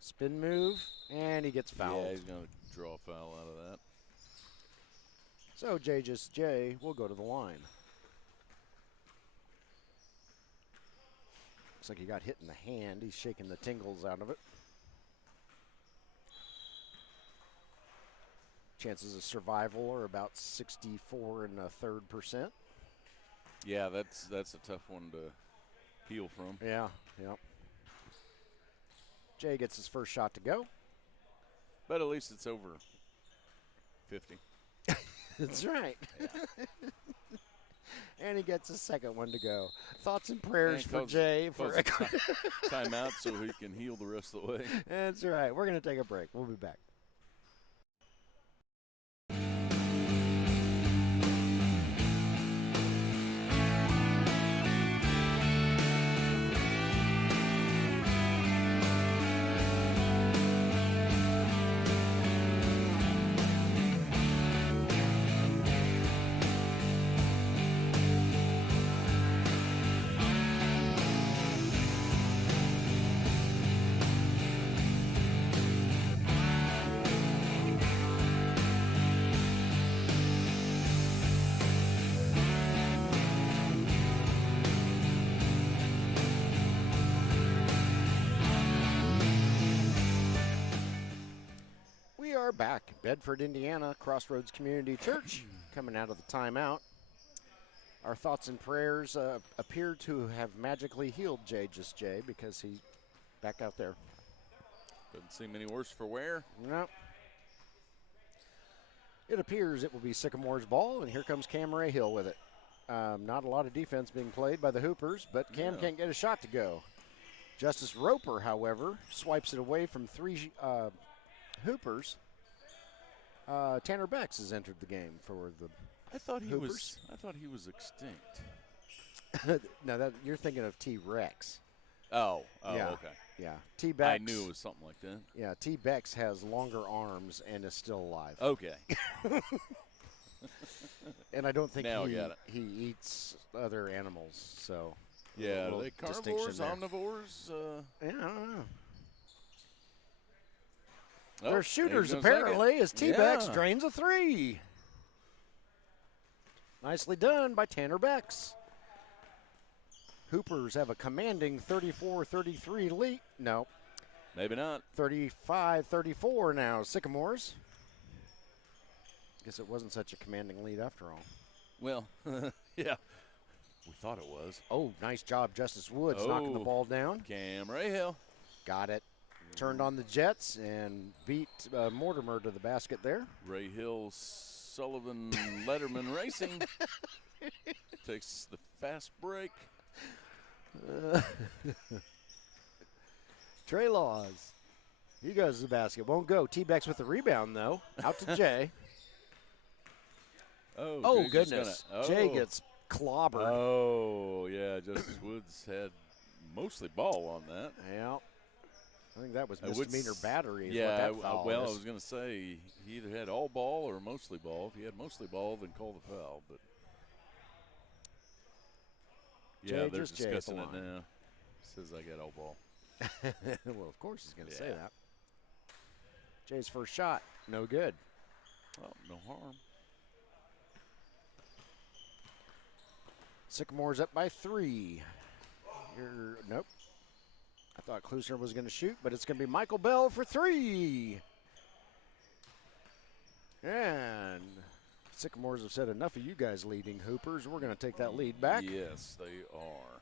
Spin move, and he gets fouled. Yeah, he's going to draw a foul out of that. So J will go to the line. Looks like he got hit in the hand. He's shaking the tingles out of it. Chances of survival are about 64.33%. Yeah, that's a tough one to heal from. Yeah, yep. Jay gets his first shot to go. But at least it's over 50. That's right. Yeah. And he gets a second one to go. Thoughts and prayers and for Jay. Timeout so he can heal the rest of the way. That's right. We're going to take a break. We'll be back. Are back. Bedford, Indiana, Crossroads Community Church, coming out of the timeout. Our thoughts and prayers appear to have magically healed Jay because he's back out there. Doesn't seem any worse for wear. No. It appears it will be Sycamore's ball, and here comes Cam Hill with it. Not a lot of defense being played by the Hoopers, but Cam can't get a shot to go. Justice Roper, however, swipes it away from 3 Hoopers. Tanner Becks has entered the game for the Hoopers. I thought he was extinct. No, you're thinking of T-Rex. Oh, yeah. Okay. Yeah, T. Becks. I knew it was something like that. Yeah, T. Becks has longer arms and is still alive. Okay. And I don't think now he eats other animals. So yeah, are they carnivores, omnivores? Yeah, I don't know. Oh, they're shooters apparently as T-Becks drains a 3. Nicely done by Tanner Becks. Hoopers have a commanding 34-33 lead. No. Maybe not. 35-34 now, Sycamores. Guess it wasn't such a commanding lead after all. Well, yeah, we thought it was. Oh, nice job, Justice Woods knocking the ball down. Cam Hill. Got it. Turned on the Jets and beat Mortimer to the basket there. Ray Hill, Sullivan, Letterman Racing takes the fast break. Trey Laws. He goes to the basket. Won't go. T-Bex with the rebound, though. Out to Jay. Oh, goodness. Jay gets clobbered. Oh, yeah. Justice Woods had mostly ball on that. Yeah. I think that was misdemeanor battery. Yeah, what that foul well, is. I was going to say he either had all ball or mostly ball. If he had mostly ball, then call the foul. But yeah, Jay, they're just Jay at discussing the it line. now. Says I got all ball. Well, of course he's going to say that. Jay's first shot, no good. Well, no harm. Sycamores up by 3. Nope. I thought Klusner was going to shoot, but it's going to be Michael Bell for 3. And Sycamores have said enough of you guys leading hoopers. We're going to take that lead back. Yes, they are.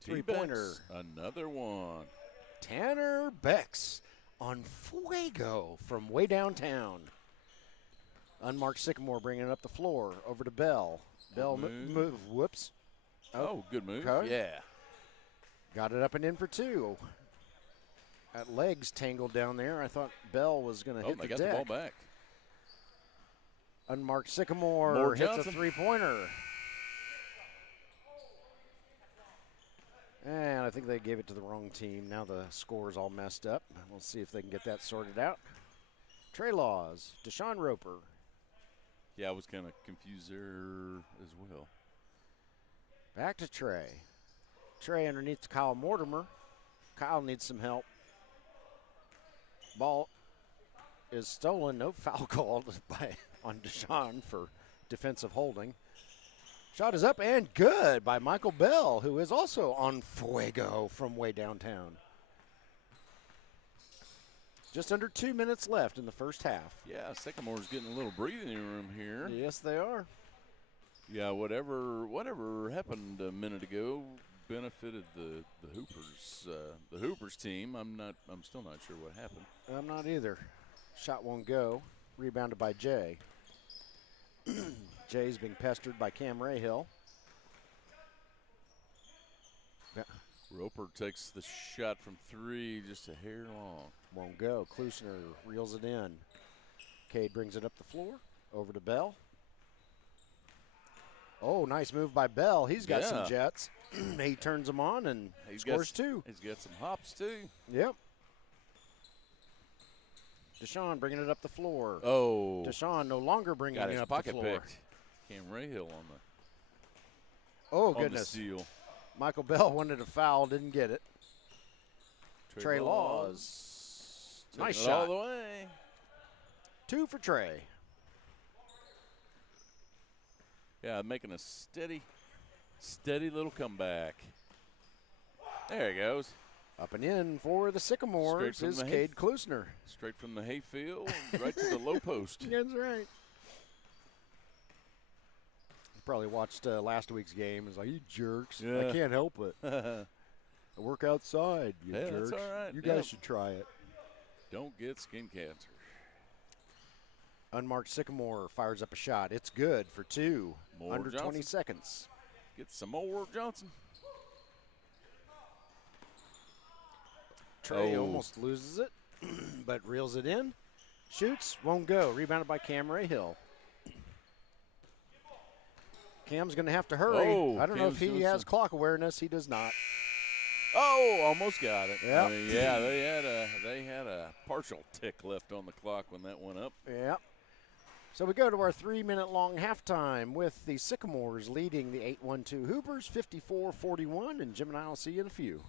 Three-pointer. Another one. Tanner Becks on Fuego from way downtown. Unmarked Sycamore bringing it up the floor. Over to Bell. Bell move. Whoops. Oh, good move. Okay. Yeah. Got it up and in for 2. That leg's tangled down there. I thought Bell was going to hit the deck. They got the ball back. Unmarked Sycamore hits Johnson. a three-pointer. And I think they gave it to the wrong team. Now the score's all messed up. We'll see if they can get that sorted out. Trey Laws, Deshaun Roper. Yeah, I was kind of confused there as well. Back to Trey. Trey underneath to Kyle Mortimer. Kyle needs some help. Ball is stolen. No foul called on Deshaun for defensive holding. Shot is up and good by Michael Bell, who is also on Fuego from way downtown. Just under 2 minutes left in the first half. Yeah, Sycamore's getting a little breathing room here. Yes, they are. Yeah, whatever happened a minute ago benefited the Hoopers. The Hoopers team. I'm still not sure what happened. I'm not either. Shot won't go. Rebounded by Jay. Jay's being pestered by Cam Rahill. Roper takes the shot from 3, just a hair long. Won't go. Klusner reels it in. Cade brings it up the floor. Over to Bell. Oh, nice move by Bell. He's got some jets. He turns them on and scores 2. He's got some hops, too. Yep. Deshaun bringing it up the floor. Oh. Deshaun no longer bringing it up the floor. Picked. Cam Rahill on the Oh, goodness. On the steal. Michael Bell wanted a foul, didn't get it. Trey Laws. Nice shot. All the way. 2 for Trey. Yeah, making a steady little comeback. There he goes. Up and in for the Sycamores is Cade Klusner. Straight from the hayfield, right to the low post. That's right. You probably watched last week's game. It's like, you jerks. Yeah. I can't help it. I work outside, you jerks. That's all right. You guys should try it. Don't get skin cancer. Unmarked Sycamore fires up a shot. It's good for 2. Under Johnson. 20 seconds. Get some more Johnson. Trey almost loses it, but reels it in. Shoots, won't go. Rebounded by Cam Rahill. Cam's going to have to hurry. I don't know if he has clock awareness. He does not. Oh, almost got it. Yep. I mean, yeah, they had a partial tick left on the clock when that went up. Yeah. So we go to our 3-minute-long halftime with the Sycamores leading the 8-1-2 Hoopers 54-41, and Jim and I will see you in a few.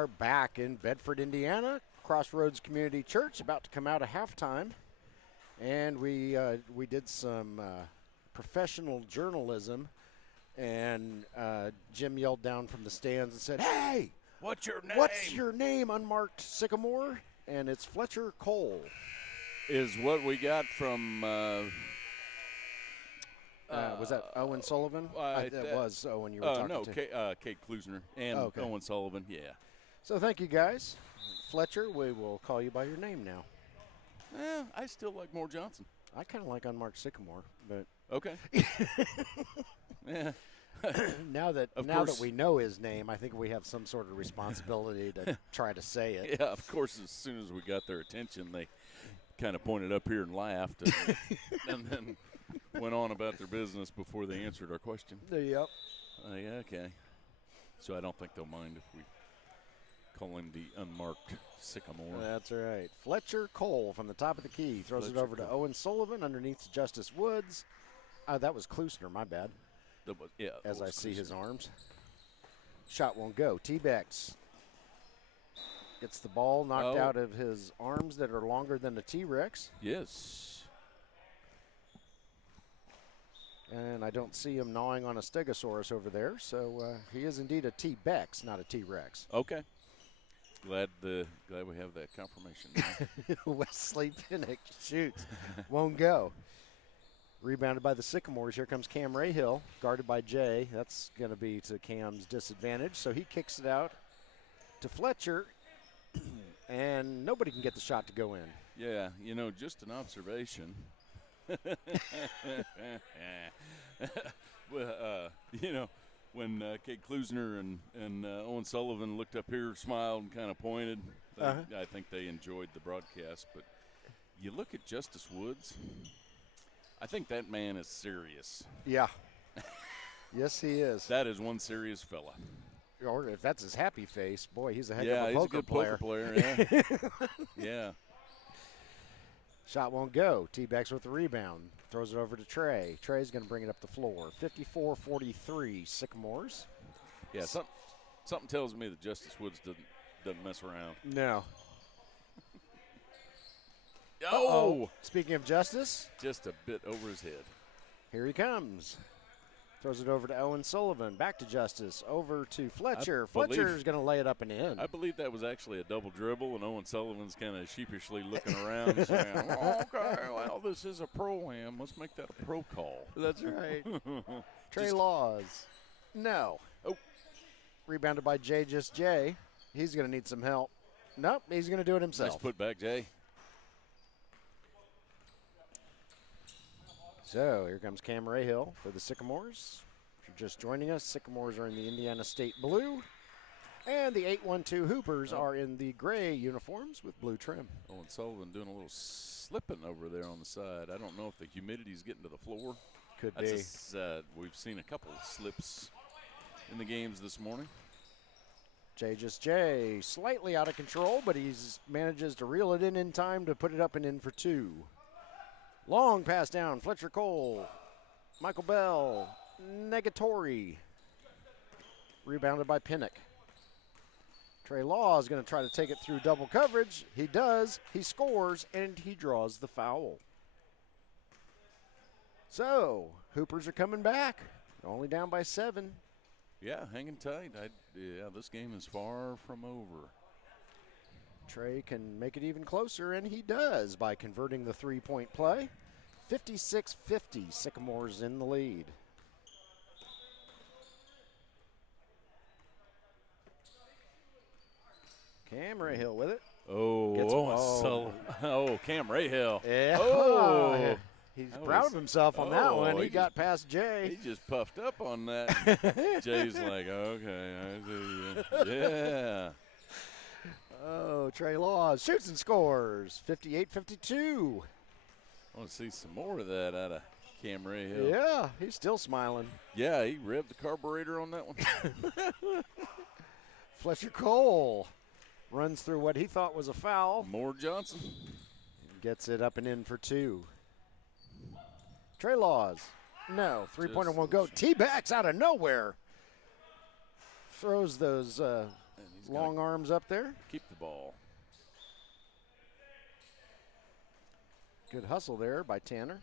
are back in Bedford, Indiana, Crossroads Community Church, about to come out of halftime. And we did some professional journalism, and Jim yelled down from the stands and said, "Hey, What's your name? what's your name, unmarked Sycamore?" And it's Fletcher Cole. Is what we got from Was that Owen Sullivan? That was Owen you were talking no, to. Kate Klusner and Okay. Owen Sullivan, yeah. So thank you, guys. Fletcher, we will call you by your name now. I still like Moore Johnson. I kind of like unmarked Sycamore, but Okay. Yeah. now that course. we know his name, I think we have some sort of responsibility to try to say it. Yeah, of course, as soon as we got their attention, they kind of pointed up here and laughed and then went on about their business before they answered our question. Yep. Yeah, okay. So I don't think they'll mind if we call him the unmarked Sycamore. That's right. Fletcher Cole from the top of the key throws it over to Owen Sullivan underneath Justice Woods. That was Klusner, my bad. Yeah. As I see his arms. Shot won't go. T-Bex gets the ball knocked out of his arms that are longer than a T-Rex. Yes. And I don't see him gnawing on a Stegosaurus over there, so he is indeed a T-Bex, not a T-Rex. Okay. Glad we have that confirmation now. Wesley Pinnock shoots. Won't go. Rebounded by the Sycamores. Here comes Cam Rahill, guarded by Jay. That's going to be to Cam's disadvantage. So he kicks it out to Fletcher, and nobody can get the shot to go in. Yeah, just an observation. Well, when Kate Klusner and Owen Sullivan looked up here, smiled, and kind of pointed, I think they enjoyed the broadcast. But you look at Justice Woods, I think that man is serious. Yeah. Yes, he is. That is one serious fella. Or if that's his happy face, boy, he's a heck Yeah, of a he's poker a good player. poker player, yeah. Yeah. Shot won't go. T-Bex with the rebound. Throws it over to Trey. Trey's going to bring it up the floor. 54-43, Sycamores. Yeah, something tells me that Justice Woods doesn't mess around. No. Oh! Speaking of Justice, Just a bit over his head. here he comes. Throws it over to Owen Sullivan. Back to Justice. Over to Fletcher. Fletcher's going to lay it up and in. I believe that was actually a double dribble, and Owen Sullivan's kind of sheepishly looking around and saying, okay, well, this is a pro-am. Let's make that a pro call. That's right. Trey Laws. No. Oh. Rebounded by Jay. He's going to need some help. Nope, he's going to do it himself. Nice put back, Jay. So here comes Cam Rahill for the Sycamores. If you're just joining us, Sycamores are in the Indiana State blue. And the 8-1-2 Hoopers are in the gray uniforms with blue trim. Owen Sullivan doing a little slipping over there on the side. I don't know if the humidity's getting to the floor. Could be. We've seen a couple of slips in the games this morning. Jay, slightly out of control, but he manages to reel it in time to put it up and in for two. Long pass down, Fletcher Cole, Michael Bell, Negatori. Rebounded by Pinnock. Trey Law is going to try to take it through double coverage. He does, he scores, and he draws the foul. So, Hoopers are coming back. Only down by 7. Yeah, hanging tight. This game is far from over. Trey can make it even closer, and he does by converting the three-point play. 56-50, Sycamores in the lead. Cam Rahill with it. Cam Rahill. Yeah. Oh. He's proud of himself on that one. He got past Jay. He just puffed up on that. Jay's like, okay, I see you. Yeah. Oh, Trey Laws shoots and scores. 58-52. I want to see some more of that out of Cam Rahill. Yeah, he's still smiling. Yeah, he revved the carburetor on that one. Fletcher Cole runs through what he thought was a foul. Moore Johnson. Gets it up and in for two. Trey Laws. No, three-pointer won't go. T-Backs out of nowhere. Throws those long arms up there. Keep the ball. Good hustle there by Tanner.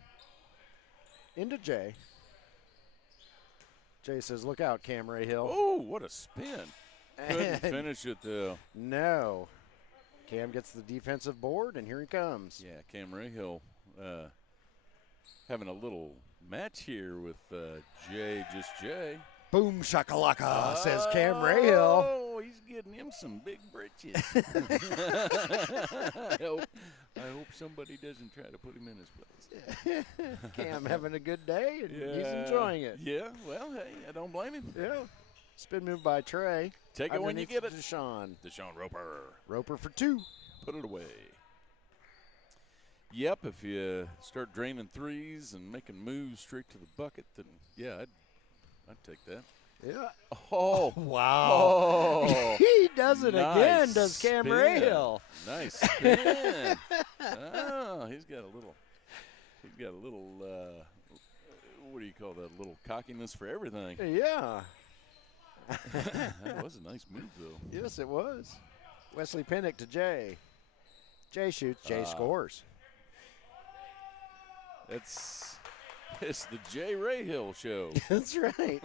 Into Jay. Jay says, look out, Cam Rahill. Oh, what a spin. Couldn't finish it, though. No. Cam gets the defensive board, and here he comes. Yeah, Cam Rahill having a little match here with Jay, just Jay. Boom shakalaka, says Cam Rahill. Oh, he's getting him some big britches. I hope somebody doesn't try to put him in his place. Cam having a good day, and he's enjoying it. Yeah, well, hey, I don't blame him. Yeah. Spin move by Trey. Take it when you get it. Deshaun. Deshaun Roper. Roper for 2. Put it away. Yep, if you start draining threes and making moves straight to the bucket, then, yeah, I'd take that. Yeah. Oh, wow. Oh. He does it Nice again, does Cam spin. Rahill. Nice spin. Oh, he's got a little, what do you call that, a little cockiness for everything. Yeah. That was a nice move, though. Yes, it was. Wesley Pinnock to Jay. Jay shoots, Jay scores. It's the Jay Rahill show. That's right.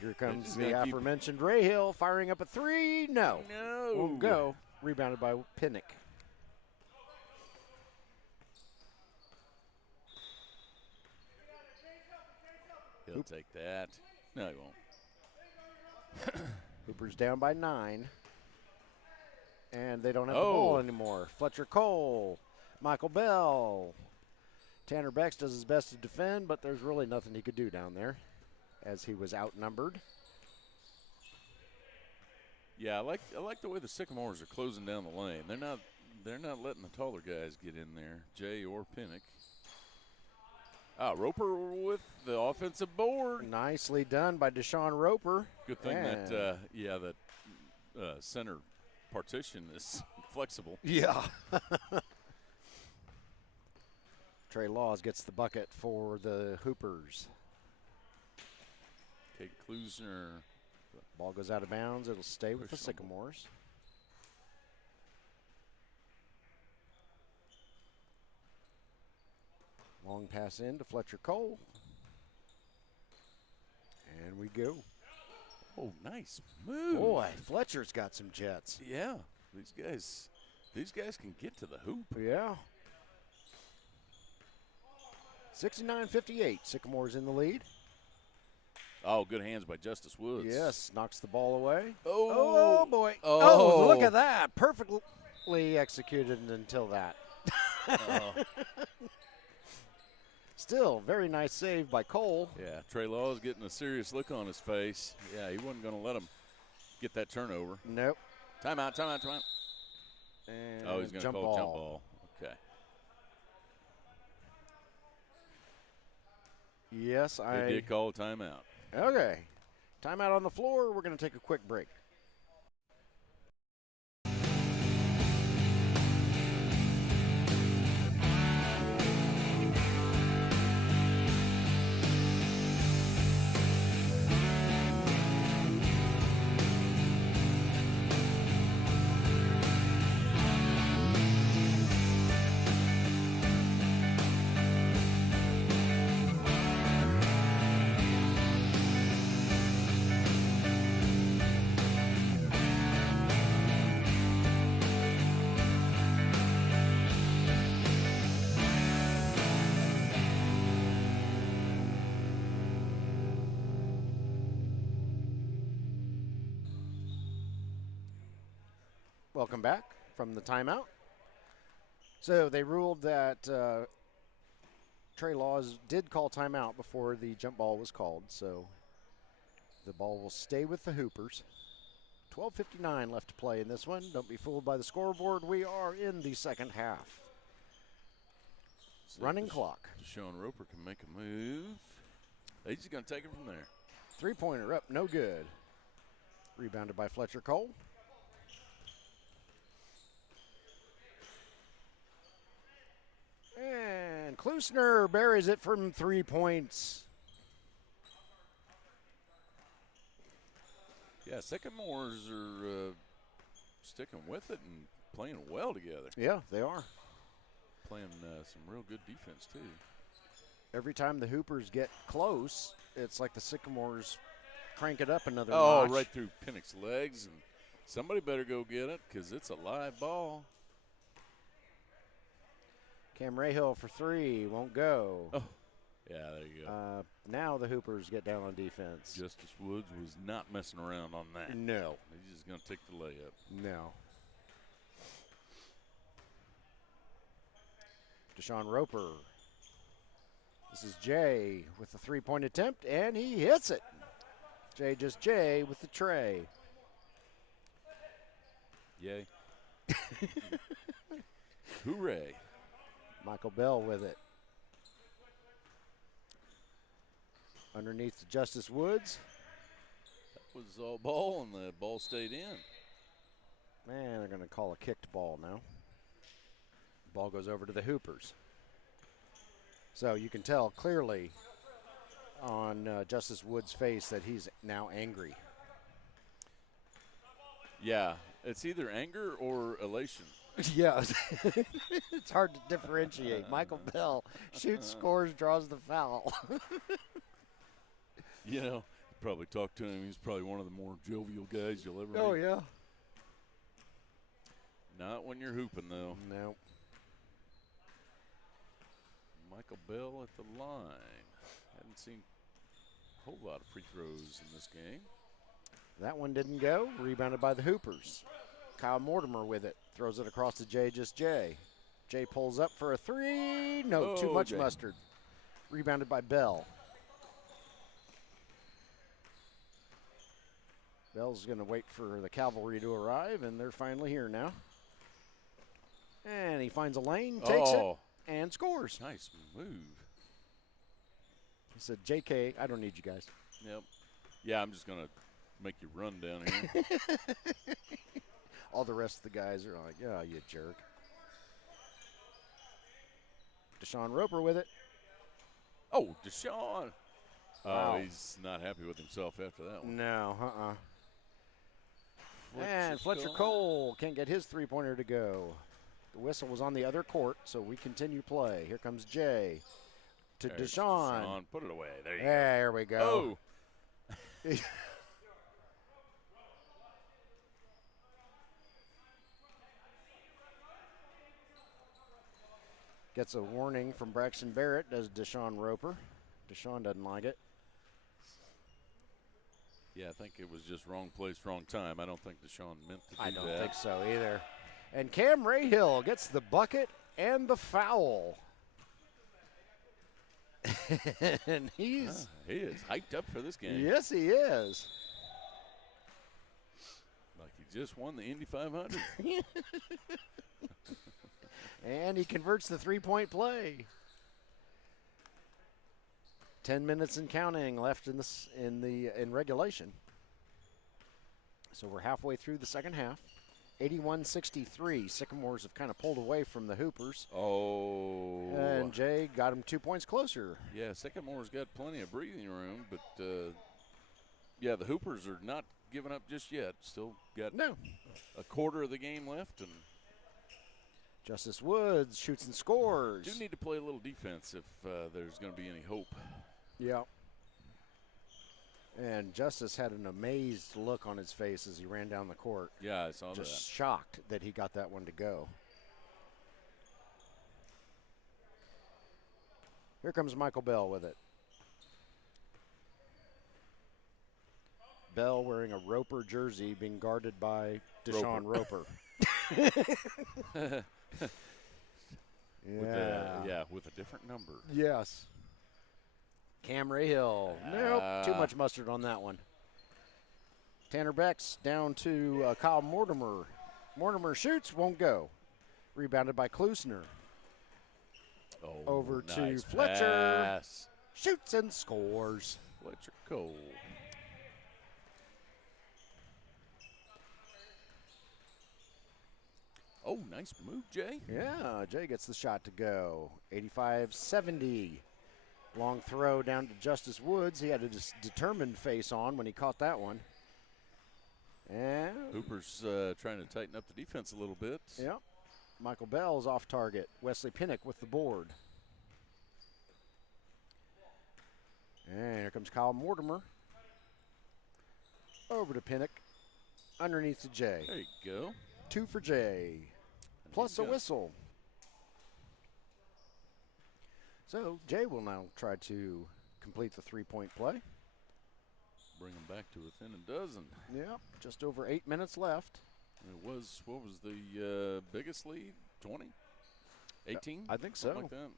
Here comes the aforementioned Rahill firing up a 3. No. Won't go. Rebounded by Pinnock. He'll take that. No, he won't. Hooper's down by 9. And they don't have the ball anymore. Fletcher Cole, Michael Bell. Tanner Bex does his best to defend, but there's really nothing he could do down there as he was outnumbered. Yeah, I like the way the Sycamores are closing down the lane. They're not letting the taller guys get in there, Jay or Pinnock. Roper with the offensive board. Nicely done by Deshaun Roper. Good thing that center partition is flexible. Yeah. Trey Laws gets the bucket for the Hoopers. Kate Klusner. Ball goes out of bounds. It'll stay with the Sycamores. Long pass in to Fletcher Cole. And we go. Oh, nice move. Boy, Fletcher's got some jets. Yeah, these guys can get to the hoop. Yeah. 69-58, Sycamores in the lead. Oh, good hands by Justice Woods. Yes, knocks the ball away. Oh, boy. Oh, look at that. Perfectly executed until that. Still, very nice save by Cole. Yeah, Trey Laws getting a serious look on his face. Yeah, he wasn't going to let him get that turnover. Nope. Timeout. And he's going to call jump ball. Okay. Yes, They did call a timeout. Okay. Timeout on the floor. We're going to take a quick break. Welcome back from the timeout. So they ruled that Trey Laws did call timeout before the jump ball was called, so the ball will stay with the Hoopers. 12:59 left to play in this one. Don't be fooled by the scoreboard. We are in the second half. Running clock. Deshaun Roper can make a move. He's just going to take it from there. Three-pointer up, no good. Rebounded by Fletcher Cole. And Klusner buries it from 3 points. Yeah, Sycamores are sticking with it and playing well together. Yeah, they are. Playing some real good defense, too. Every time the Hoopers get close, it's like the Sycamores crank it up another Oh, notch. right through Pinnock's legs, and somebody better go get it because it's a live ball. Cam Rahill for three, won't go. Oh, yeah, there you go. Now the Hoopers get down on defense. Justice Woods was not messing around on that. No. He's just going to take the layup. No. Deshaun Roper. This is Jay with the three-point attempt, and he hits it. Jay with the tray. Yay. Hooray. Michael Bell with it. Underneath to Justice Woods. That was all ball, and the ball stayed in. Man, they're going to call a kicked ball now. Ball goes over to the Hoopers. So you can tell clearly on Justice Woods' face that he's now angry. Yeah, it's either anger or elation. Yeah, it's hard to differentiate. Michael Bell shoots, scores, draws the foul. You know, you probably talked to him. He's probably one of the more jovial guys you'll ever meet. Oh, yeah. Not when you're hooping, though. No. Michael Bell at the line. Hadn't seen a whole lot of free throws in this game. That one didn't go. Rebounded by the Hoopers. Kyle Mortimer with it. Throws it across to Jay. Jay pulls up for a three. No, too much mustard. Rebounded by Bell. Bell's going to wait for the cavalry to arrive, and they're finally here now. And he finds a lane, takes it, and scores. Nice move. He said, JK, I don't need you guys. Yep. Yeah, I'm just going to make you run down here. All the rest of the guys are like, yeah, you jerk. Deshaun Roper with it. Oh, Deshaun. Wow. Oh, he's not happy with himself after that one. No, And Fletcher Cole can't get his three-pointer to go. The whistle was on the other court, so we continue play. Here comes Jay to Deshaun. Put it away. There you go. There we go. Oh. Gets a warning from Braxton Barrett, does Deshaun Roper. Deshaun doesn't like it. Yeah, I think it was just wrong place, wrong time. I don't think Deshaun meant to do that. I don't think so either. And Cam Rahill gets the bucket and the foul. And he is hyped up for this game. Yes, he is. Like he just won the Indy 500. And he converts the three-point play. 10 minutes and counting left in regulation. So we're halfway through the second half. 81-63. Sycamores have kind of pulled away from the Hoopers. Oh. And Jay got him 2 points closer. Yeah, Sycamores got plenty of breathing room, but yeah, the Hoopers are not giving up just yet. Still got a quarter of the game left, and Justice Woods shoots and scores. Do need to play a little defense if there's going to be any hope. Yeah. And Justice had an amazed look on his face as he ran down the court. Yeah, I saw that. Just shocked that he got that one to go. Here comes Michael Bell with it. Bell wearing a Roper jersey being guarded by Deshaun Roper. With a different number. Yes. Cam Rahill. Nope, too much mustard on that one. Tanner Becks down to Kyle Mortimer. Mortimer shoots, won't go. Rebounded by Klusner. Over to Fletcher. Pass. Shoots and scores. Fletcher Cole. Oh, nice move, Jay. Yeah, Jay gets the shot to go. 85-70. Long throw down to Justice Woods. He had a determined face on when he caught that one. And Hooper's trying to tighten up the defense a little bit. yeah, Michael Bell's off target. Wesley Pinnock with the board. And here comes Kyle Mortimer. Over to Pinnock. Underneath to Jay. There you go. 2 for Jay. Plus a whistle. So Jay will now try to complete the 3-point play. Bring them back to within a dozen. Yeah, just over 8 minutes left. It was, what was the biggest lead? 20? 18? I think so. Something like that.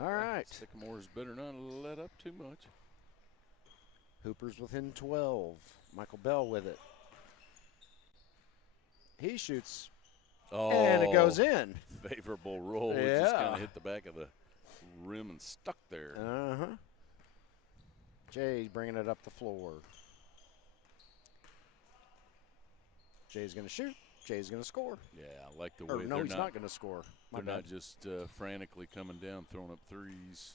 All right. Sycamores better not let up too much. Hooper's within 12. Michael Bell with it. He shoots, and it goes in. Favorable roll. Yeah. It just kind of hit the back of the rim and stuck there. Uh-huh. Jay's bringing it up the floor. Jay's going to shoot. Jay's going to score. Yeah, I like the Or way no, they're he's not going to score. My They're not bad. just frantically coming down, throwing up threes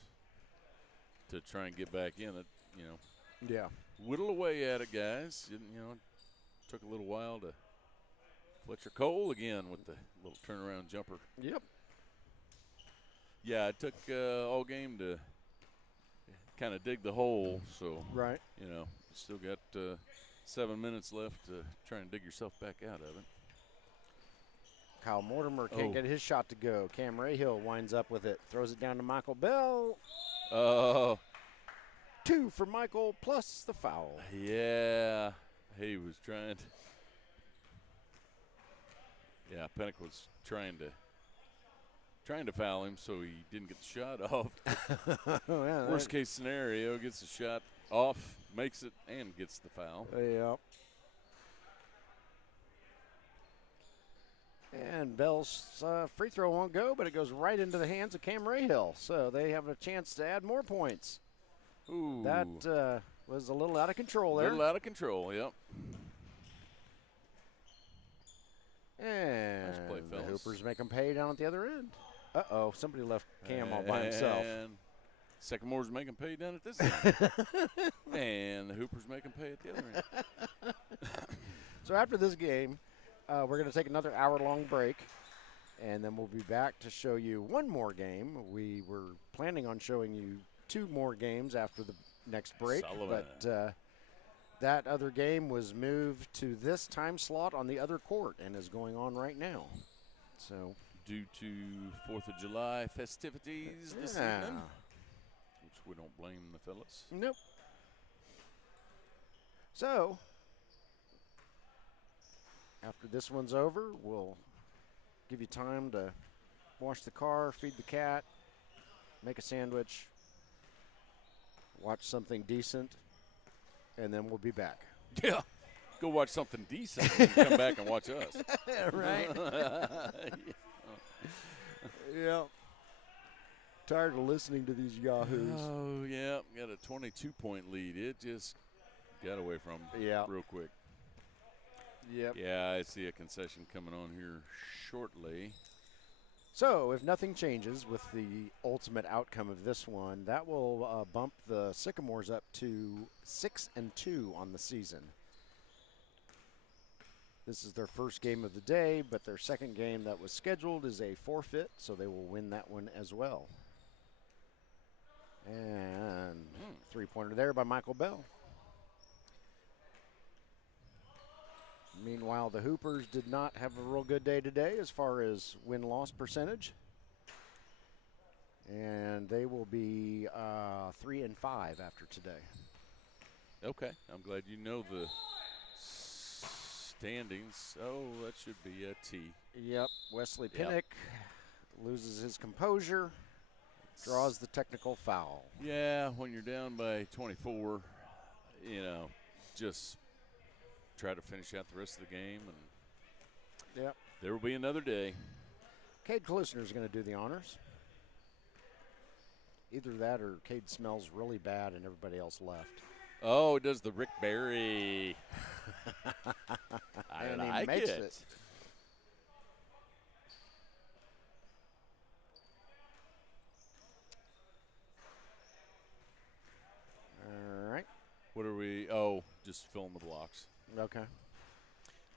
to try and get back in it. You know, Yeah. whittle away at it, guys. You know, took a little while to Fletcher Cole again with the little turnaround jumper. Yep. Yeah, it took all game to kind of dig the hole. So, Right. you know, you still got 7 minutes left to try and dig yourself back out of it. Kyle Mortimer can't get his shot to go. Cam Rahill winds up with it. Throws it down to Michael Bell. Oh. 2 for Michael plus the foul. Yeah, he was trying to. Yeah, Pinnock was trying to foul him so he didn't get the shot off. Yeah, Worst case scenario, gets the shot off, makes it, and gets the foul. Yep. And Bell's free throw won't go, but it goes right into the hands of Cam Rahill. So they have a chance to add more points. Ooh. That was a little out of control there. A little out of control, yep. And Nice play, the fellas. Hoopers make him pay down at the other end. Uh-oh, somebody left Cam all by himself. And Sycamores make him pay down at this end. And the Hoopers make him pay at the other end. So after this game, we're going to take another hour-long break, and then we'll be back to show you one more game. We were planning on showing you 2 more games after the next break, Sullivan. but that other game was moved to this time slot on the other court and is going on right now. So Due to 4th of July festivities this yeah. evening, which we don't blame the fellas. Nope. So after this one's over, we'll give you time to wash the car, feed the cat, make a sandwich, watch something decent, and then we'll be back. Yeah. Go watch something decent and come back and watch us. Right? Yeah. Tired of listening to these yahoos. Oh, yeah. Got a 22-point lead. It just got away from 'em Yeah. real quick. Yep. Yeah, I see a concession coming on here shortly. So if nothing changes with the ultimate outcome of this one, that will bump the Sycamores up to 6-2 on the season. This is their first game of the day, but their second game that was scheduled is a forfeit, so they will win that one as well. And three-pointer there by Michael Bell. Meanwhile, the Hoopers did not have a real good day today as far as win-loss percentage. And they will be 3-5 after today. Okay. I'm glad you know the standings. Oh, that should be a T. Yep. Wesley Pinnock loses his composure, draws the technical foul. Yeah, when you're down by 24, you know, just try to finish out the rest of the game, and Yep. there will be another day. Cade Klusner is going to do the honors. Either that or Cade smells really bad and everybody else left. Oh, it does the Rick Barry. I And he like makes it. it. All right. What are we? Oh, just filling the blocks. Okay.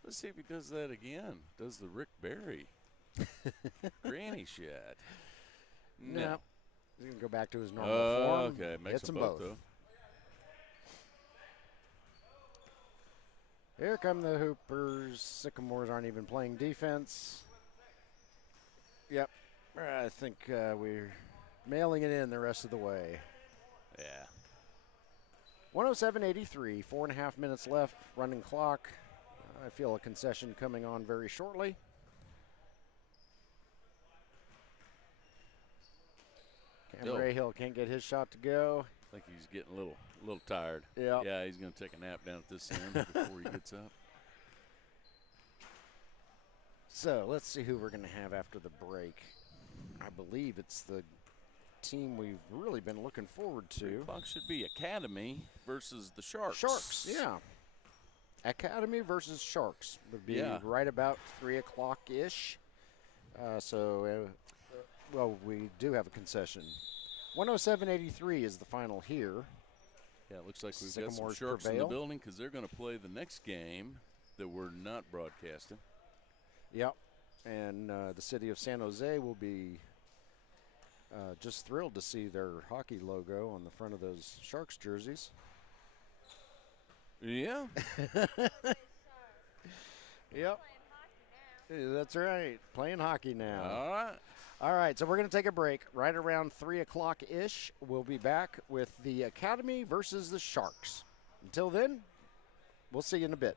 Let's see if he does that again. Does the Rick Barry granny shot? No. He's going to go back to his normal form. Okay. Makes Hits them them both. though. Here come the Hoopers. Sycamores aren't even playing defense. Yep. I think we're mailing it in the rest of the way. Yeah. 107.83, 4.5 minutes left, running clock. I feel a concession coming on very shortly. Cam Rahill can't get his shot to go. I think he's getting a little tired. Yeah. Yeah, he's going to take a nap down at this end before he gets up. So let's see who we're going to have after the break. I believe it's the team we've really been looking forward to. 3 o'clock should be Academy versus the Sharks. Sharks, yeah. Academy versus Sharks would be right about 3 o'clock-ish. Well, we do have a concession. 107.83 is the final here. Yeah, it looks like we've Sycamores got some Sharks prevail in the building because they're going to play the next game that we're not broadcasting. Yep, and the city of San Jose will be just thrilled to see their hockey logo on the front of those Sharks jerseys. Yeah. Yep. That's right. Playing hockey now. All right. All right, so we're going to take a break right around 3 o'clock-ish. We'll be back with the Academy versus the Sharks. Until then, we'll see you in a bit.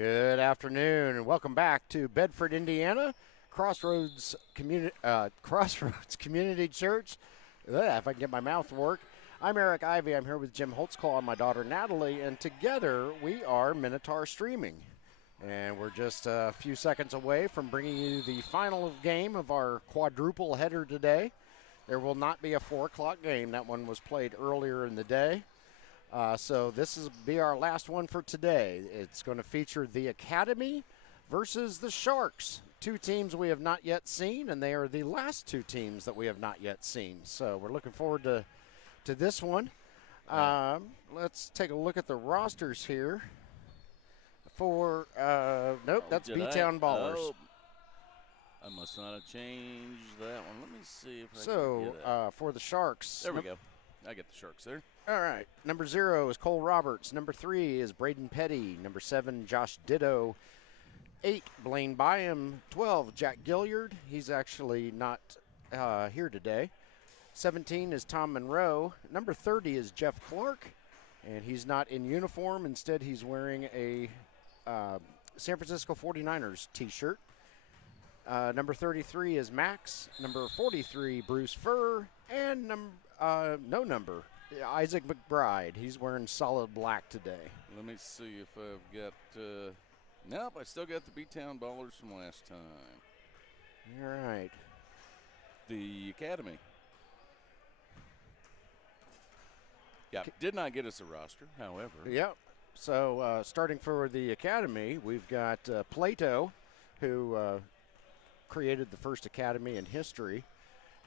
Good afternoon, and welcome back to Bedford, Indiana, Crossroads Community Church. If I can get my mouth to work. I'm Eric Ivy. I'm here with Jim Holtzclaw and my daughter Natalie, and together we are Minotaur Streaming. And we're just a few seconds away from bringing you the final game of our quadruple header today. There will not be a 4 o'clock game. That one was played earlier in the day. So this will be our last one for today. It's going to feature the Academy versus the Sharks. Two teams we have not yet seen, and they are the last two teams that we have not yet seen. So we're looking forward to this one. Let's take a look at the rosters here. For nope, that's B-Town Ballers. Oh, I must not have changed that one. Let me see if I can get it. So for the Sharks. There we go. I get the Sharks there. All right. Number 0 is Cole Roberts. Number 3 is Braden Petty. Number 7, Josh Ditto. 8, Blaine Byam. 12, Jack Gilliard. He's actually not here today. 17 is Tom Monroe. Number 30 is Jeff Clark, and he's not in uniform. Instead, he's wearing a San Francisco 49ers t-shirt. Number 33 is Max. Number 43, Bruce Furr. And no number, Isaac McBride. He's wearing solid black today. Let me see if I've got nope, I still got the B-Town Ballers from last time. All right. The Academy. Yeah, did not get us a roster, however. Yep. So starting for the Academy, we've got Plato, who created the first Academy in history.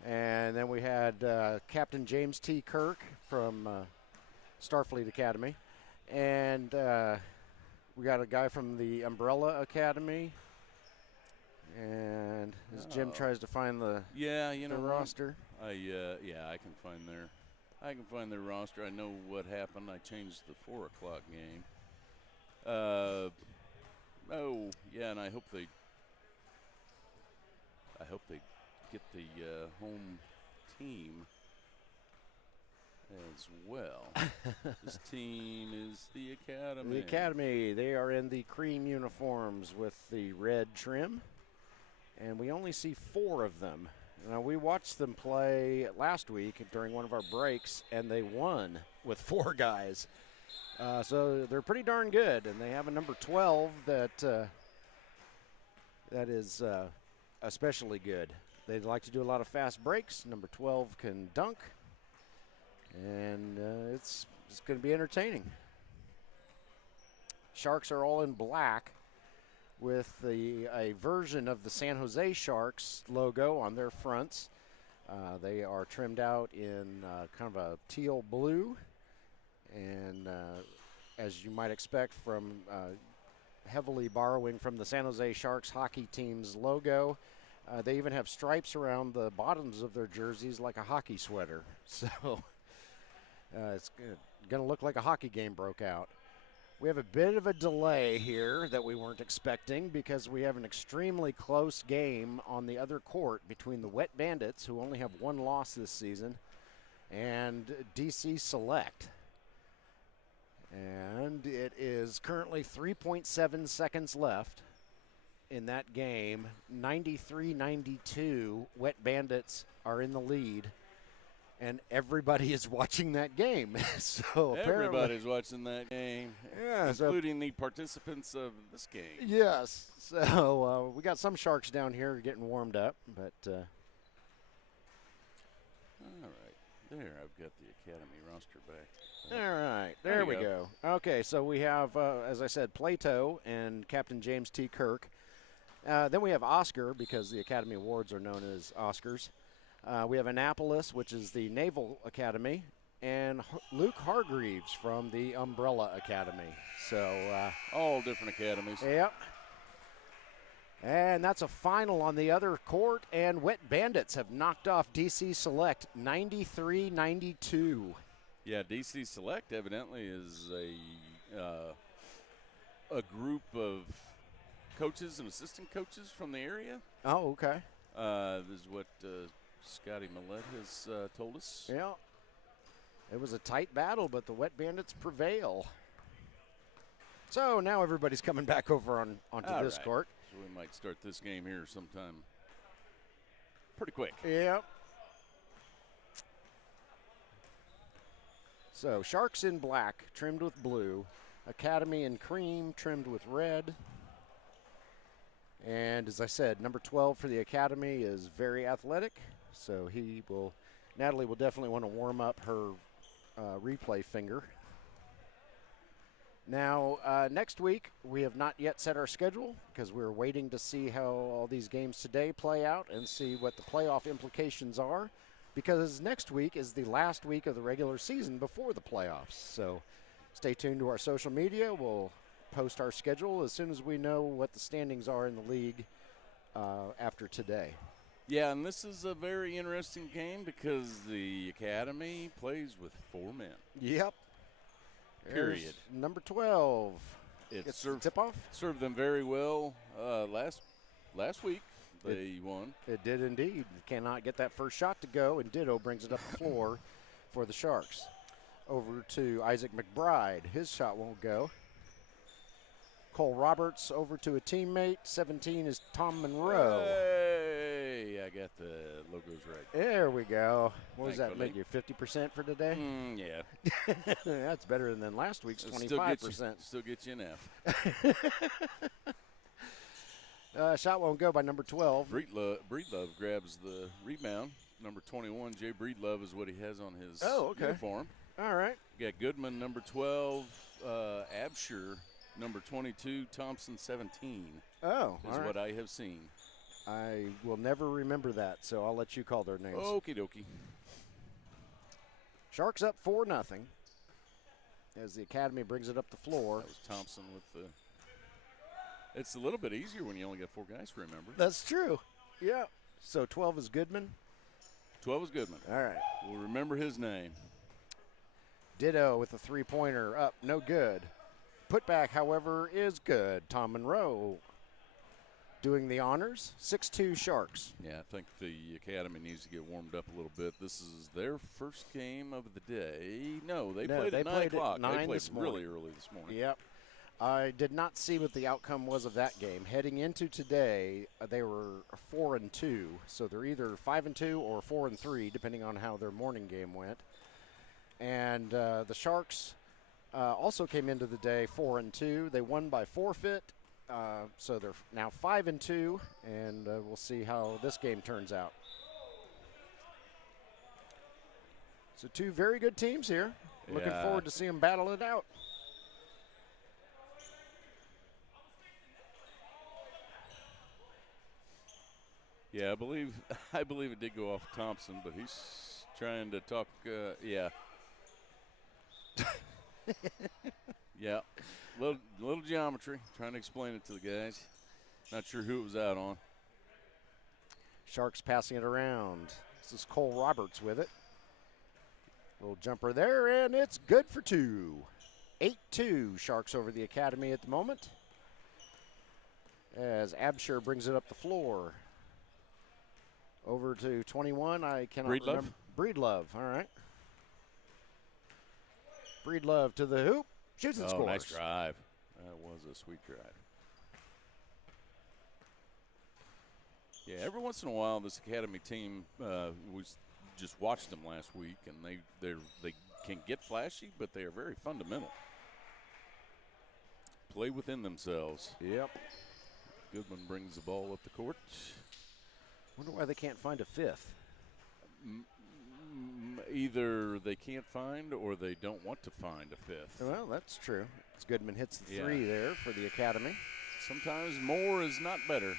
And then we had Captain James T. Kirk from Starfleet Academy. And we got a guy from the Umbrella Academy. And as Jim tries to find the roster. I can find their roster. I know what happened. I changed the 4 o'clock game. And I hope they get the home team as well. This team is the Academy. The Academy, they are in the cream uniforms with the red trim. And we only see 4 of them. Now, we watched them play last week during one of our breaks, and they won with 4 guys. So they're pretty darn good, and they have a number 12 that is especially good. They like to do a lot of fast breaks. Number 12 can dunk, and it's going to be entertaining. Sharks are all in black with a version of the San Jose Sharks logo on their fronts. They are trimmed out in kind of a teal blue, and as you might expect from heavily borrowing from the San Jose Sharks hockey team's logo, they even have stripes around the bottoms of their jerseys like a hockey sweater. So it's going to look like a hockey game broke out. We have a bit of a delay here that we weren't expecting because we have an extremely close game on the other court between the Wet Bandits, who only have 1 loss this season, and DC Select. And it is currently 3.7 seconds left in that game. 93-92, Wet Bandits are in the lead. And everybody is watching that game. So everybody's watching that game, including the participants of this game. Yes. So we got some Sharks down here getting warmed up, but. All right, there I've got the Academy roster back. All right, there we go. Okay, so we have, as I said, Plato and Captain James T. Kirk. Then we have Oscar, because the Academy Awards are known as Oscars. We have Annapolis, which is the Naval Academy, and Luke Hargreaves from the Umbrella Academy. So all different academies. Yep. And that's a final on the other court, and Wet Bandits have knocked off DC Select 93-92. Yeah, DC Select evidently is a group of coaches and assistant coaches from the area. Oh, okay. This is what Scotty Millett has told us. Yeah. It was a tight battle, but the Wet Bandits prevail. So now everybody's coming back over onto All this right. court. So we might start this game here sometime pretty quick. Yep. So Sharks in black, trimmed with blue. Academy in cream, trimmed with red. And as I said, number 12 for the Academy is very athletic. So Natalie will definitely want to warm up her replay finger. Now, next week, we have not yet set our schedule because we're waiting to see how all these games today play out and see what the playoff implications are, because next week is the last week of the regular season before the playoffs. So stay tuned to our social media. We'll post our schedule as soon as we know what the standings are in the league after today. Yeah, and this is a very interesting game because the Academy plays with 4 men. Yep. Period. There's number 12. It Gets the tip-off. served them very well last week. They won. It did indeed. Cannot get that first shot to go, and Ditto brings it up the floor for the Sharks. Over to Isaac McBride. His shot won't go. Cole Roberts over to a teammate. 17 is Tom Monroe. Hey, I got the logos right. There we go. What does that Thankfully. make you, 50% for today? Yeah. That's better than last week's 25%. Still get you an F. Shot won't go by number 12. Breedlove grabs the rebound. Number 21, Jay Breedlove, is what he has on his uniform. All right. We got Goodman, number 12, Absher, number 22, Thompson, 17. Oh, is what I have seen. I will never remember that, so I'll let you call their names. Okie dokie. Sharks up 4-0 as the Academy brings it up the floor. That was Thompson with the. It's a little bit easier when you only got 4 guys to remember. That's true. Yeah. So 12 is Goodman. 12 is Goodman. All right. We'll remember his name. Ditto with the three-pointer up, no good. Putback, however, is good. Tom Monroe doing the honors. 6-2 Sharks. Yeah, I think the Academy needs to get warmed up a little bit. This is their first game of the day. No, they played at 9 o'clock. They played really early this morning. Yep. I did not see what the outcome was of that game. Heading into today, they were 4-2, so they're either 5-2 or 4-3, depending on how their morning game went. And the Sharks also came into the day 4-2. They won by forfeit, so they're now 5-2, and we'll see how this game turns out. So 2 very good teams here. Looking forward to seeing them battle it out. Yeah, I believe it did go off Thompson, but he's trying to talk. Yeah, little geometry. Trying to explain it to the guys. Not sure who it was out on. Sharks passing it around. This is Cole Roberts with it. Little jumper there, and it's good for 2. 8-2 Sharks over the Academy at the moment. As Absher brings it up the floor. Over to 21. I cannot remember. Breedlove. All right. Breedlove to the hoop. Shoots and scores. Nice drive. That was a sweet drive. Yeah, every once in a while, this Academy team, we just watched them last week, and they can get flashy, but they are very fundamental. Play within themselves. Yep. Goodman brings the ball up the court. Wonder why they can't find a fifth. Either they can't find or they don't want to find a fifth. Well, that's true. As Goodman hits the 3 there for the Academy. Sometimes more is not better.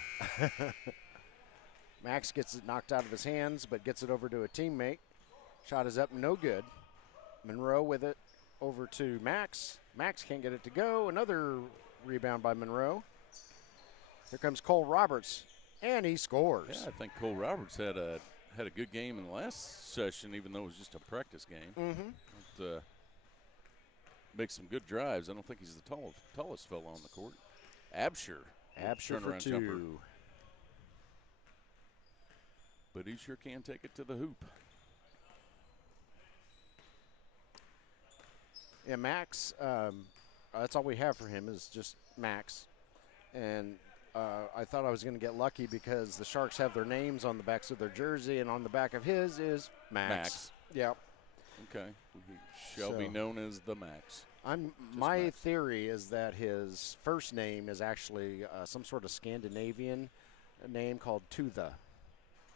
Max gets it knocked out of his hands, but gets it over to a teammate. Shot is up, no good. Monroe with it over to Max. Max can't get it to go. Another rebound by Monroe. Here comes Cole Roberts, and he scores. Yeah, I think Cole Roberts had a good game in the last session, even though it was just a practice game. Mm-hmm. But, makes some good drives. I don't think he's the tallest fellow on the court. Absher for 2. Jumper. But he sure can take it to the hoop. Yeah, Max, That's all we have for him is just Max. And I thought I was going to get lucky because the Sharks have their names on the backs of their jersey, and on the back of his is Max. Yep. Okay. He shall be known as the Max. My theory is that his first name is actually some sort of Scandinavian name called Tutha.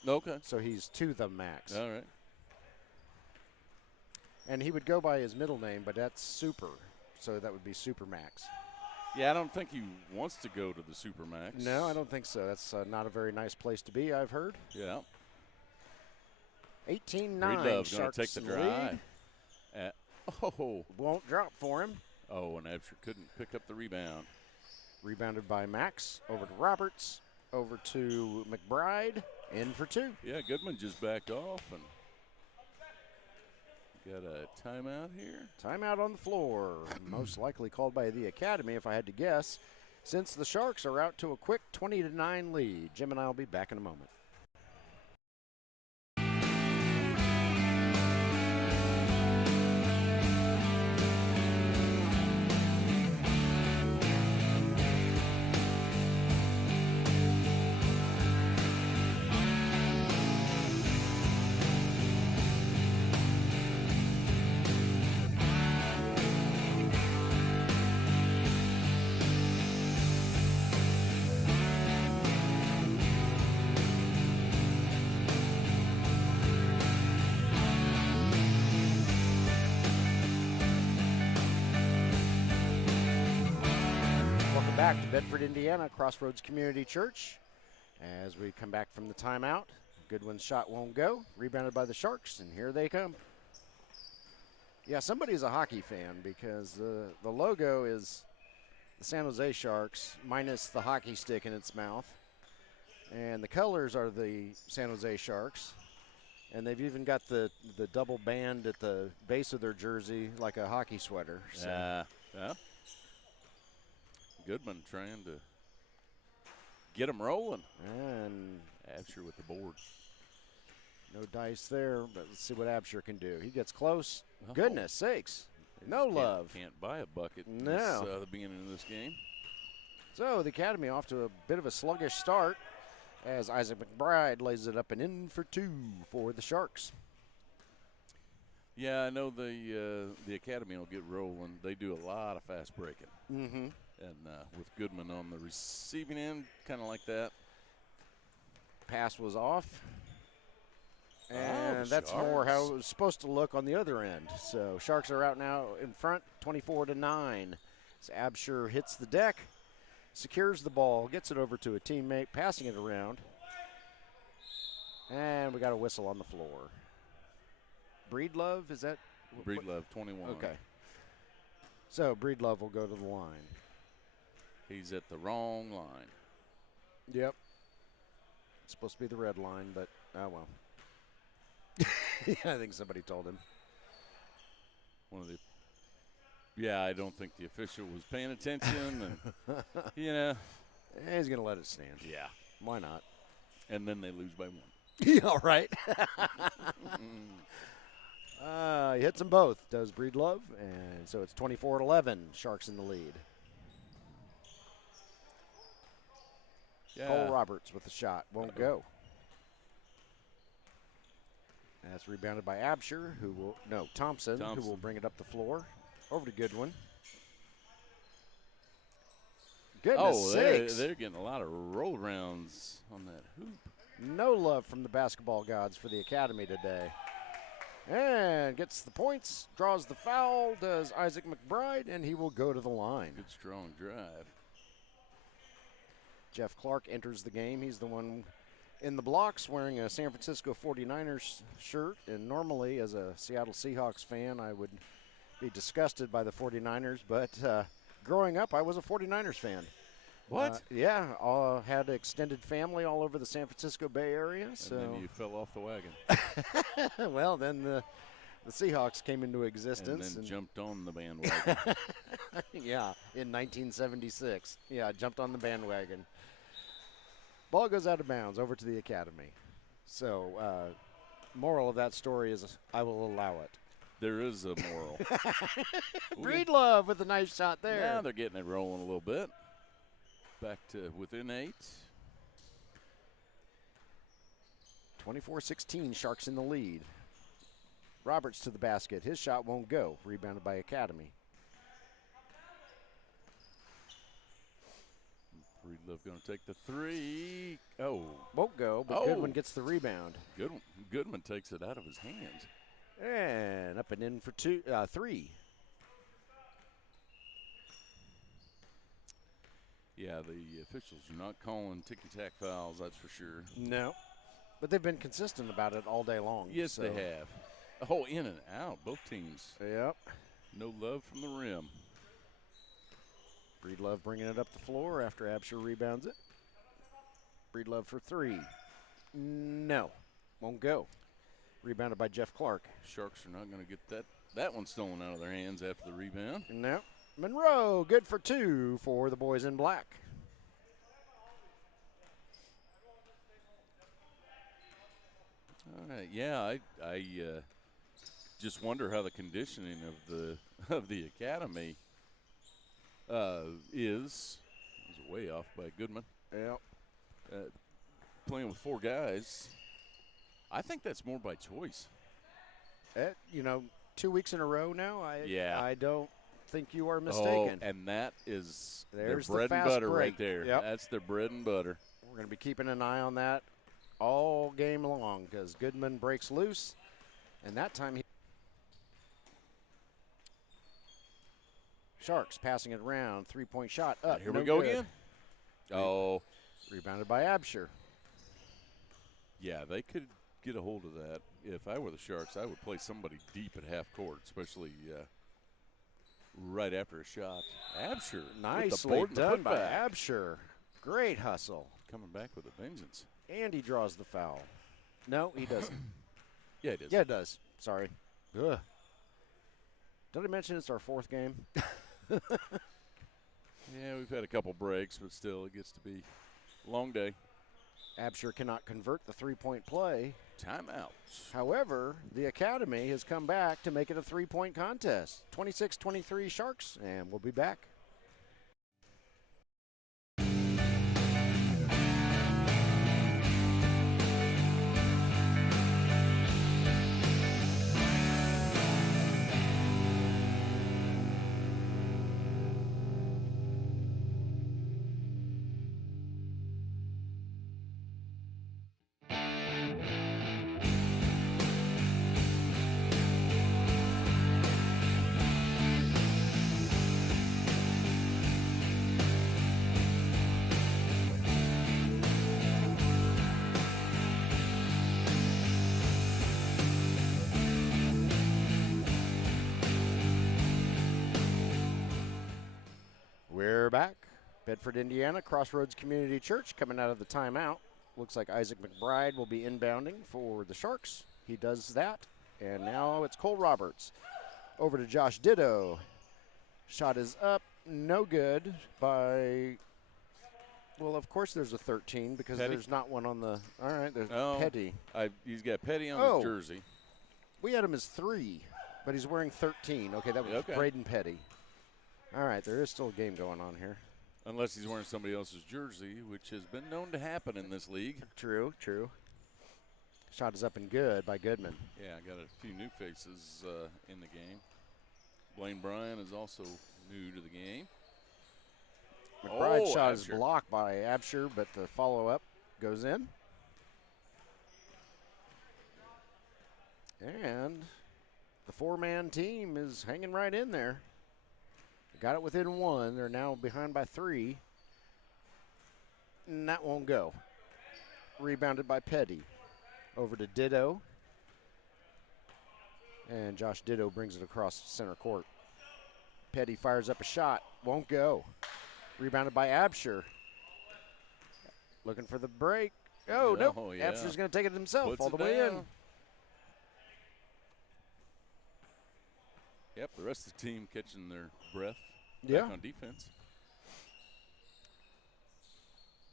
Okay. So he's Tutha Max. All right. And he would go by his middle name, but that's Super. So that would be Super Max. Yeah, I don't think he wants to go to the Supermax. No, I don't think so. That's not a very nice place to be, I've heard. Yeah. 18-9. Breedlove's going to take the drive. Won't drop for him. Oh, and Absher couldn't pick up the rebound. Rebounded by Max. Over to Roberts. Over to McBride. In for two. Yeah, Goodman just backed off and got a timeout here. Timeout on the floor. Most likely called by the Academy, if I had to guess, since the Sharks are out to a quick 20-9 lead. Jim and I will be back in a moment. Back to Bedford, Indiana, Crossroads Community Church. As we come back from the timeout, Goodwin's shot won't go. Rebounded by the Sharks, and here they come. Yeah, somebody's a hockey fan because the logo is the San Jose Sharks minus the hockey stick in its mouth. And the colors are the San Jose Sharks. And they've even got the double band at the base of their jersey like a hockey sweater. So. Yeah. Goodman trying to get them rolling. And Absher with the board. No dice there, but let's see what Absher can do. He gets close. Oh. Goodness sakes. No love. Can't buy a bucket no. This, the beginning of this game. So the Academy off to a bit of a sluggish start as Isaac McBride lays it up and in for two for the Sharks. Yeah, I know the Academy will get rolling. They do a lot of fast breaking. Mm-hmm. And with Goodman on the receiving end, kind of like that. Pass was off. And that's more how it was supposed to look on the other end. So Sharks are out now in front, 24-9. As Absher hits the deck, secures the ball, gets it over to a teammate, passing it around. And we got a whistle on the floor. Breedlove, is that? Breedlove, 21. Okay. So Breedlove will go to the line. He's at the wrong line. Yep. It's supposed to be the red line, but oh well. I think somebody told him. Yeah, I don't think the official was paying attention, and you know, he's gonna let it stand. Yeah, why not? And then they lose by one. Yeah, all right. He hits them both, does Breedlove, and so it's 24-11. Sharks in the lead. Yeah. Cole Roberts with the shot. Won't go. That's rebounded by Absher, Thompson, who will bring it up the floor. Over to Goodwin. Goodness sakes. They're getting a lot of roll rounds on that hoop. No love from the basketball gods for the Academy today. And gets the points, draws the foul, does Isaac McBride, and he will go to the line. Good strong drive. Jeff Clark enters the game. He's the one in the blocks wearing a San Francisco 49ers shirt. And normally, as a Seattle Seahawks fan, I would be disgusted by the 49ers. But growing up, I was a 49ers fan. What? Yeah, had extended family all over the San Francisco Bay Area. So. And then you fell off the wagon. Well, then the Seahawks came into existence. And then jumped on the bandwagon. Yeah, in 1976. Yeah, jumped on the bandwagon. Ball goes out of bounds over to the Academy. So, moral of that story is I will allow it. There is a moral. Breedlove with a nice shot there. Now they're getting it rolling a little bit. Back to within 8. 24-16, Sharks in the lead. Roberts to the basket. His shot won't go. Rebounded by Academy. Breedlove going to take the 3. Oh. Won't go, but Goodwin gets the rebound. Goodman takes it out of his hands. And up and in for 3. Yeah, the officials are not calling ticky-tack fouls, that's for sure. No. But they've been consistent about it all day long. Yes, they have. Oh, in and out, both teams. Yep. No love from the rim. Breedlove bringing it up the floor after Absher rebounds it. Breedlove for 3. No. Won't go. Rebounded by Jeff Clark. Sharks are not going to get that one stolen out of their hands after the rebound. No. Monroe, good for 2 for the boys in black. All right, yeah, I just wonder how the conditioning of the academy is. It was way off by Goodman. Yep. Playing with 4 guys. I think that's more by choice. 2 weeks in a row now. I don't think you are mistaken. Oh, and that is There's their bread the and fast butter break. right there. Yep. That's their bread and butter. We're going to be keeping an eye on that all game long because Goodman breaks loose, and that time Sharks passing it around, 3-point shot up. Here no we go good. again. Oh. Rebounded by Absher. Yeah, they could get a hold of that. If I were the Sharks, I would play somebody deep at half court, especially right after a shot. Absher. Nicely done by Absher. Great hustle. Coming back with a vengeance. And he draws the foul. No, he doesn't. Yeah, it is. Yeah, it does. Sorry. Ugh. Did I mention it's our 4th game? Yeah, we've had a couple breaks, but still, it gets to be a long day. Absher cannot convert the 3-point play. Timeout. However, the Academy has come back to make it a 3-point contest. 26-23 Sharks, and we'll be back. We're back. Bedford, Indiana, Crossroads Community Church coming out of the timeout. Looks like Isaac McBride will be inbounding for the Sharks. He does that. And now it's Cole Roberts. Over to Josh Ditto. Shot is up. No good by, well, of course there's a 13 because Petty? there's not one on the, all right, there's Oh. Petty. He's got Petty on his jersey. We had him as 3, but he's wearing 13. Okay, that was Braden Petty. All right, there is still a game going on here. Unless he's wearing somebody else's jersey, which has been known to happen in this league. True. Shot is up and good by Goodman. Yeah, I got a few new faces in the game. Blaine Bryan is also new to the game. McBride's shot is blocked by Absher, but the follow-up goes in. And the 4-man team is hanging right in there. Got it within 1. They're now behind by 3. And that won't go. Rebounded by Petty. Over to Ditto. And Josh Ditto brings it across center court. Petty fires up a shot. Won't go. Rebounded by Absher. Looking for the break. Oh, no. Oh, yeah. Absher's going to take it himself Puts all the it way down. in. Yep, the rest of the team catching their breath Yeah. on defense.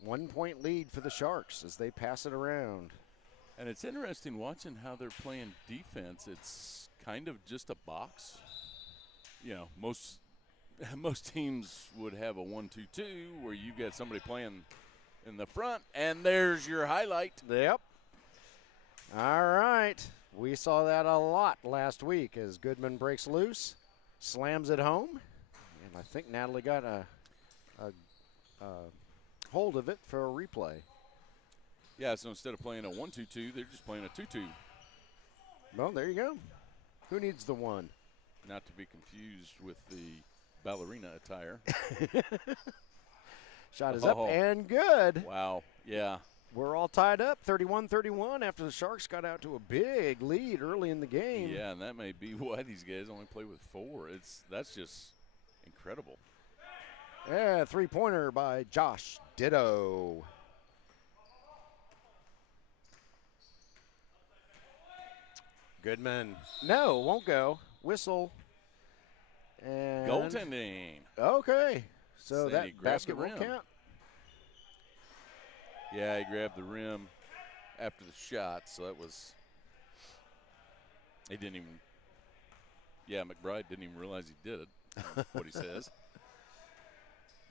1-point lead for the Sharks as they pass it around. And it's interesting watching how they're playing defense. It's kind of just a box. You know, most teams would have a 1-2-2 where you've got somebody playing in the front, and there's your highlight. Yep. All right. We saw that a lot last week as Goodman breaks loose, slams it home, and I think Natalie got a hold of it for a replay. Yeah, so instead of playing a 1-2-2, they're just playing a 2-2. Well, there you go. Who needs the one? Not to be confused with the ballerina attire. Shot is up and good. Wow, yeah. We're all tied up, 31-31, after the Sharks got out to a big lead early in the game. Yeah, and that may be why these guys only play with 4. That's just incredible. Yeah, three-pointer by Josh Ditto. Goodman. No, won't go. Whistle. And Goaltending. Okay. So Sandy that basket will rim. count. Yeah, he grabbed the rim after the shot, so that was – he didn't even – yeah, McBride didn't even realize he did it, what he says.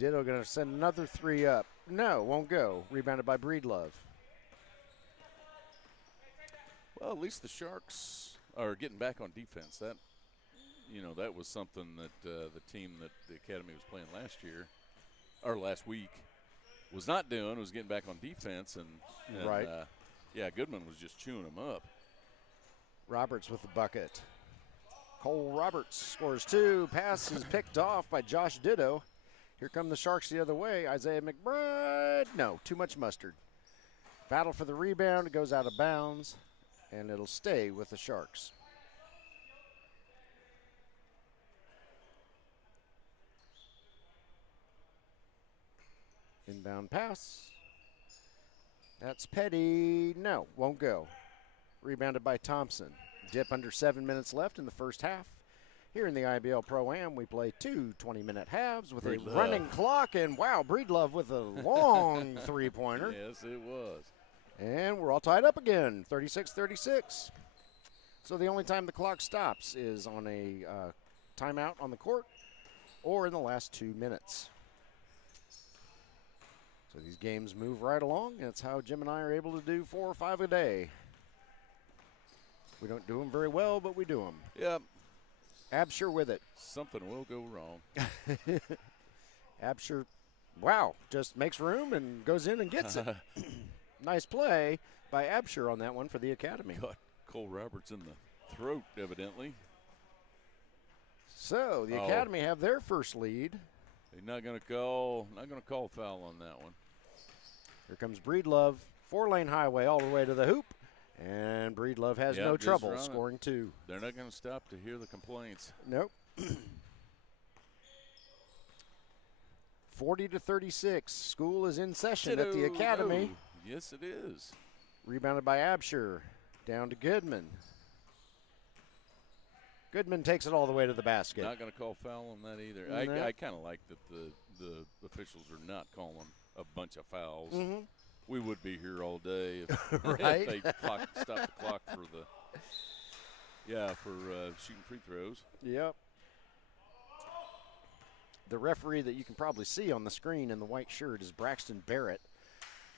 Ditto going to send another three up. No, won't go. Rebounded by Breedlove. Well, at least the Sharks are getting back on defense. That, you know, that was something that the team that the Academy was playing last week was not doing, was getting back on defense. And right. Yeah, Goodman was just chewing them up. Roberts with the bucket. Cole Roberts scores 2. Pass is picked off by Josh Ditto. Here come the Sharks the other way. Isaiah McBride. No, too much mustard. Battle for the rebound. It goes out of bounds, and it'll stay with the Sharks. Inbound pass. That's Petty. No, won't go. Rebounded by Thompson. Dip under 7 minutes left in the first half. Here in the IBL ProAm, we play 2 20-minute halves with a running clock. And, wow, Breedlove with a long three-pointer. Yes, it was. And we're all tied up again, 36-36. So the only time the clock stops is on a timeout on the court or in the last 2 minutes. So these games move right along. That's how Jim and I are able to do 4 or 5 a day. We don't do them very well, but we do them. Yep. Absher with it. Something will go wrong. Absher, wow, just makes room and goes in and gets it. Nice play by Absher on that one for the Academy. Got Cole Roberts in the throat, evidently. So the Academy have their first lead. They're not going to call foul on that one. Here comes Breedlove, 4-lane highway all the way to the hoop. And Breedlove has no trouble scoring 2. They're not going to stop to hear the complaints. Nope. 40-36. School is in session at the Academy. Oh, yes, it is. Rebounded by Absher. Down to Goodman. Goodman takes it all the way to the basket. Not going to call foul on that either. No. I kind of like that the officials are not calling a bunch of fouls. Mm-hmm. We would be here all day if, right? if they stopped the clock for shooting free throws. Yep. The referee that you can probably see on the screen in the white shirt is Braxton Barrett.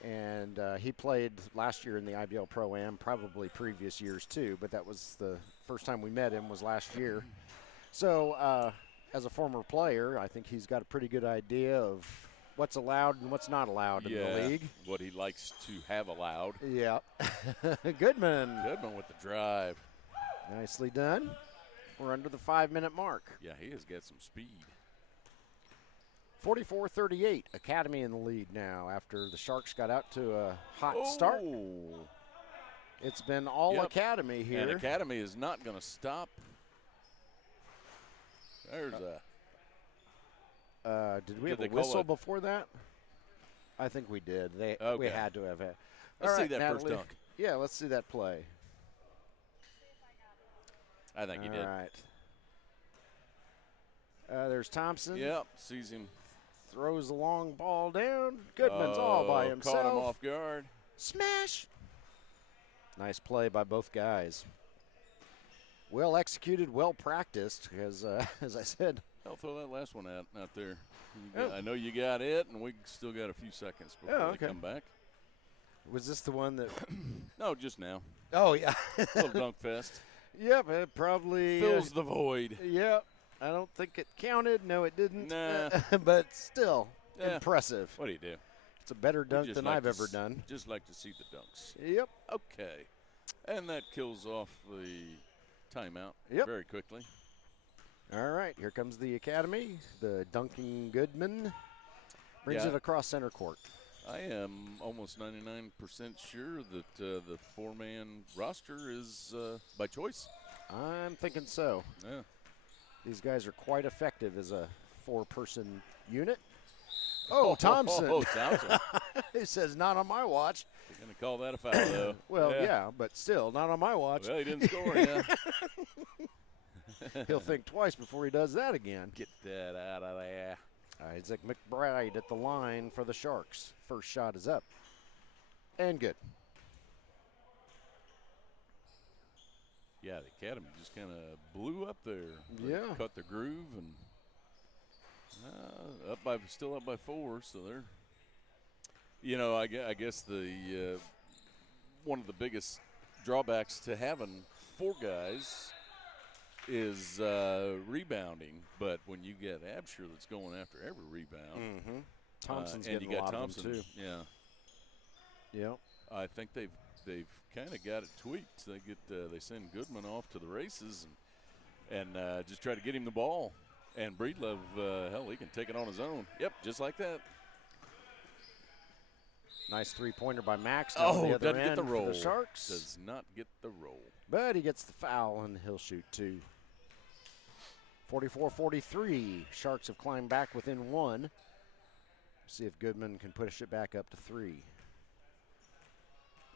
And he played last year in the IBL ProAm, probably previous years too, but that was the first time we met him was last year. So as a former player, I think he's got a pretty good idea of what's allowed and what's not allowed in the league. What he likes to have allowed. Yeah. Goodman. Goodman with the drive. Nicely done. We're under the 5-minute mark. Yeah, he has got some speed. 44-38, Academy in the lead now after the Sharks got out to a hot start. It's been all Academy here. And Academy is not going to stop. There's did we have a whistle before that? I think we did. We had to have had. Let's see that Natalie. first dunk. Yeah, let's see that play. I think he did. All right. There's Thompson. Yep, sees him. Throws the long ball down. Goodman's all by himself. Caught him off guard. Smash. Nice play by both guys. well executed, well practiced. Because as I said, I'll throw that last one out there. Oh. I know you got it, and we still got a few seconds before they come back. Was this the one that? No, just now. Oh yeah. Little dunk fest. Yep, it probably fills the void. Yep. I don't think it counted. No, it didn't. Nah. But still, impressive. What do you do? It's a better dunk than I've ever done. Just like to see the dunks. Yep. Okay. And that kills off the timeout very quickly. All right, here comes the academy. The dunking Goodman brings it across center court. I am almost 99% sure that the four-man roster is by choice. I'm thinking so. Yeah. These guys are quite effective as a four-person unit. Oh, Thompson. Oh, Thompson. He says, not on my watch. You're going to call that a foul, though. Well, yeah, but still, not on my watch. Well, he didn't score, yeah. He'll think twice before he does that again. Get that out of there. Isaac McBride at the line for the Sharks. First shot is up. And good. Yeah, the academy just kind of blew up there. Yeah. They cut the groove and still up by 4, so they're, I guess the one of the biggest drawbacks to having 4 guys is rebounding, but when you get Absher that's going after every rebound, Thompson's and getting you a got lot Thompson, of them too. Yeah, Yep. I think they've kind of got it tweaked. They send Goodman off to the races and just try to get him the ball. And Breedlove, hell, he can take it on his own. Yep, just like that. Nice three-pointer by Max down the other doesn't end get the roll. for the Sharks. Does not get the roll. But he gets the foul, and he'll shoot 2. 44-43. Sharks have climbed back within 1. See if Goodman can push it back up to 3.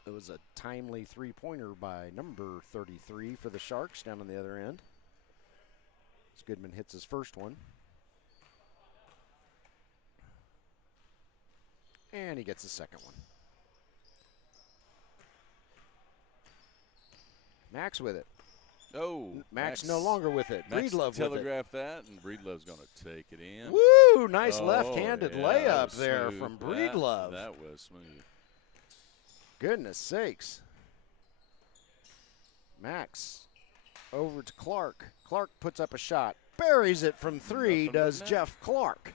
It was a timely three-pointer by number 33 for the Sharks down on the other end. As Goodman hits his first one. And he gets his second one. Max with it. Oh, Max no longer with it. Max Breedlove with it. telegraphed that, and Breedlove's going to take it in. Woo! Nice left-handed yeah, layup that there was from smooth. Breedlove. That was smooth. Goodness sakes. Max over to Clark. Clark puts up a shot. Buries it from 3, Nothing does but net. Jeff Clark.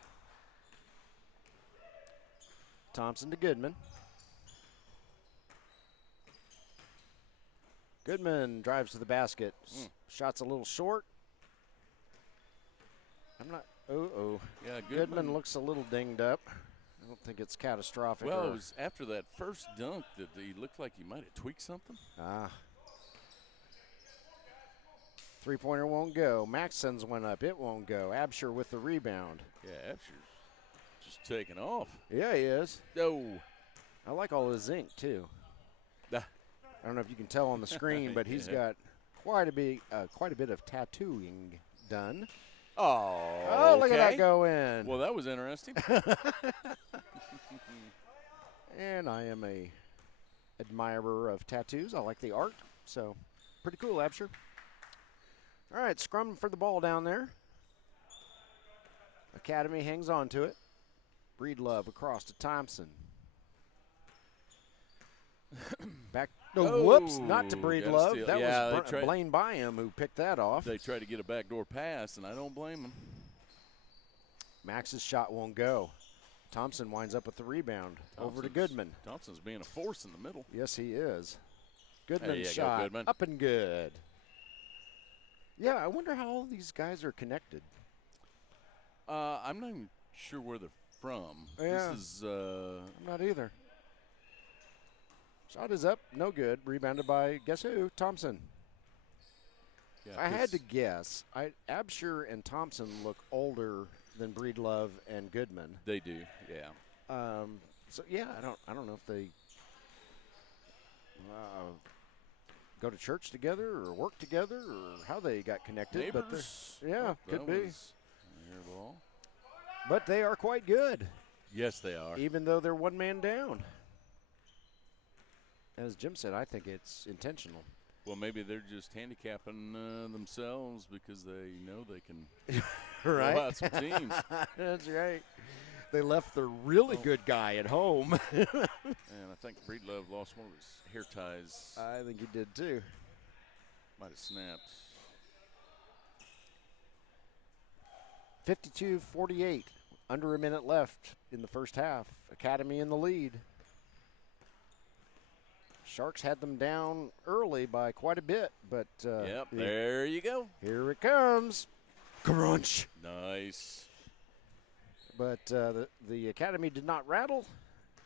Thompson to Goodman. Goodman drives to the basket. Shot's a little short. Yeah, Goodman looks a little dinged up. I don't think it's catastrophic. Well, it was after that first dunk that he looked like he might have tweaked something. Three-pointer won't go. Max sends one up. It won't go. Absher with the rebound. Yeah, Absher's just taking off. Yeah, he is. Oh. I like all his ink, too. I don't know if you can tell on the screen, but he's got quite a bit of tattooing done. Oh, look at that go in. Well, that was interesting. And I am a admirer of tattoos. I like the art, so pretty cool, Absher. All right, scrum for the ball down there. Academy hangs on to it. Breedlove across to Thompson. Back. Whoops, not to Breedlove. That was Blaine Byam who picked that off. They tried to get a backdoor pass, and I don't blame them. Max's shot won't go. Thompson winds up with the rebound. Over to Goodman. Thompson's being a force in the middle. Yes, he is. Goodman's There you go, shot Goodman. up and good. Yeah, I wonder how all these guys are connected. I'm not even sure where they're from. Yeah. This is I'm not either. Shot is up, no good. Rebounded by, guess who? Thompson. yeah, If I had to guess, Absher and Thompson look older than Breedlove and Goodman. They do, yeah. So yeah, I don't know if they go to church together or work together or how they got connected. Neighbors. But yeah, could be. Airball. But they are quite good, Yes, they are. even though they're one man down. As Jim said, I think it's intentional. Well, maybe they're just handicapping themselves because they know they can Right. blow out some teams. That's right. They left their really good guy at home. And I think Breedlove lost one of his hair ties. I think he did too. Might have snapped. 52-48. Under a minute left in the first half. Academy in the lead. Sharks had them down early by quite a bit, but Yep, there you go. here it comes. Crunch. Nice. But the Academy did not rattle.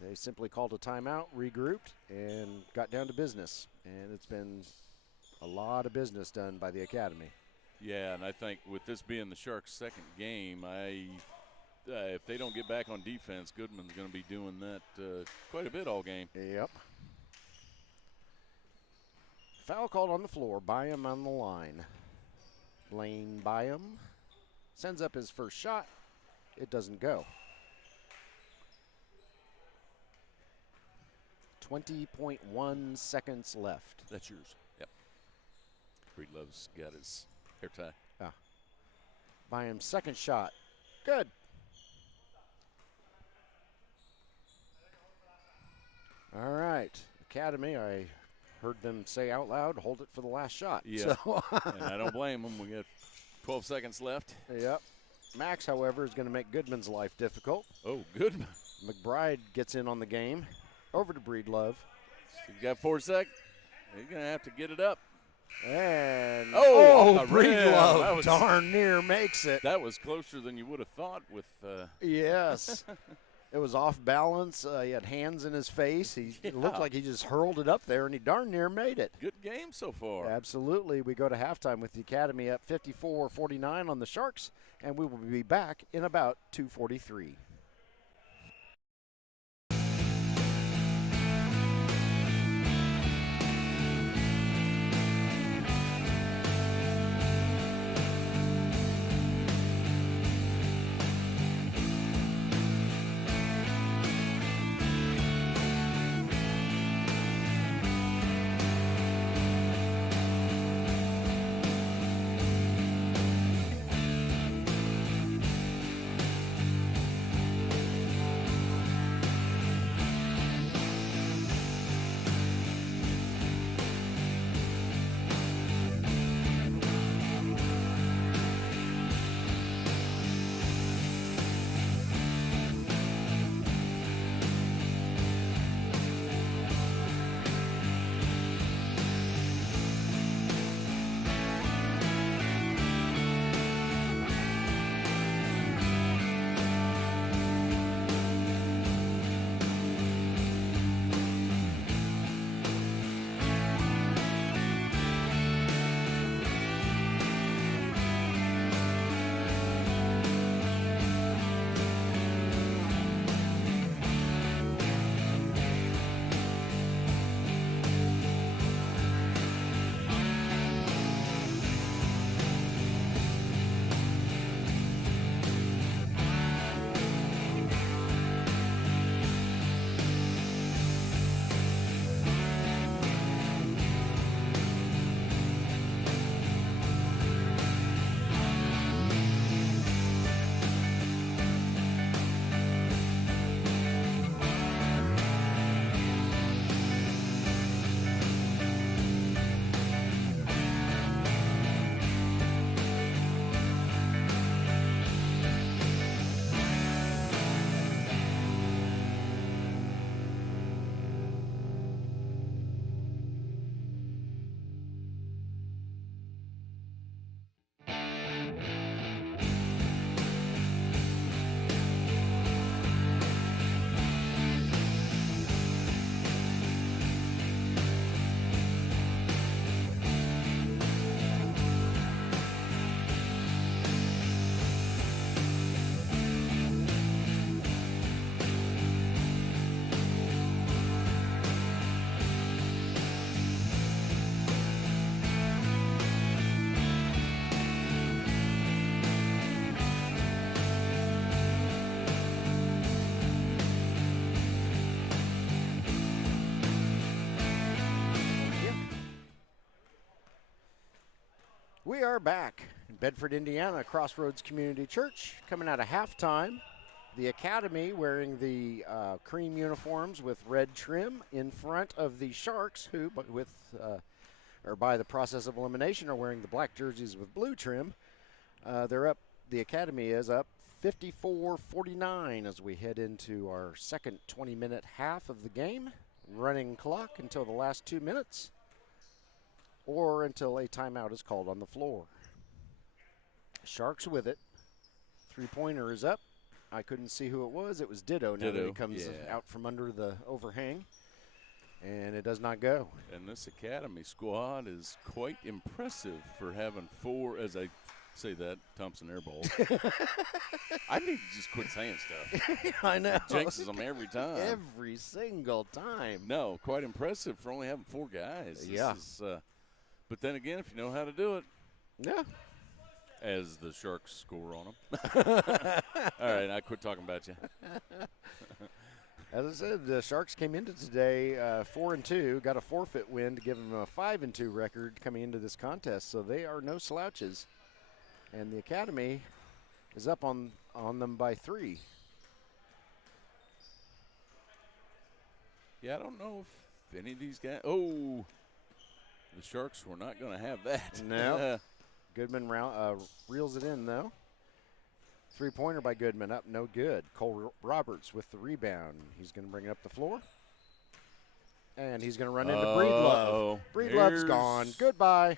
They simply called a timeout, regrouped, and got down to business. And it's been a lot of business done by the Academy. Yeah, and I think with this being the Sharks' second game, if they don't get back on defense, Goodman's going to be doing that quite a bit all game. Yep. Foul called on the floor. Byam on the line. Blaine Byam sends up his first shot. It doesn't go. 20.1 seconds left. That's yours. Yep. Breedlove's got his hair tie. Byam's second shot. Good. All right. Academy, I heard them say out loud, hold it for the last shot. Yeah. So And I don't blame them. We got 12 seconds left. Yep. Max, however, is going to make Goodman's life difficult. Oh, Goodman. McBride gets in on the game. Over to Breedlove. He's got 4 seconds. He's going to have to get it up. And off the rim. That Breedlove was- darn near makes it. That was closer than you would have thought with Yes. It was off balance. He had hands in his face. It looked Yeah. like he just hurled it up there, and he darn near made it. good game so far. Absolutely. We go to halftime with the Academy up 54-49 on the Sharks, and we will be back in about 2:43. We are back in Bedford, Indiana, Crossroads Community Church, coming out of halftime. The Academy wearing the cream uniforms with red trim in front of the Sharks, who, by the process of elimination, are wearing the black jerseys with blue trim. They're up. The Academy is up 54-49 as we head into our second 20-minute half of the game. Running clock until the last 2 minutes, or until a timeout is called on the floor. Sharks with it. Three-pointer is up. I couldn't see who it was. It was Ditto. Now that he comes out from under the overhang, and it does not go. And this Academy squad is quite impressive for having 4, as I say that, Thompson airball. I need to just quit saying stuff. I know. Jinxes them every time. Every single time. No, quite impressive for only having 4 guys. Yeah. But then again, if you know how to do it. Yeah. As the Sharks score on them. All right, I quit talking about you. As I said, the Sharks came into today 4-2, got a forfeit win to give them a 5-2 record coming into this contest, so they are no slouches. And the Academy is up on them by 3. Yeah, I don't know if any of these guys. Oh, the Sharks were not going to have that. No. Goodman reels it in, though. Three-pointer by Goodman up, no good. Cole Roberts with the rebound. He's going to bring it up the floor. And he's going to run into Breedlove. Breedlove's gone. Goodbye.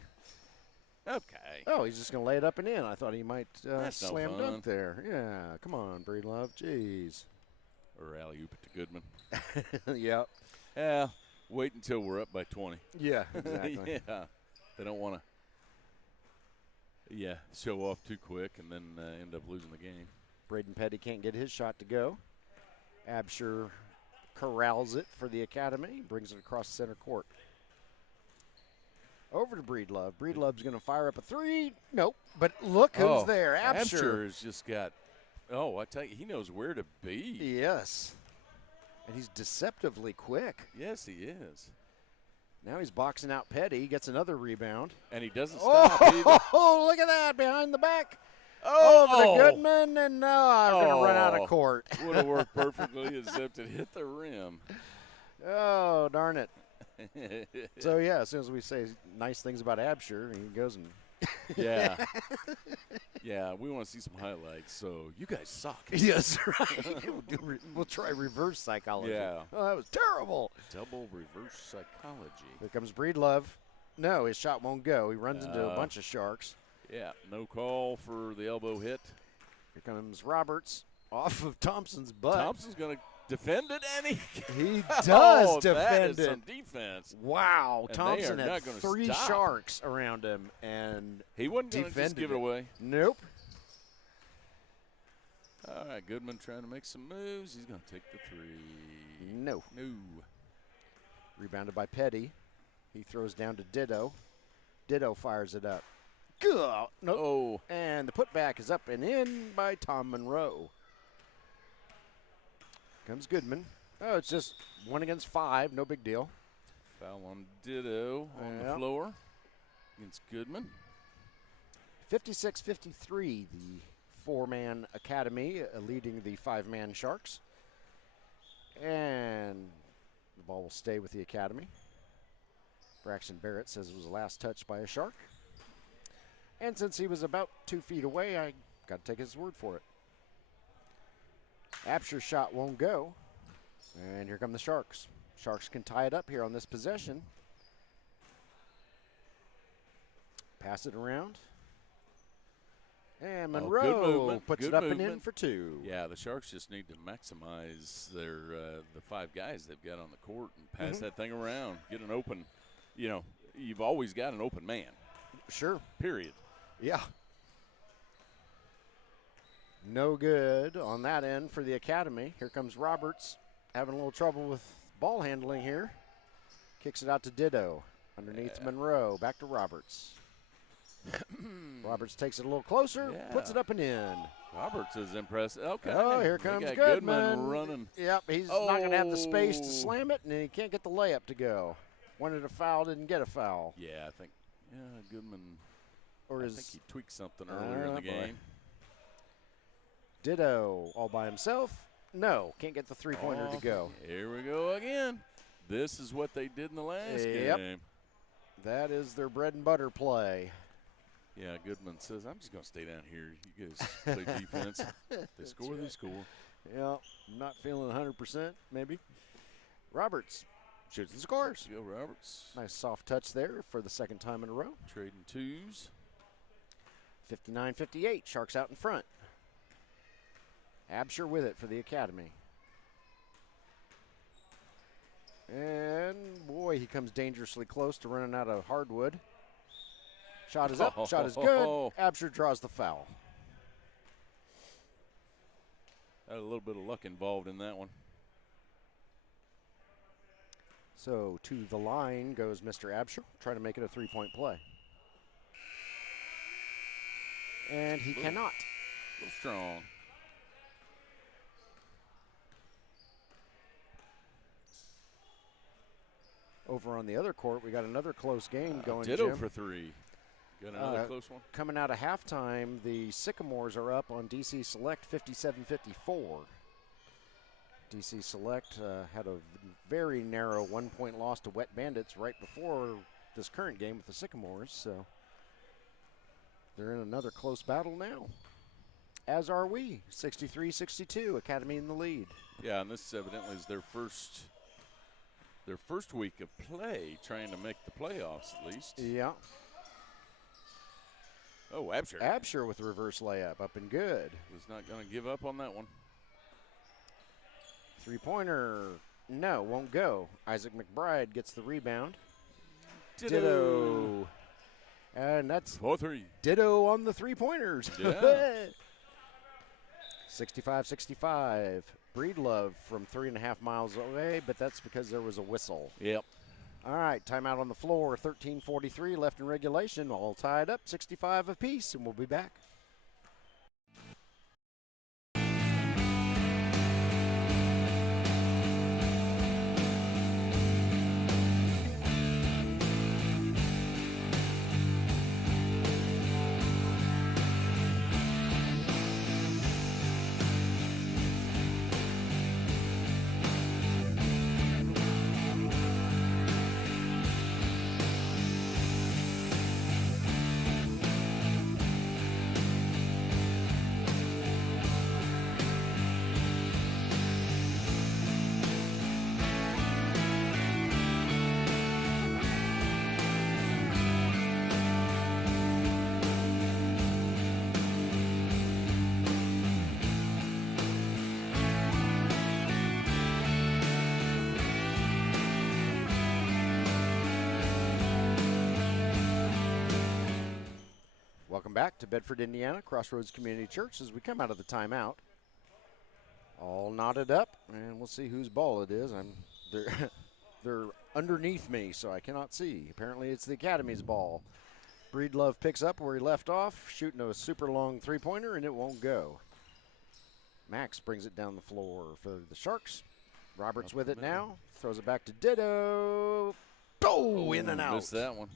Okay. Oh, he's just going to lay it up and in. I thought he might slam no dunk there. Yeah, come on, Breedlove. Jeez. Or alley-oop it to Goodman. Yep. Yeah, wait until we're up by 20. Yeah, exactly. Yeah, they don't want to show off too quick and then end up losing the game. Braden Petty can't get his shot to go. Absher corrals it for the Academy, brings it across center court. Over to Breedlove. Breedlove's going to fire up a 3. Nope. But look who's there. Absher's just got, I tell you, he knows where to be. Yes. And he's deceptively quick. Yes, he is. Now he's boxing out Petty. He gets another rebound. And he doesn't stop either. Oh, look at that. Behind the back. Over to Goodman. And now I'm going to run out of court. Would have worked perfectly except it hit the rim. Oh, darn it. So, yeah, as soon as we say nice things about Absher, he goes and – Yeah. Yeah, we want to see some highlights. So, you guys suck. Yes, right. We'll try reverse psychology. Yeah. Oh, that was terrible. Double reverse psychology. Here comes Breedlove. No, his shot won't go. He runs into a bunch of Sharks. Yeah, no call for the elbow hit. Here comes Roberts off of Thompson's butt. Thompson's going to defend it, and he does defend that is it. some defense. Wow, And Thompson they are had not gonna 3 stop. Sharks around him, and He wasn't going to just give it away. Nope. All right, Goodman trying to make some moves. He's going to take the 3. No. Rebounded by Petty. He throws down to Ditto. Ditto fires it up. Good. Nope. Oh. And the putback is up and in by Tom Monroe. Comes Goodman. Oh, it's just 1 against 5. No big deal. Foul on Ditto on the floor against Goodman. 56-53, the 4-man Academy leading the 5-man Sharks. And the ball will stay with the Academy. Braxton Barrett says it was the last touch by a Shark. And since he was about 2 feet away, I got to take his word for it. Absher's shot won't go. And here come the Sharks. Sharks can tie it up here on this possession. Pass it around. And Monroe puts it up and in for 2. Yeah, the Sharks just need to maximize their the 5 guys they've got on the court and pass that thing around. Get an open, you've always got an open man. Sure. Period. Yeah. No good on that end for the Academy. Here comes Roberts, having a little trouble with ball handling here. Kicks it out to Ditto. Underneath Monroe. Back to Roberts. Roberts takes it a little closer, puts it up and in. Roberts is impressive. Okay. Oh, here comes Goodman running. Yep, he's not going to have the space to slam it, and he can't get the layup to go. Wanted a foul, didn't get a foul. Yeah, I think, Goodman. Or I is think he tweaked something earlier in the game. Ditto all by himself. No, can't get the three-pointer to go. Here we go again. This is what they did in the last game. That is their bread and butter play. Yeah, Goodman says, I'm just going to stay down here. You guys play defense. They score, they score. Yeah, I'm not feeling 100%, maybe. Roberts shoots and scores. Go Roberts. Nice soft touch there for the second time in a row. Trading twos. 59-58, Sharks out in front. Absher with it for the Academy. And, boy, he comes dangerously close to running out of hardwood. Shot is up, shot is good. Absher draws the foul. Had a little bit of luck involved in that one. So to the line goes Mr. Absher, trying to make it a three-point play. And he cannot. A little strong. Over on the other court, we got another close game going, Ditto Jim. for three. Got another close one. Coming out of halftime, the Sycamores are up on DC Select 57-54. DC Select had a very narrow one-point loss to Wet Bandits right before this current game with the Sycamores, so they're in another close battle now. As are we, 63-62, Academy in the lead. Yeah, and this evidently is their first week of play, trying to make the playoffs at least. Yeah. Oh, Absher. Absher with a reverse layup, up and good. Was not going to give up on that one. Three-pointer, no, won't go. Isaac McBride gets the rebound. Ditto. And that's 4-3. ditto on the three-pointers. Yeah. 65-65. Breedlove from 3.5 miles away, but that's because there was a whistle. Yep. All right, timeout on the floor, 13:43 left in regulation, all tied up, 65 apiece, and we'll be back. Welcome back to Bedford, Indiana, Crossroads Community Church as we come out of the timeout. All knotted up, and we'll see whose ball it is. They're underneath me, so I cannot see. Apparently it's the Academy's ball. Breedlove picks up where he left off, shooting a super long three-pointer, and it won't go. Max brings it down the floor for the Sharks. Roberts with it now, throws it back to Ditto. Oh, in and out. Missed that one.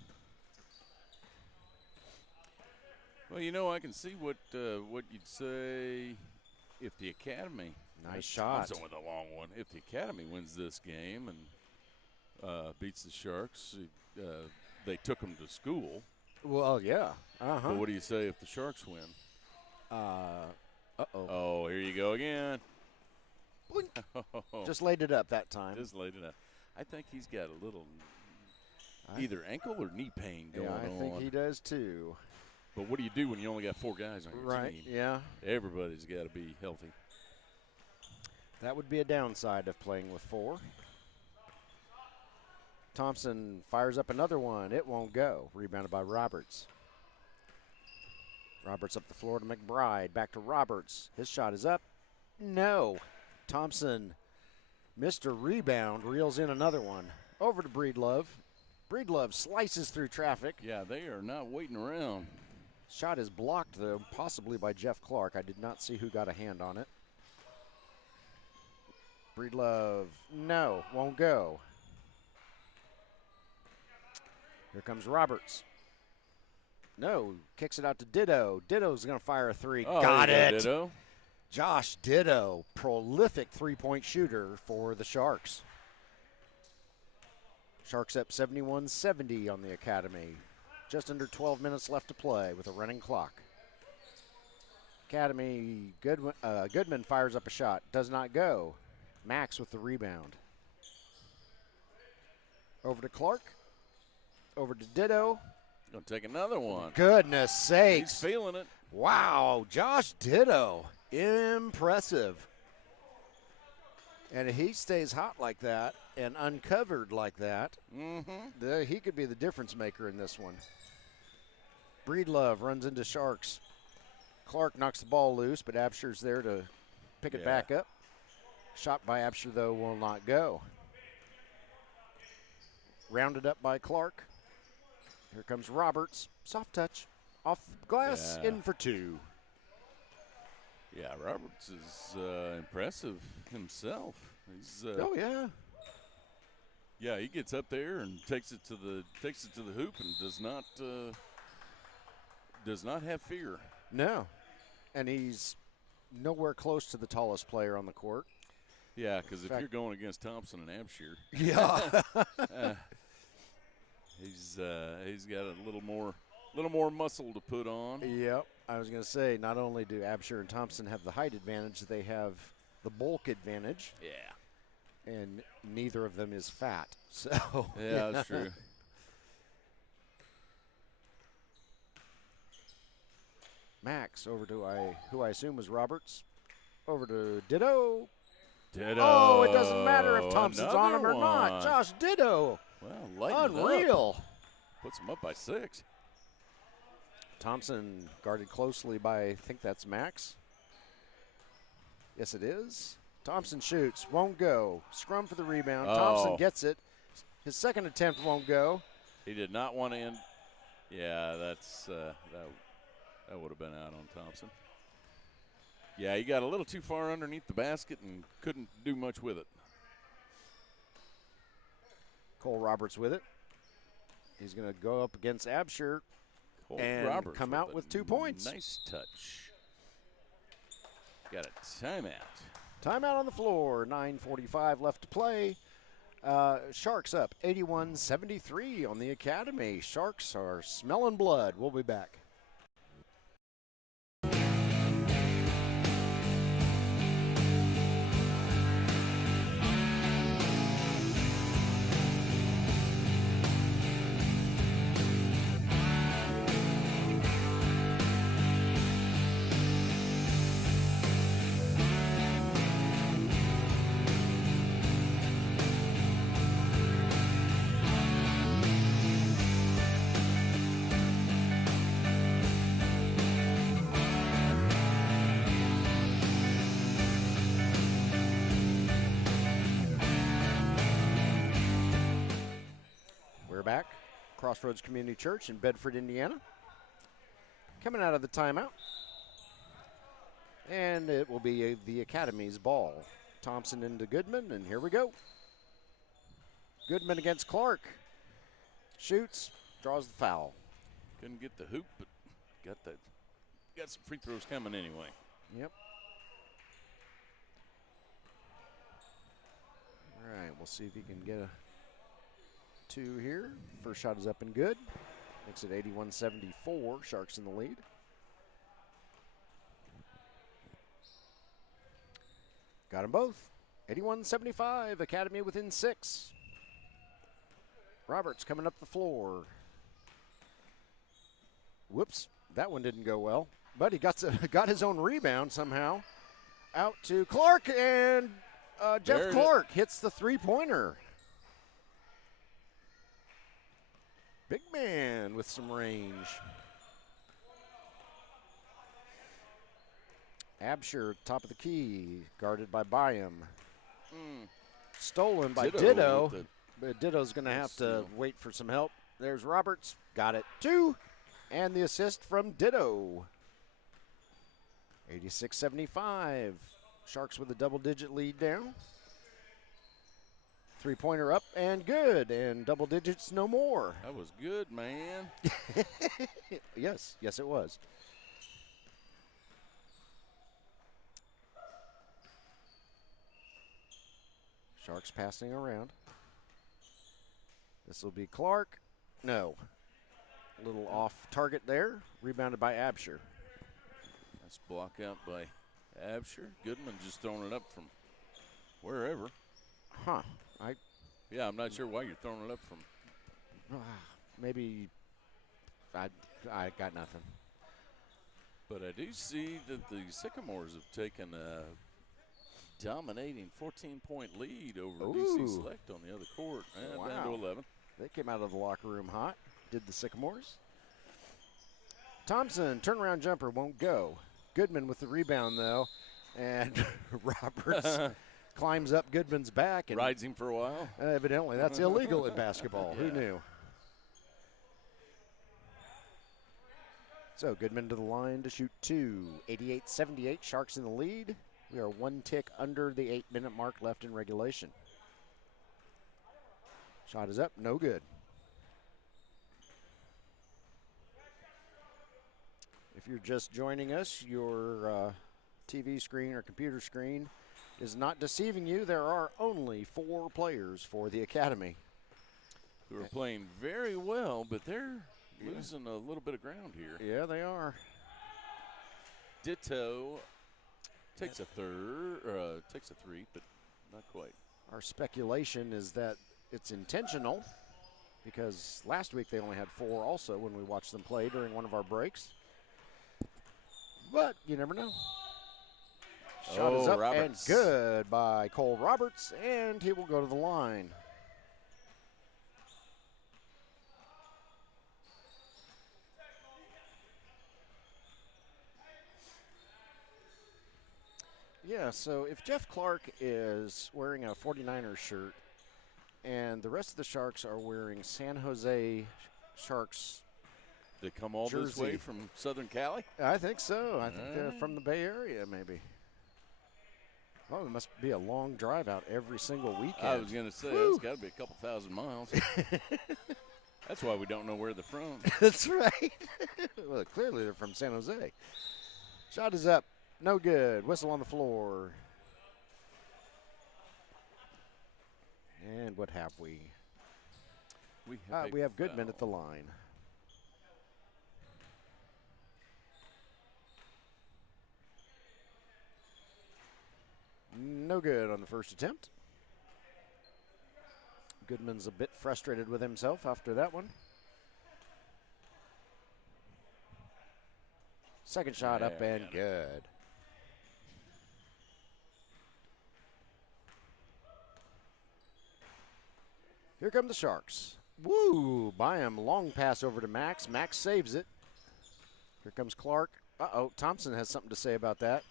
Well, you know, I can see what you'd say if the Academy. Nice shot. With a long one. If the Academy wins this game and beats the Sharks, they took them to school. Well, yeah. Uh-huh. But what do you say if the Sharks win? Uh-oh. Oh, here you go again. Just laid it up that time. Just laid it up. I think he's got a little either ankle or knee pain going on. Yeah, I think he does too. But what do you do when you only got 4 guys on your team? Right, yeah. Everybody's got to be healthy. That would be a downside of playing with 4. Thompson fires up another one. It won't go. Rebounded by Roberts. Roberts up the floor to McBride. Back to Roberts. His shot is up. No. Thompson missed a rebound. Reels in another one. Over to Breedlove. Breedlove slices through traffic. Yeah, they are not waiting around. Shot is blocked, though, possibly by Jeff Clark. I did not see who got a hand on it. Breedlove, no, won't go. Here comes Roberts. No, kicks it out to Ditto. Ditto's going to fire a three. Oh, Got there you go, it. Ditto. Josh Ditto, prolific three-point shooter for the Sharks. Sharks up 71-70 on the Academy. Just under 12 minutes left to play with a running clock. Academy, Goodman fires up a shot. Does not go. Max with the rebound. Over to Clark. Over to Ditto. Gonna take another one. Goodness sakes. He's feeling it. Wow, Josh Ditto. Impressive. And if he stays hot like that and uncovered like that, he could be the difference maker in this one. Breedlove runs into Sharks. Clark knocks the ball loose, but Absher's there to pick it back up. Shot by Absher, though, will not go. Rounded up by Clark. Here comes Roberts. Soft touch. Off the glass, in for two. Yeah, Roberts is impressive himself. He's yeah, he gets up there and takes it to the hoop and does not have fear. No, and he's nowhere close to the tallest player on the court. Yeah, because if you're going against Thompson and Absher, he's got a little more muscle to put on. Yep, I was going to say, not only do Absher and Thompson have the height advantage, they have the bulk advantage. Yeah, and neither of them is fat. So yeah, that's true. Max over to who I assume was Roberts. Over to Ditto. Ditto. Oh, it doesn't matter if Thompson's Another on him or one. not. Josh Ditto. Well, lighten Unreal. It up. Puts him up by 6. Thompson guarded closely by, I think that's Max. Yes, it is. Thompson shoots, won't go. Scrum for the rebound. Thompson gets it. His second attempt won't go. He did not want to end. Yeah, that's that would have been out on Thompson. Yeah, he got a little too far underneath the basket and couldn't do much with it. Cole Roberts with it. He's going to go up against Absher and Roberts come out with 2 points. Nice touch. Got a timeout. Timeout on the floor. 9:45 left to play. Sharks up 81-73 on the Academy. Sharks are smelling blood. We'll be back. Back, Crossroads Community Church in Bedford, Indiana. Coming out of the timeout. And it will be the Academy's ball. Thompson into Goodman, and here we go. Goodman against Clark. Shoots, draws the foul. Couldn't get the hoop, but got some free throws coming anyway. Yep. All right, we'll see if he can get a 2 here. First shot is up and good. Makes it 81-74. Sharks in the lead. Got them both. 81-75. Academy within 6. Roberts coming up the floor. Whoops. That one didn't go well. But he got his own rebound somehow. Out to Clark, and Jeff Clark hits the three-pointer. Big man with some range. Absher, top of the key, guarded by Byam. Stolen by Ditto, but Ditto's going to have to wait for some help. There's Roberts, got it. 2, and the assist from Ditto. 86-75. Sharks with a double-digit lead now. Three-pointer up and good, and double digits no more. That was good, man. Yes, it was. Sharks passing around. This will be Clark. No. A little off target there. Rebounded by Absher. Nice block out by Absher. Goodman just throwing it up from wherever. Huh. Yeah, I'm not sure why you're throwing it up from. Maybe I got nothing. But I do see that the Sycamores have taken a dominating 14-point lead over DC Select on the other court. And down to 11. They came out of the locker room hot, did the Sycamores. Thompson, turnaround jumper, won't go. Goodman with the rebound, though. And Roberts climbs up Goodman's back. And rides him for a while. Evidently, that's illegal in basketball. Yeah. Who knew? So Goodman to the line to shoot two. 88-78, Sharks in the lead. We are one tick under the 8-minute mark left in regulation. Shot is up, no good. If you're just joining us, your TV screen or computer screen is not deceiving you. There are only 4 players for the Academy. Who are playing very well, but they're losing a little bit of ground here. Yeah, they are. Ditto takes a takes a 3, but not quite. Our speculation is that it's intentional because last week they only had 4 also when we watched them play during one of our breaks. But you never know. Shot is up Roberts. and good by Cole Roberts, and he will go to the line. Yeah, so if Jeff Clark is wearing a 49ers shirt and the rest of the Sharks are wearing San Jose Sharks They come all this jersey. way from Southern Cali? I think so. I think they're from the Bay Area, maybe. Oh, it must be a long drive out every single weekend. I was going to say, it's got to be a couple thousand miles. That's why we don't know where they're from. That's right. Well, clearly they're from San Jose. Shot is up. No good. Whistle on the floor. And what have we? We have Goodman at the line. No good on the first attempt. Goodman's a bit frustrated with himself after that one. Second shot up and good. Here come the Sharks. Woo! Byam, long pass over to Max. Max saves it. Here comes Clark. Uh-oh, Thompson has something to say about that.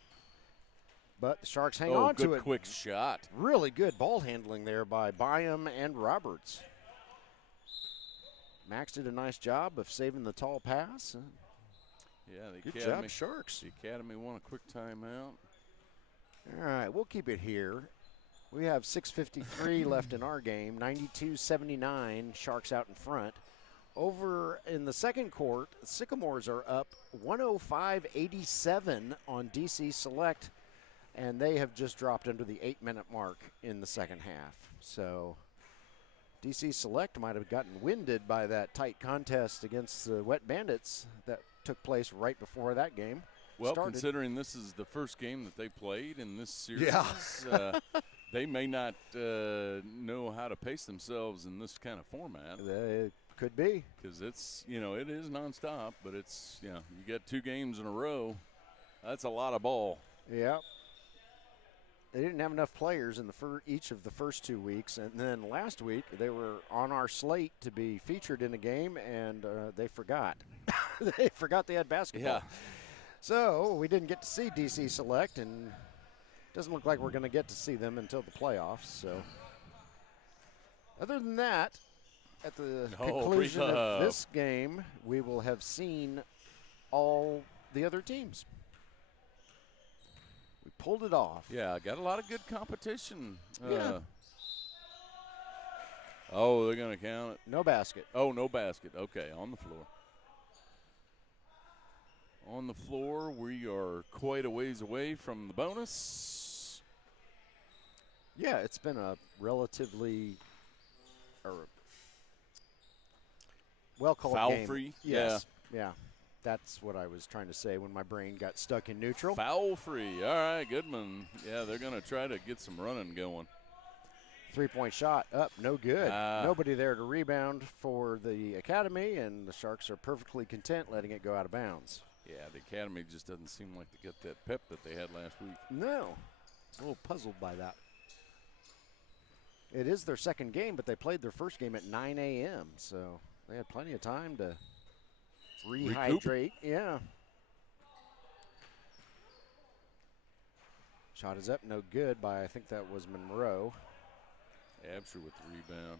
But the Sharks hang on to it. Quick shot. Really good ball handling there by Byam and Roberts. Max did a nice job of saving the tall pass. Yeah, the Good Academy, job, Sharks. The Academy won a quick timeout. All right, we'll keep it here. We have 6:53 left in our game, 92-79, Sharks out in front. Over in the second court, the Sycamores are up 105-87 on DC Select, and they have just dropped under the 8-minute mark in the second half. So DC Select might have gotten winded by that tight contest against the Wet Bandits that took place right before that game Well, started. considering this is the first game that they played in this series, they may not know how to pace themselves in this kind of format. It could be. Because it's, it is nonstop, but it's, you get 2 games in a row. That's a lot of ball. Yeah. They didn't have enough players in each of the first 2 weeks, and then last week they were on our slate to be featured in a game, and they forgot. They forgot they had basketball. Yeah. So we didn't get to see DC Select, and it doesn't look like we're going to get to see them until the playoffs. So other than that, at the conclusion of this game, we will have seen all the other teams. We pulled it off. Yeah, got a lot of good competition. Yeah. Oh, they're going to count it? No basket. Oh, no basket. Okay, on the floor. On the floor, we are quite a ways away from the bonus. Yeah, it's been a relatively well-called game. Foul-free? Yes. Yeah. That's what I was trying to say when my brain got stuck in neutral. Foul-free. All right, Goodman. Yeah, they're going to try to get some running going. Three-point shot up, no good. Nobody there to rebound for the Academy, and the Sharks are perfectly content letting it go out of bounds. Yeah, the Academy just doesn't seem like to get that pep that they had last week. No. A little puzzled by that. It is their second game, but they played their first game at 9 a.m., so they had plenty of time to rehydrate. Yeah. Shot is up, no good by, I think that was Monroe. Absher with the rebound.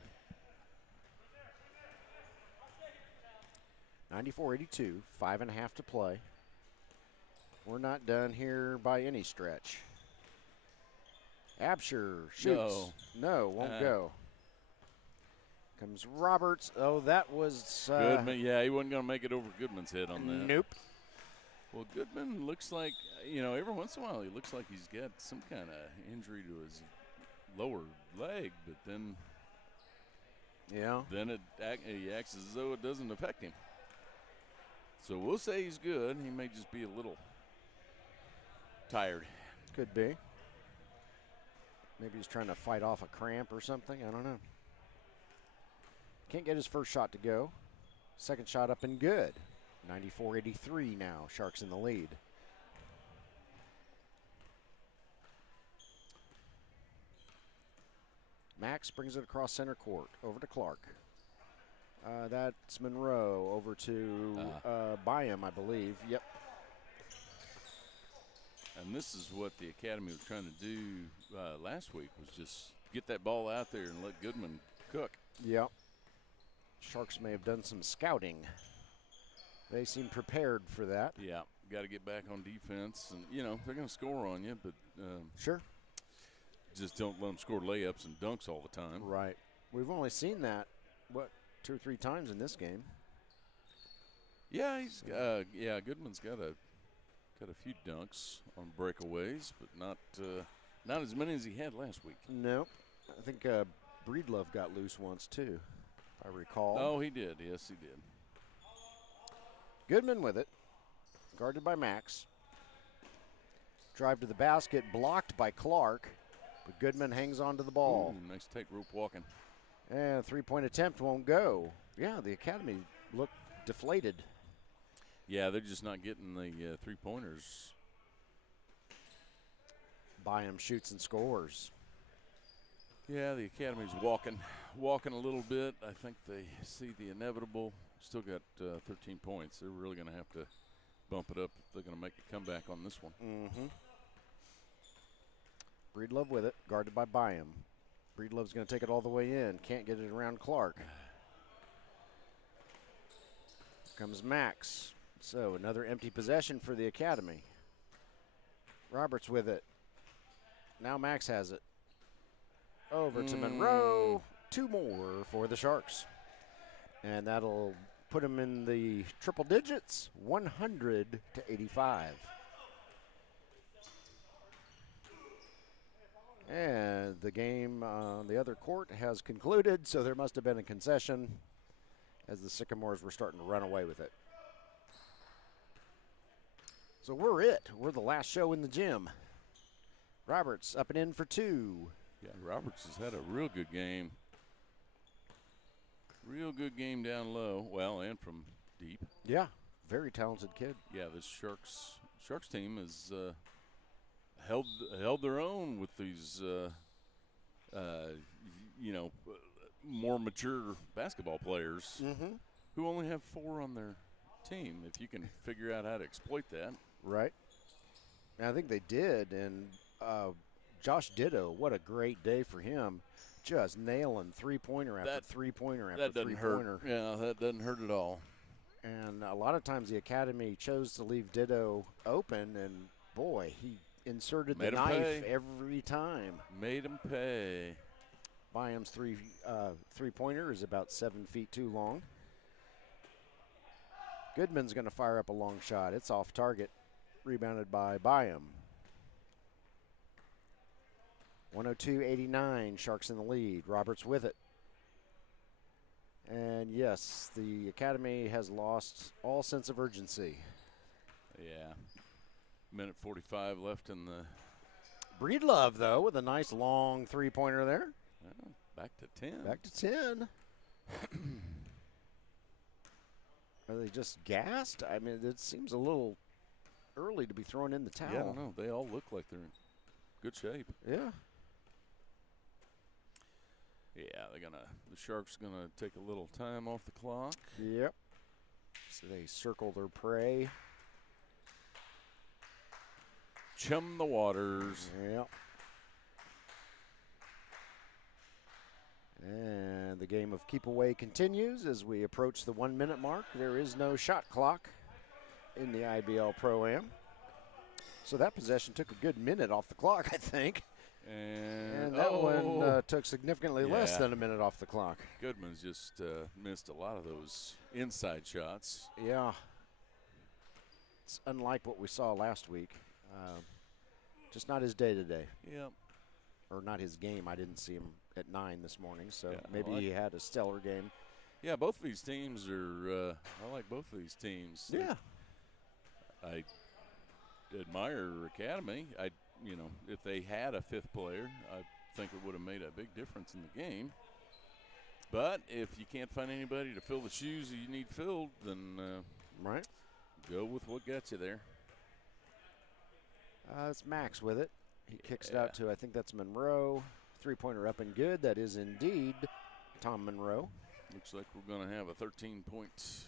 94-82, 5.5 to play. We're not done here by any stretch. Absher shoots. No, won't go. Comes Roberts. Oh, that was Goodman. Yeah, he wasn't going to make it over Goodman's head on that. Nope. Well, Goodman looks like, every once in a while he looks like he's got some kind of injury to his lower leg, but then he acts as though it doesn't affect him. So we'll say he's good. He may just be a little tired. Could be. Maybe he's trying to fight off a cramp or something. I don't know. Can't get his first shot to go. Second shot up and good. 94-83 now. Sharks in the lead. Max brings it across center court. Over to Clark. That's Monroe. Over to Byam, I believe. Yep. And this is what the Academy was trying to do last week, was just get that ball out there and let Goodman cook. Yep. Sharks may have done some scouting. They seem prepared for that. Yeah, got to get back on defense. And, they're going to score on you, but sure. Just don't let them score layups and dunks all the time. Right. We've only seen that, 2 or 3 times in this game. Yeah, Goodman's got a few dunks on breakaways, but not as many as he had last week. Nope. I think Breedlove got loose once too, if I recall. Oh, he did. Yes, he did. Goodman with it, guarded by Max. Drive to the basket, blocked by Clark, but Goodman hangs on to the ball. Ooh, nice tightrope walking. And 3-point attempt won't go. Yeah, the Academy looked deflated. Yeah, they're just not getting the three-pointers. Byam shoots and scores. Yeah, the Academy's walking a little bit. I think they see the inevitable. Still got 13 points. They're really going to have to bump it up if they're going to make a comeback on this one. Mm-hmm. Breedlove with it, guarded by Byam. Breedlove's going to take it all the way in. Can't get it around Clark. Comes Max. So another empty possession for the Academy. Roberts with it. Now Max has it. Over to Monroe. 2 more for the Sharks. And that'll put them in the triple digits, 100-85. And the game on the other court has concluded, so there must have been a concession as the Sycamores were starting to run away with it. So we're it. We're the last show in the gym. Roberts up and in for 2. Yeah, Roberts has had a real good game. Real good game down low. Well, and from deep. Yeah, very talented kid. Yeah, this Sharks team has held their own with these, more mature basketball players who only have 4 on their team. If you can figure out how to exploit that. Right. And I think they did. And Josh Ditto, what a great day for him. Just nailing three-pointer after three-pointer after three-pointer. Yeah, that doesn't hurt at all. And a lot of times the Academy chose to leave Ditto open, and, boy, he inserted the knife every time. Made him pay. Byam's three-pointer is about 7 feet too long. Goodman's going to fire up a long shot. It's off target. Rebounded by Byam. 102-89. Sharks in the lead. Roberts with it. And yes, the Academy has lost all sense of urgency. Yeah. Minute 45 left in the. Breedlove, though, with a nice long three-pointer there. Well, back to 10. Back to 10. Are they just gassed? I mean, it seems a little early to be throwing in the towel. Yeah, I don't know. They all look like they're in good shape. Yeah. Yeah, the Sharks gonna take a little time off the clock. Yep. So they circle their prey. Chum the waters. Yep. And the game of keep away continues as we approach the 1 minute mark. There is no shot clock in the IBL ProAm. So that possession took a good minute off the clock, I think. And that one took significantly less than a minute off the clock. Goodman's just missed a lot of those inside shots. Yeah. It's unlike what we saw last week. Just not his day today. Yep. Or not his game. I didn't see him at 9 this morning, so Yeah, maybe he had a stellar game. Yeah, both of these teams are I like both of these teams. Yeah. I admire Academy. If they had a fifth player, I think it would have made a big difference in the game. But if you can't find anybody to fill the shoes that you need filled, then right. Go with what got you there. It's Max with it. He kicks it out to, I think that's Monroe. Three-pointer up and good. That is indeed Tom Monroe. Looks like we're going to have a 13-point,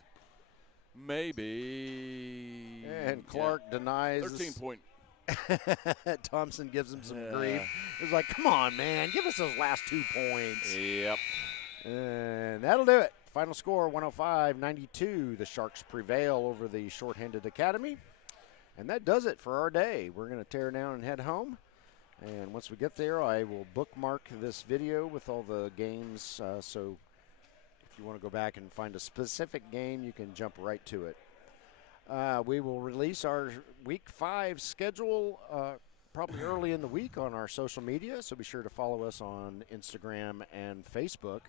maybe. And Clark denies. 13-point. Thompson gives him some grief. It was like, come on, man. Give us those last 2 points. Yep. And that'll do it. Final score, 105-92. The Sharks prevail over the shorthanded Academy. And that does it for our day. We're going to tear down and head home. And once we get there, I will bookmark this video with all the games. So if you want to go back and find a specific game, you can jump right to it. We will release our Week 5 schedule probably early in the week on our social media. So be sure to follow us on Instagram and Facebook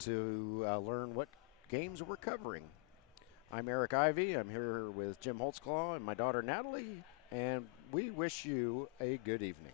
to learn what games we're covering. I'm Eric Ivy. I'm here with Jim Holtzclaw and my daughter Natalie, and we wish you a good evening.